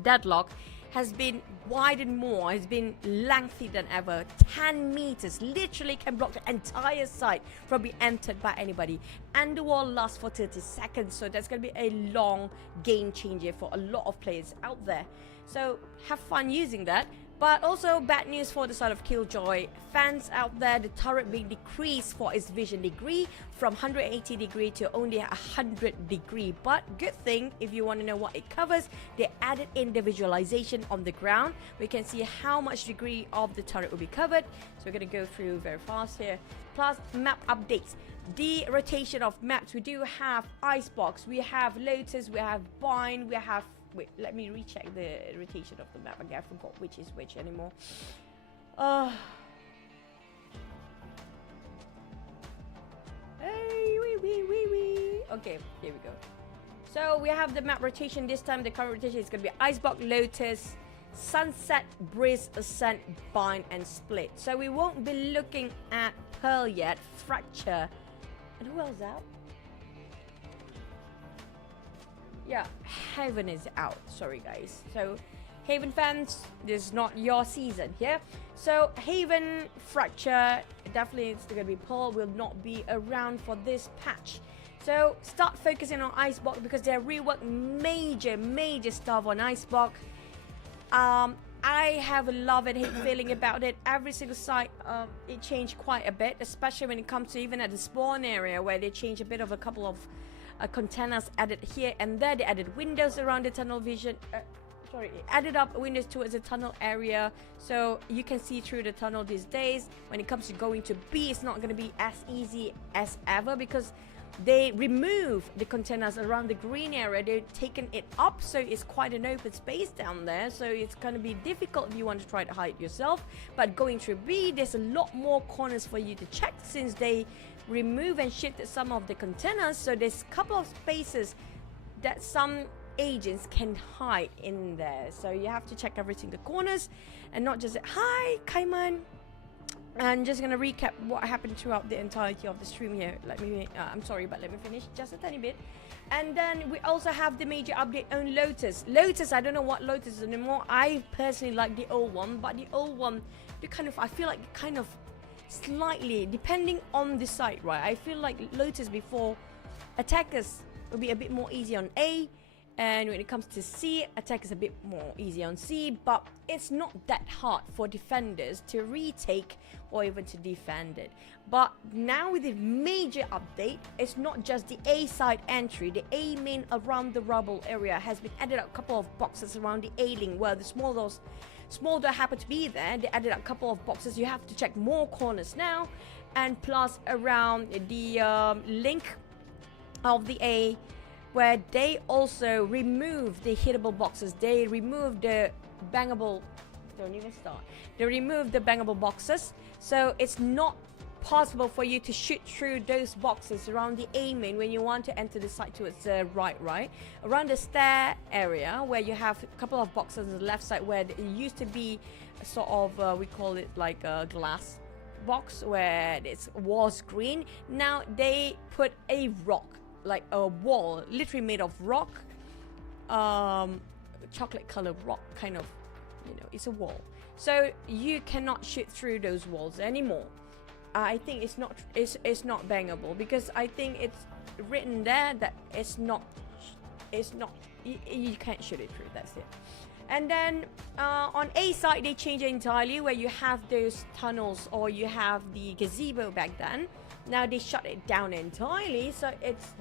Deadlock has been widened more, has been lengthy than ever. 10 meters literally can block the entire site from being entered by anybody, and the wall lasts for 30 seconds, so that's gonna be a long game changer for a lot of players out there. So have fun using that. But also bad news for the side of Killjoy fans out there, the turret being decreased for its vision degree from 180 degree to only 100 degree. But good thing, if you want to know what it covers, they added in the visualization on the ground. We can see how much degree of the turret will be covered. So we're going to go through very fast here. Plus map updates. The rotation of maps, we do have Icebox, we have Lotus, we have Bind, we have... Wait, let me recheck the rotation of the map again. I forgot which is which anymore. Hey, wee. Okay, here we go. So we have the map rotation this time. The current rotation is going to be Icebox, Lotus, Sunset, Breeze, Ascent, Bind, and Split. So we won't be looking at Pearl yet. Fracture. And who else out? Yeah, Haven is out. Sorry, guys. So, Haven fans, this is not your season here. So, Haven, Fracture, definitely it's going to be Pearl, will not be around for this patch. So, start focusing on Icebox because they reworked major stuff on Icebox. I have a love and hate feeling about it. Every single site, it changed quite a bit, especially when it comes to even at the spawn area where they changed a bit of a couple of containers added here and there. They added windows around the tunnel vision. Added up windows towards the tunnel area, so you can see through the tunnel these days. When it comes to going to B, it's not going to be as easy as ever because they remove the containers around the green area. They've taken it up, so it's quite an open space down there, so it's going to be difficult if you want to try to hide yourself. But going through B, there's a lot more corners for you to check, since they remove and shifted some of the containers. So there's a couple of spaces that some agents can hide in there, so you have to check every single corners, and not just hi Kaiman. I'm just gonna recap what happened throughout the entirety of the stream here. Let me I'm sorry, but let me finish just a tiny bit. And then we also have the major update on Lotus. I don't know what Lotus is anymore. I personally like the old one, but the old one, I feel like kind of slightly, depending on the site, right? I feel like Lotus before, attackers will be a bit more easy on A, and when it comes to C, attack is a bit more easy on C, but it's not that hard for defenders to retake or even to defend it. But now with the major update, it's not just the A side entry. The A main around the rubble area has been added up a couple of boxes around the A link where the small door happen to be there. They added up a couple of boxes. You have to check more corners now, and plus around the link of the A, where they also remove the hittable boxes. They remove the bangable, don't even start. They remove the bangable boxes, so it's not possible for you to shoot through those boxes around the A main when you want to enter the site towards the right. Around the stair area, where you have a couple of boxes on the left side, where it used to be a sort of, we call it like a glass box, where it was green. Now they put a rock, like a wall, literally made of rock, chocolate colored rock, kind of, it's a wall, so you cannot shoot through those walls anymore. I think it's not bangable, because I think it's written there that it's not you can't shoot it through. That's it. And then on A side, they change it entirely, where you have those tunnels, or you have the gazebo back then. Now they shut it down entirely, so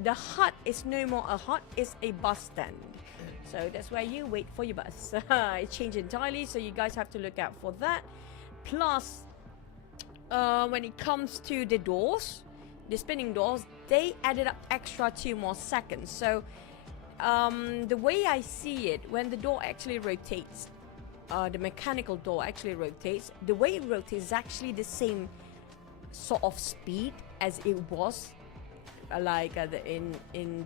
the hut is no more a hut, it's a bus stand. So that's where you wait for your bus. It changed entirely, so you guys have to look out for that. Plus, when it comes to the doors, the spinning doors, they added up extra 2 more seconds. So the way I see it, when the door actually rotates, the mechanical door actually rotates, the way it rotates is actually the same sort of speed as it was like in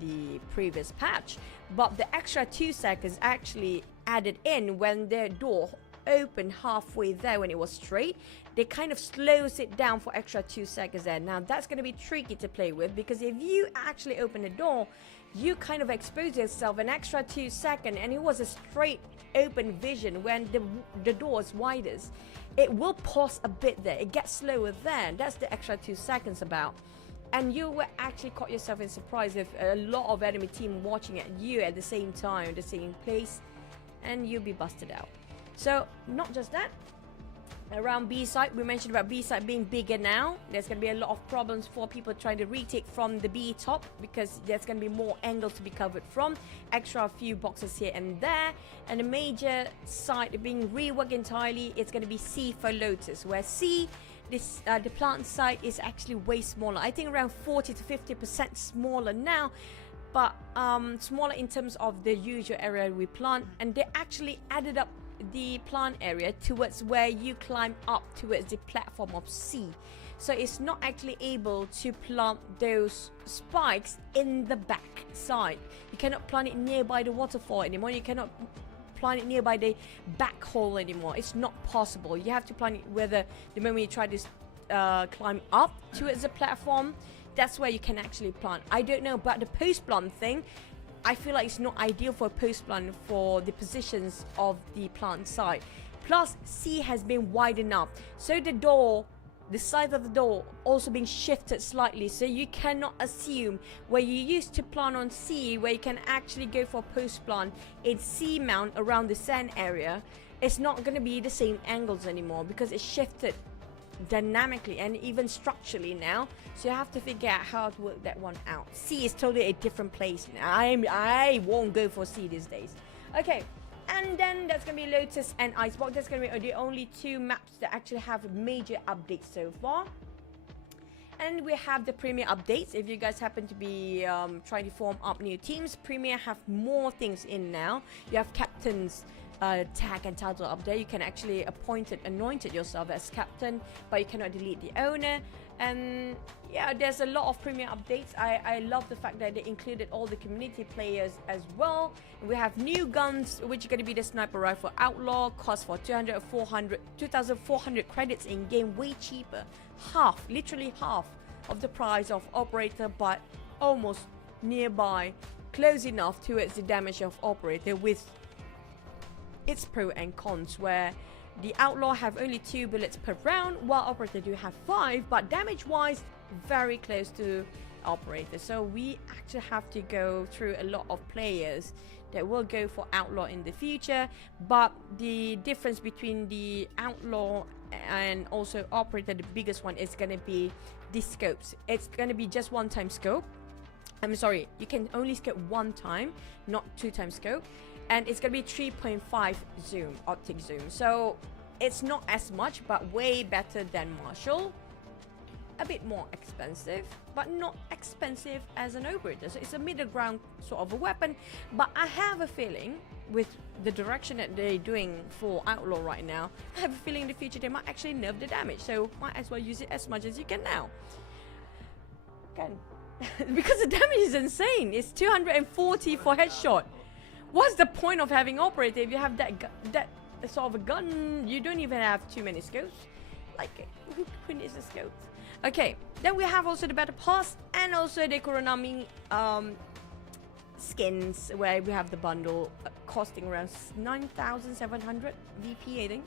the previous patch, but the extra 2 seconds actually added in when the door opened halfway there. When it was straight, they kind of slows it down for extra 2 seconds there. Now that's going to be tricky to play with, because if you actually open the door, you kind of expose yourself an extra 2 seconds, and it was a straight open vision. When the door is widest, it will pause a bit there, it gets slower there. That's the extra 2 seconds about. And you will actually caught yourself in surprise if a lot of enemy team watching at you at the same time, the same place, and you'll be busted out. So not just that, around B side, we mentioned about B side being bigger now. There's going to be a lot of problems for people trying to retake from the B top, because there's going to be more angles to be covered from, extra few boxes here and there. And the major side being reworked entirely, it's going to be C for Lotus, where C, the plant site is actually way smaller. I think around 40 to 50% smaller now, but smaller in terms of the usual area we plant. And they actually added up the plant area towards where you climb up towards the platform of C, so it's not actually able to plant those spikes in the back side. You cannot plant it nearby the waterfall anymore. You cannot plant it nearby the back hole anymore. It's not possible. You have to plant it where the moment you try to climb up towards the platform, that's where you can actually plant. I don't know about the post plant thing. I feel like it's not ideal for a post plant for the positions of the plant side. Plus, C has been wide enough, so the door, the size of the door also being shifted slightly, so you cannot assume where you used to plant on C, where you can actually go for post plant in C mount around the sand area. It's not going to be the same angles anymore, because it's shifted dynamically and even structurally now, so you have to figure out how to work that one out. C is totally a different place now. I won't go for C these days. Okay, and then that's gonna be Lotus and Icebox. That's gonna be the only 2 maps that actually have major updates so far. and we have the Premier updates. If you guys happen to be trying to form up new teams, Premier have more things in now. You have captains tag and title up there. You can actually anoint yourself as captain, but you cannot delete the owner. And yeah, there's a lot of Premier updates. I love the fact that they included all the community players as well. We have new guns, which are going to be the sniper rifle Outlaw, cost for 2,400 credits in game, way cheaper. Half, literally half of the price of Operator, but almost nearby, close enough towards the damage of Operator with its pro and cons, where the Outlaw have only 2 bullets per round, while Operator do have 5, but damage-wise, very close to Operator. So we actually have to go through a lot of players that will go for Outlaw in the future, but the difference between the Outlaw and also Operator, the biggest one, is going to be the scopes. It's going to be just 1-time scope. I'm sorry, you can only scope 1 time, not 2-time scope. And it's going to be 3.5 zoom, optic zoom. So it's not as much, but way better than Marshall. A bit more expensive, but not expensive as an Operator. So it's a middle ground sort of a weapon. But I have a feeling, with the direction that they're doing for Outlaw right now, I have a feeling in the future they might actually nerf the damage. So might as well use it as much as you can now. Again, because the damage is insane. It's 240 for headshot. What's the point of having Operator if you have that sort of a gun? You don't even have too many scopes. Like, who needs a scope? Okay, then we have also the Battle Pass and also the Kuronami skins, where we have the bundle costing around 9,700 VP, I think.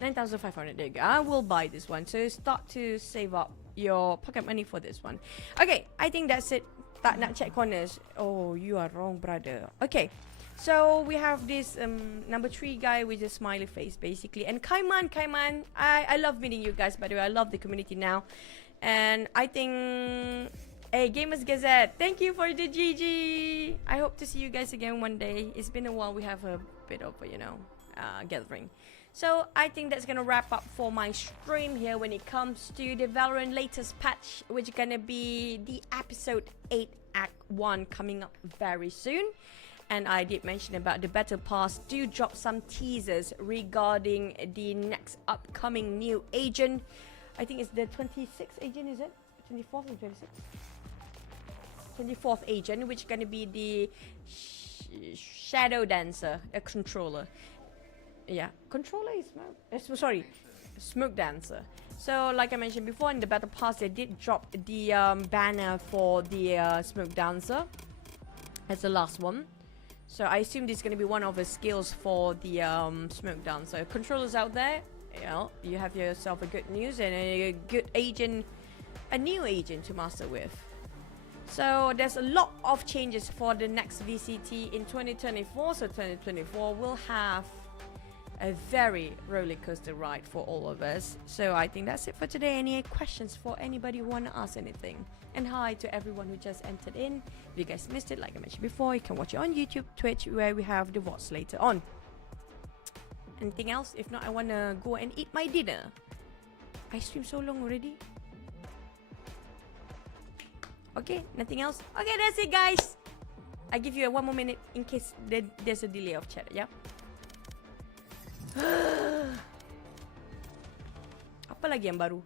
9,500, there you go. I will buy this one. So start to save up your pocket money for this one. Okay, I think that's it. Tak nak check corners. Oh, you are wrong, brother. Okay, so we have this number 3 guy with a smiley face, basically. And Kaiman, I love meeting you guys, by the way. I love the community now. And I think... Hey, Gamers Gazette, thank you for the GG. I hope to see you guys again one day. It's been a while. We have a bit of, gathering. So I think that's gonna wrap up for my stream here when it comes to the Valorant latest patch, which is gonna be the episode 8 Act 1 coming up very soon. And I did mention about the Battle Pass. Do drop some teasers regarding the next upcoming new agent. I think it's the 26th agent, is it? 24th or 26th? 24th agent, which is gonna be the Shadow Dancer, a controller. Yeah, controller is smoke dancer. So like I mentioned before, in the Battle Pass they did drop the banner for the smoke dancer as the last one. So I assume this is going to be one of the skills for the smoke dancer. Controllers out there, you have yourself a good news and a good agent, a new agent to master with. So there's a lot of changes for the next VCT in 2024. So 2024 will have a very roller coaster ride for all of us. So I think that's it for today. Any questions for anybody who want to ask anything? And hi to everyone who just entered in. If you guys missed it, like I mentioned before, you can watch it on YouTube, Twitch, where we have the VODs later on. Anything else? If not, I want to go and eat my dinner. I streamed so long already. Okay, nothing else? Okay, that's it, guys. I give you 1 more minute in case there's a delay of chat, yeah? Apa lagi yang baru?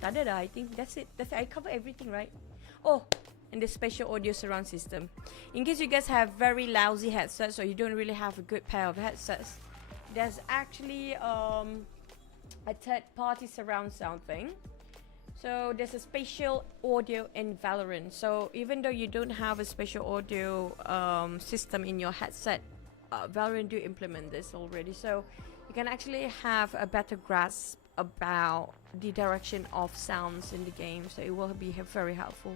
Tak ada dah, I think that's it. I covered everything, right? Oh, and the spatial audio surround system. In case you guys have very lousy headsets or you don't really have a good pair of headsets, there's actually a third-party surround sound thing. So there's a spatial audio in Valorant. So even though you don't have a spatial audio system in your headset, Valorant do implement this already, so you can actually have a better grasp about the direction of sounds in the game, so it will be very helpful.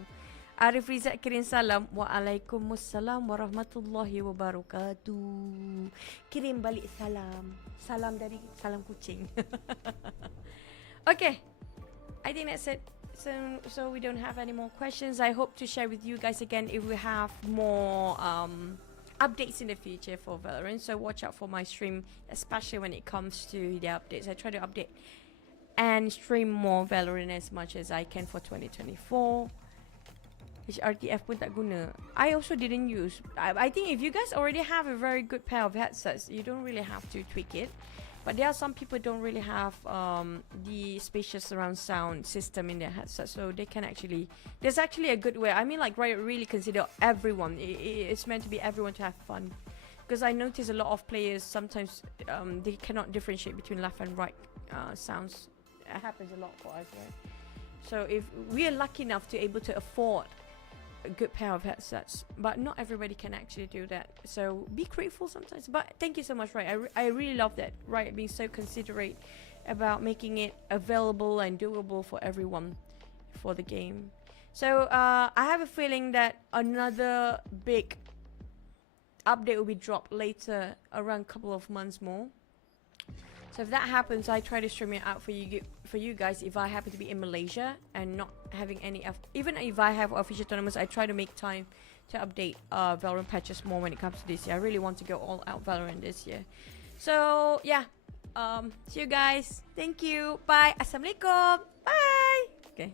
Arif Rizak kirim salam. Waalaikumsalam warahmatullahi wabarakatuh. Kirim balik salam. Salam dari salam kucing. Okay, I think that's it. So we don't have any more questions. I hope to share with you guys again if we have more updates in the future for Valorant. So watch out for my stream, especially when it comes to the updates. I try to update and stream more Valorant as much as I can for 2024. HRTF pun tak guna. I also didn't use. I think if you guys already have a very good pair of headsets, you don't really have to tweak it. But there are some people don't really have the spatial surround sound system in their headset, so they can actually. There's actually a good way. I mean, like, Riot really consider everyone. It's meant to be everyone to have fun. Because I notice a lot of players sometimes they cannot differentiate between left and right sounds. It happens a lot for us, right? So if we are lucky enough to able to afford a good pair of headsets, but not everybody can actually do that, so be grateful sometimes. But thank you so much, right? I really love that, right? Being so considerate about making it available and doable for everyone for the game. So I have a feeling that another big update will be dropped later, around a couple of months more. So if that happens, I try to stream it out for you guys if I happen to be in Malaysia and not having any even if I have official tournaments, I try to make time to update Valorant patches more when it comes to this year. I really want to go all out Valorant this year. So yeah, see you guys. Thank you. Bye. Assalamualaikum. Bye. Okay.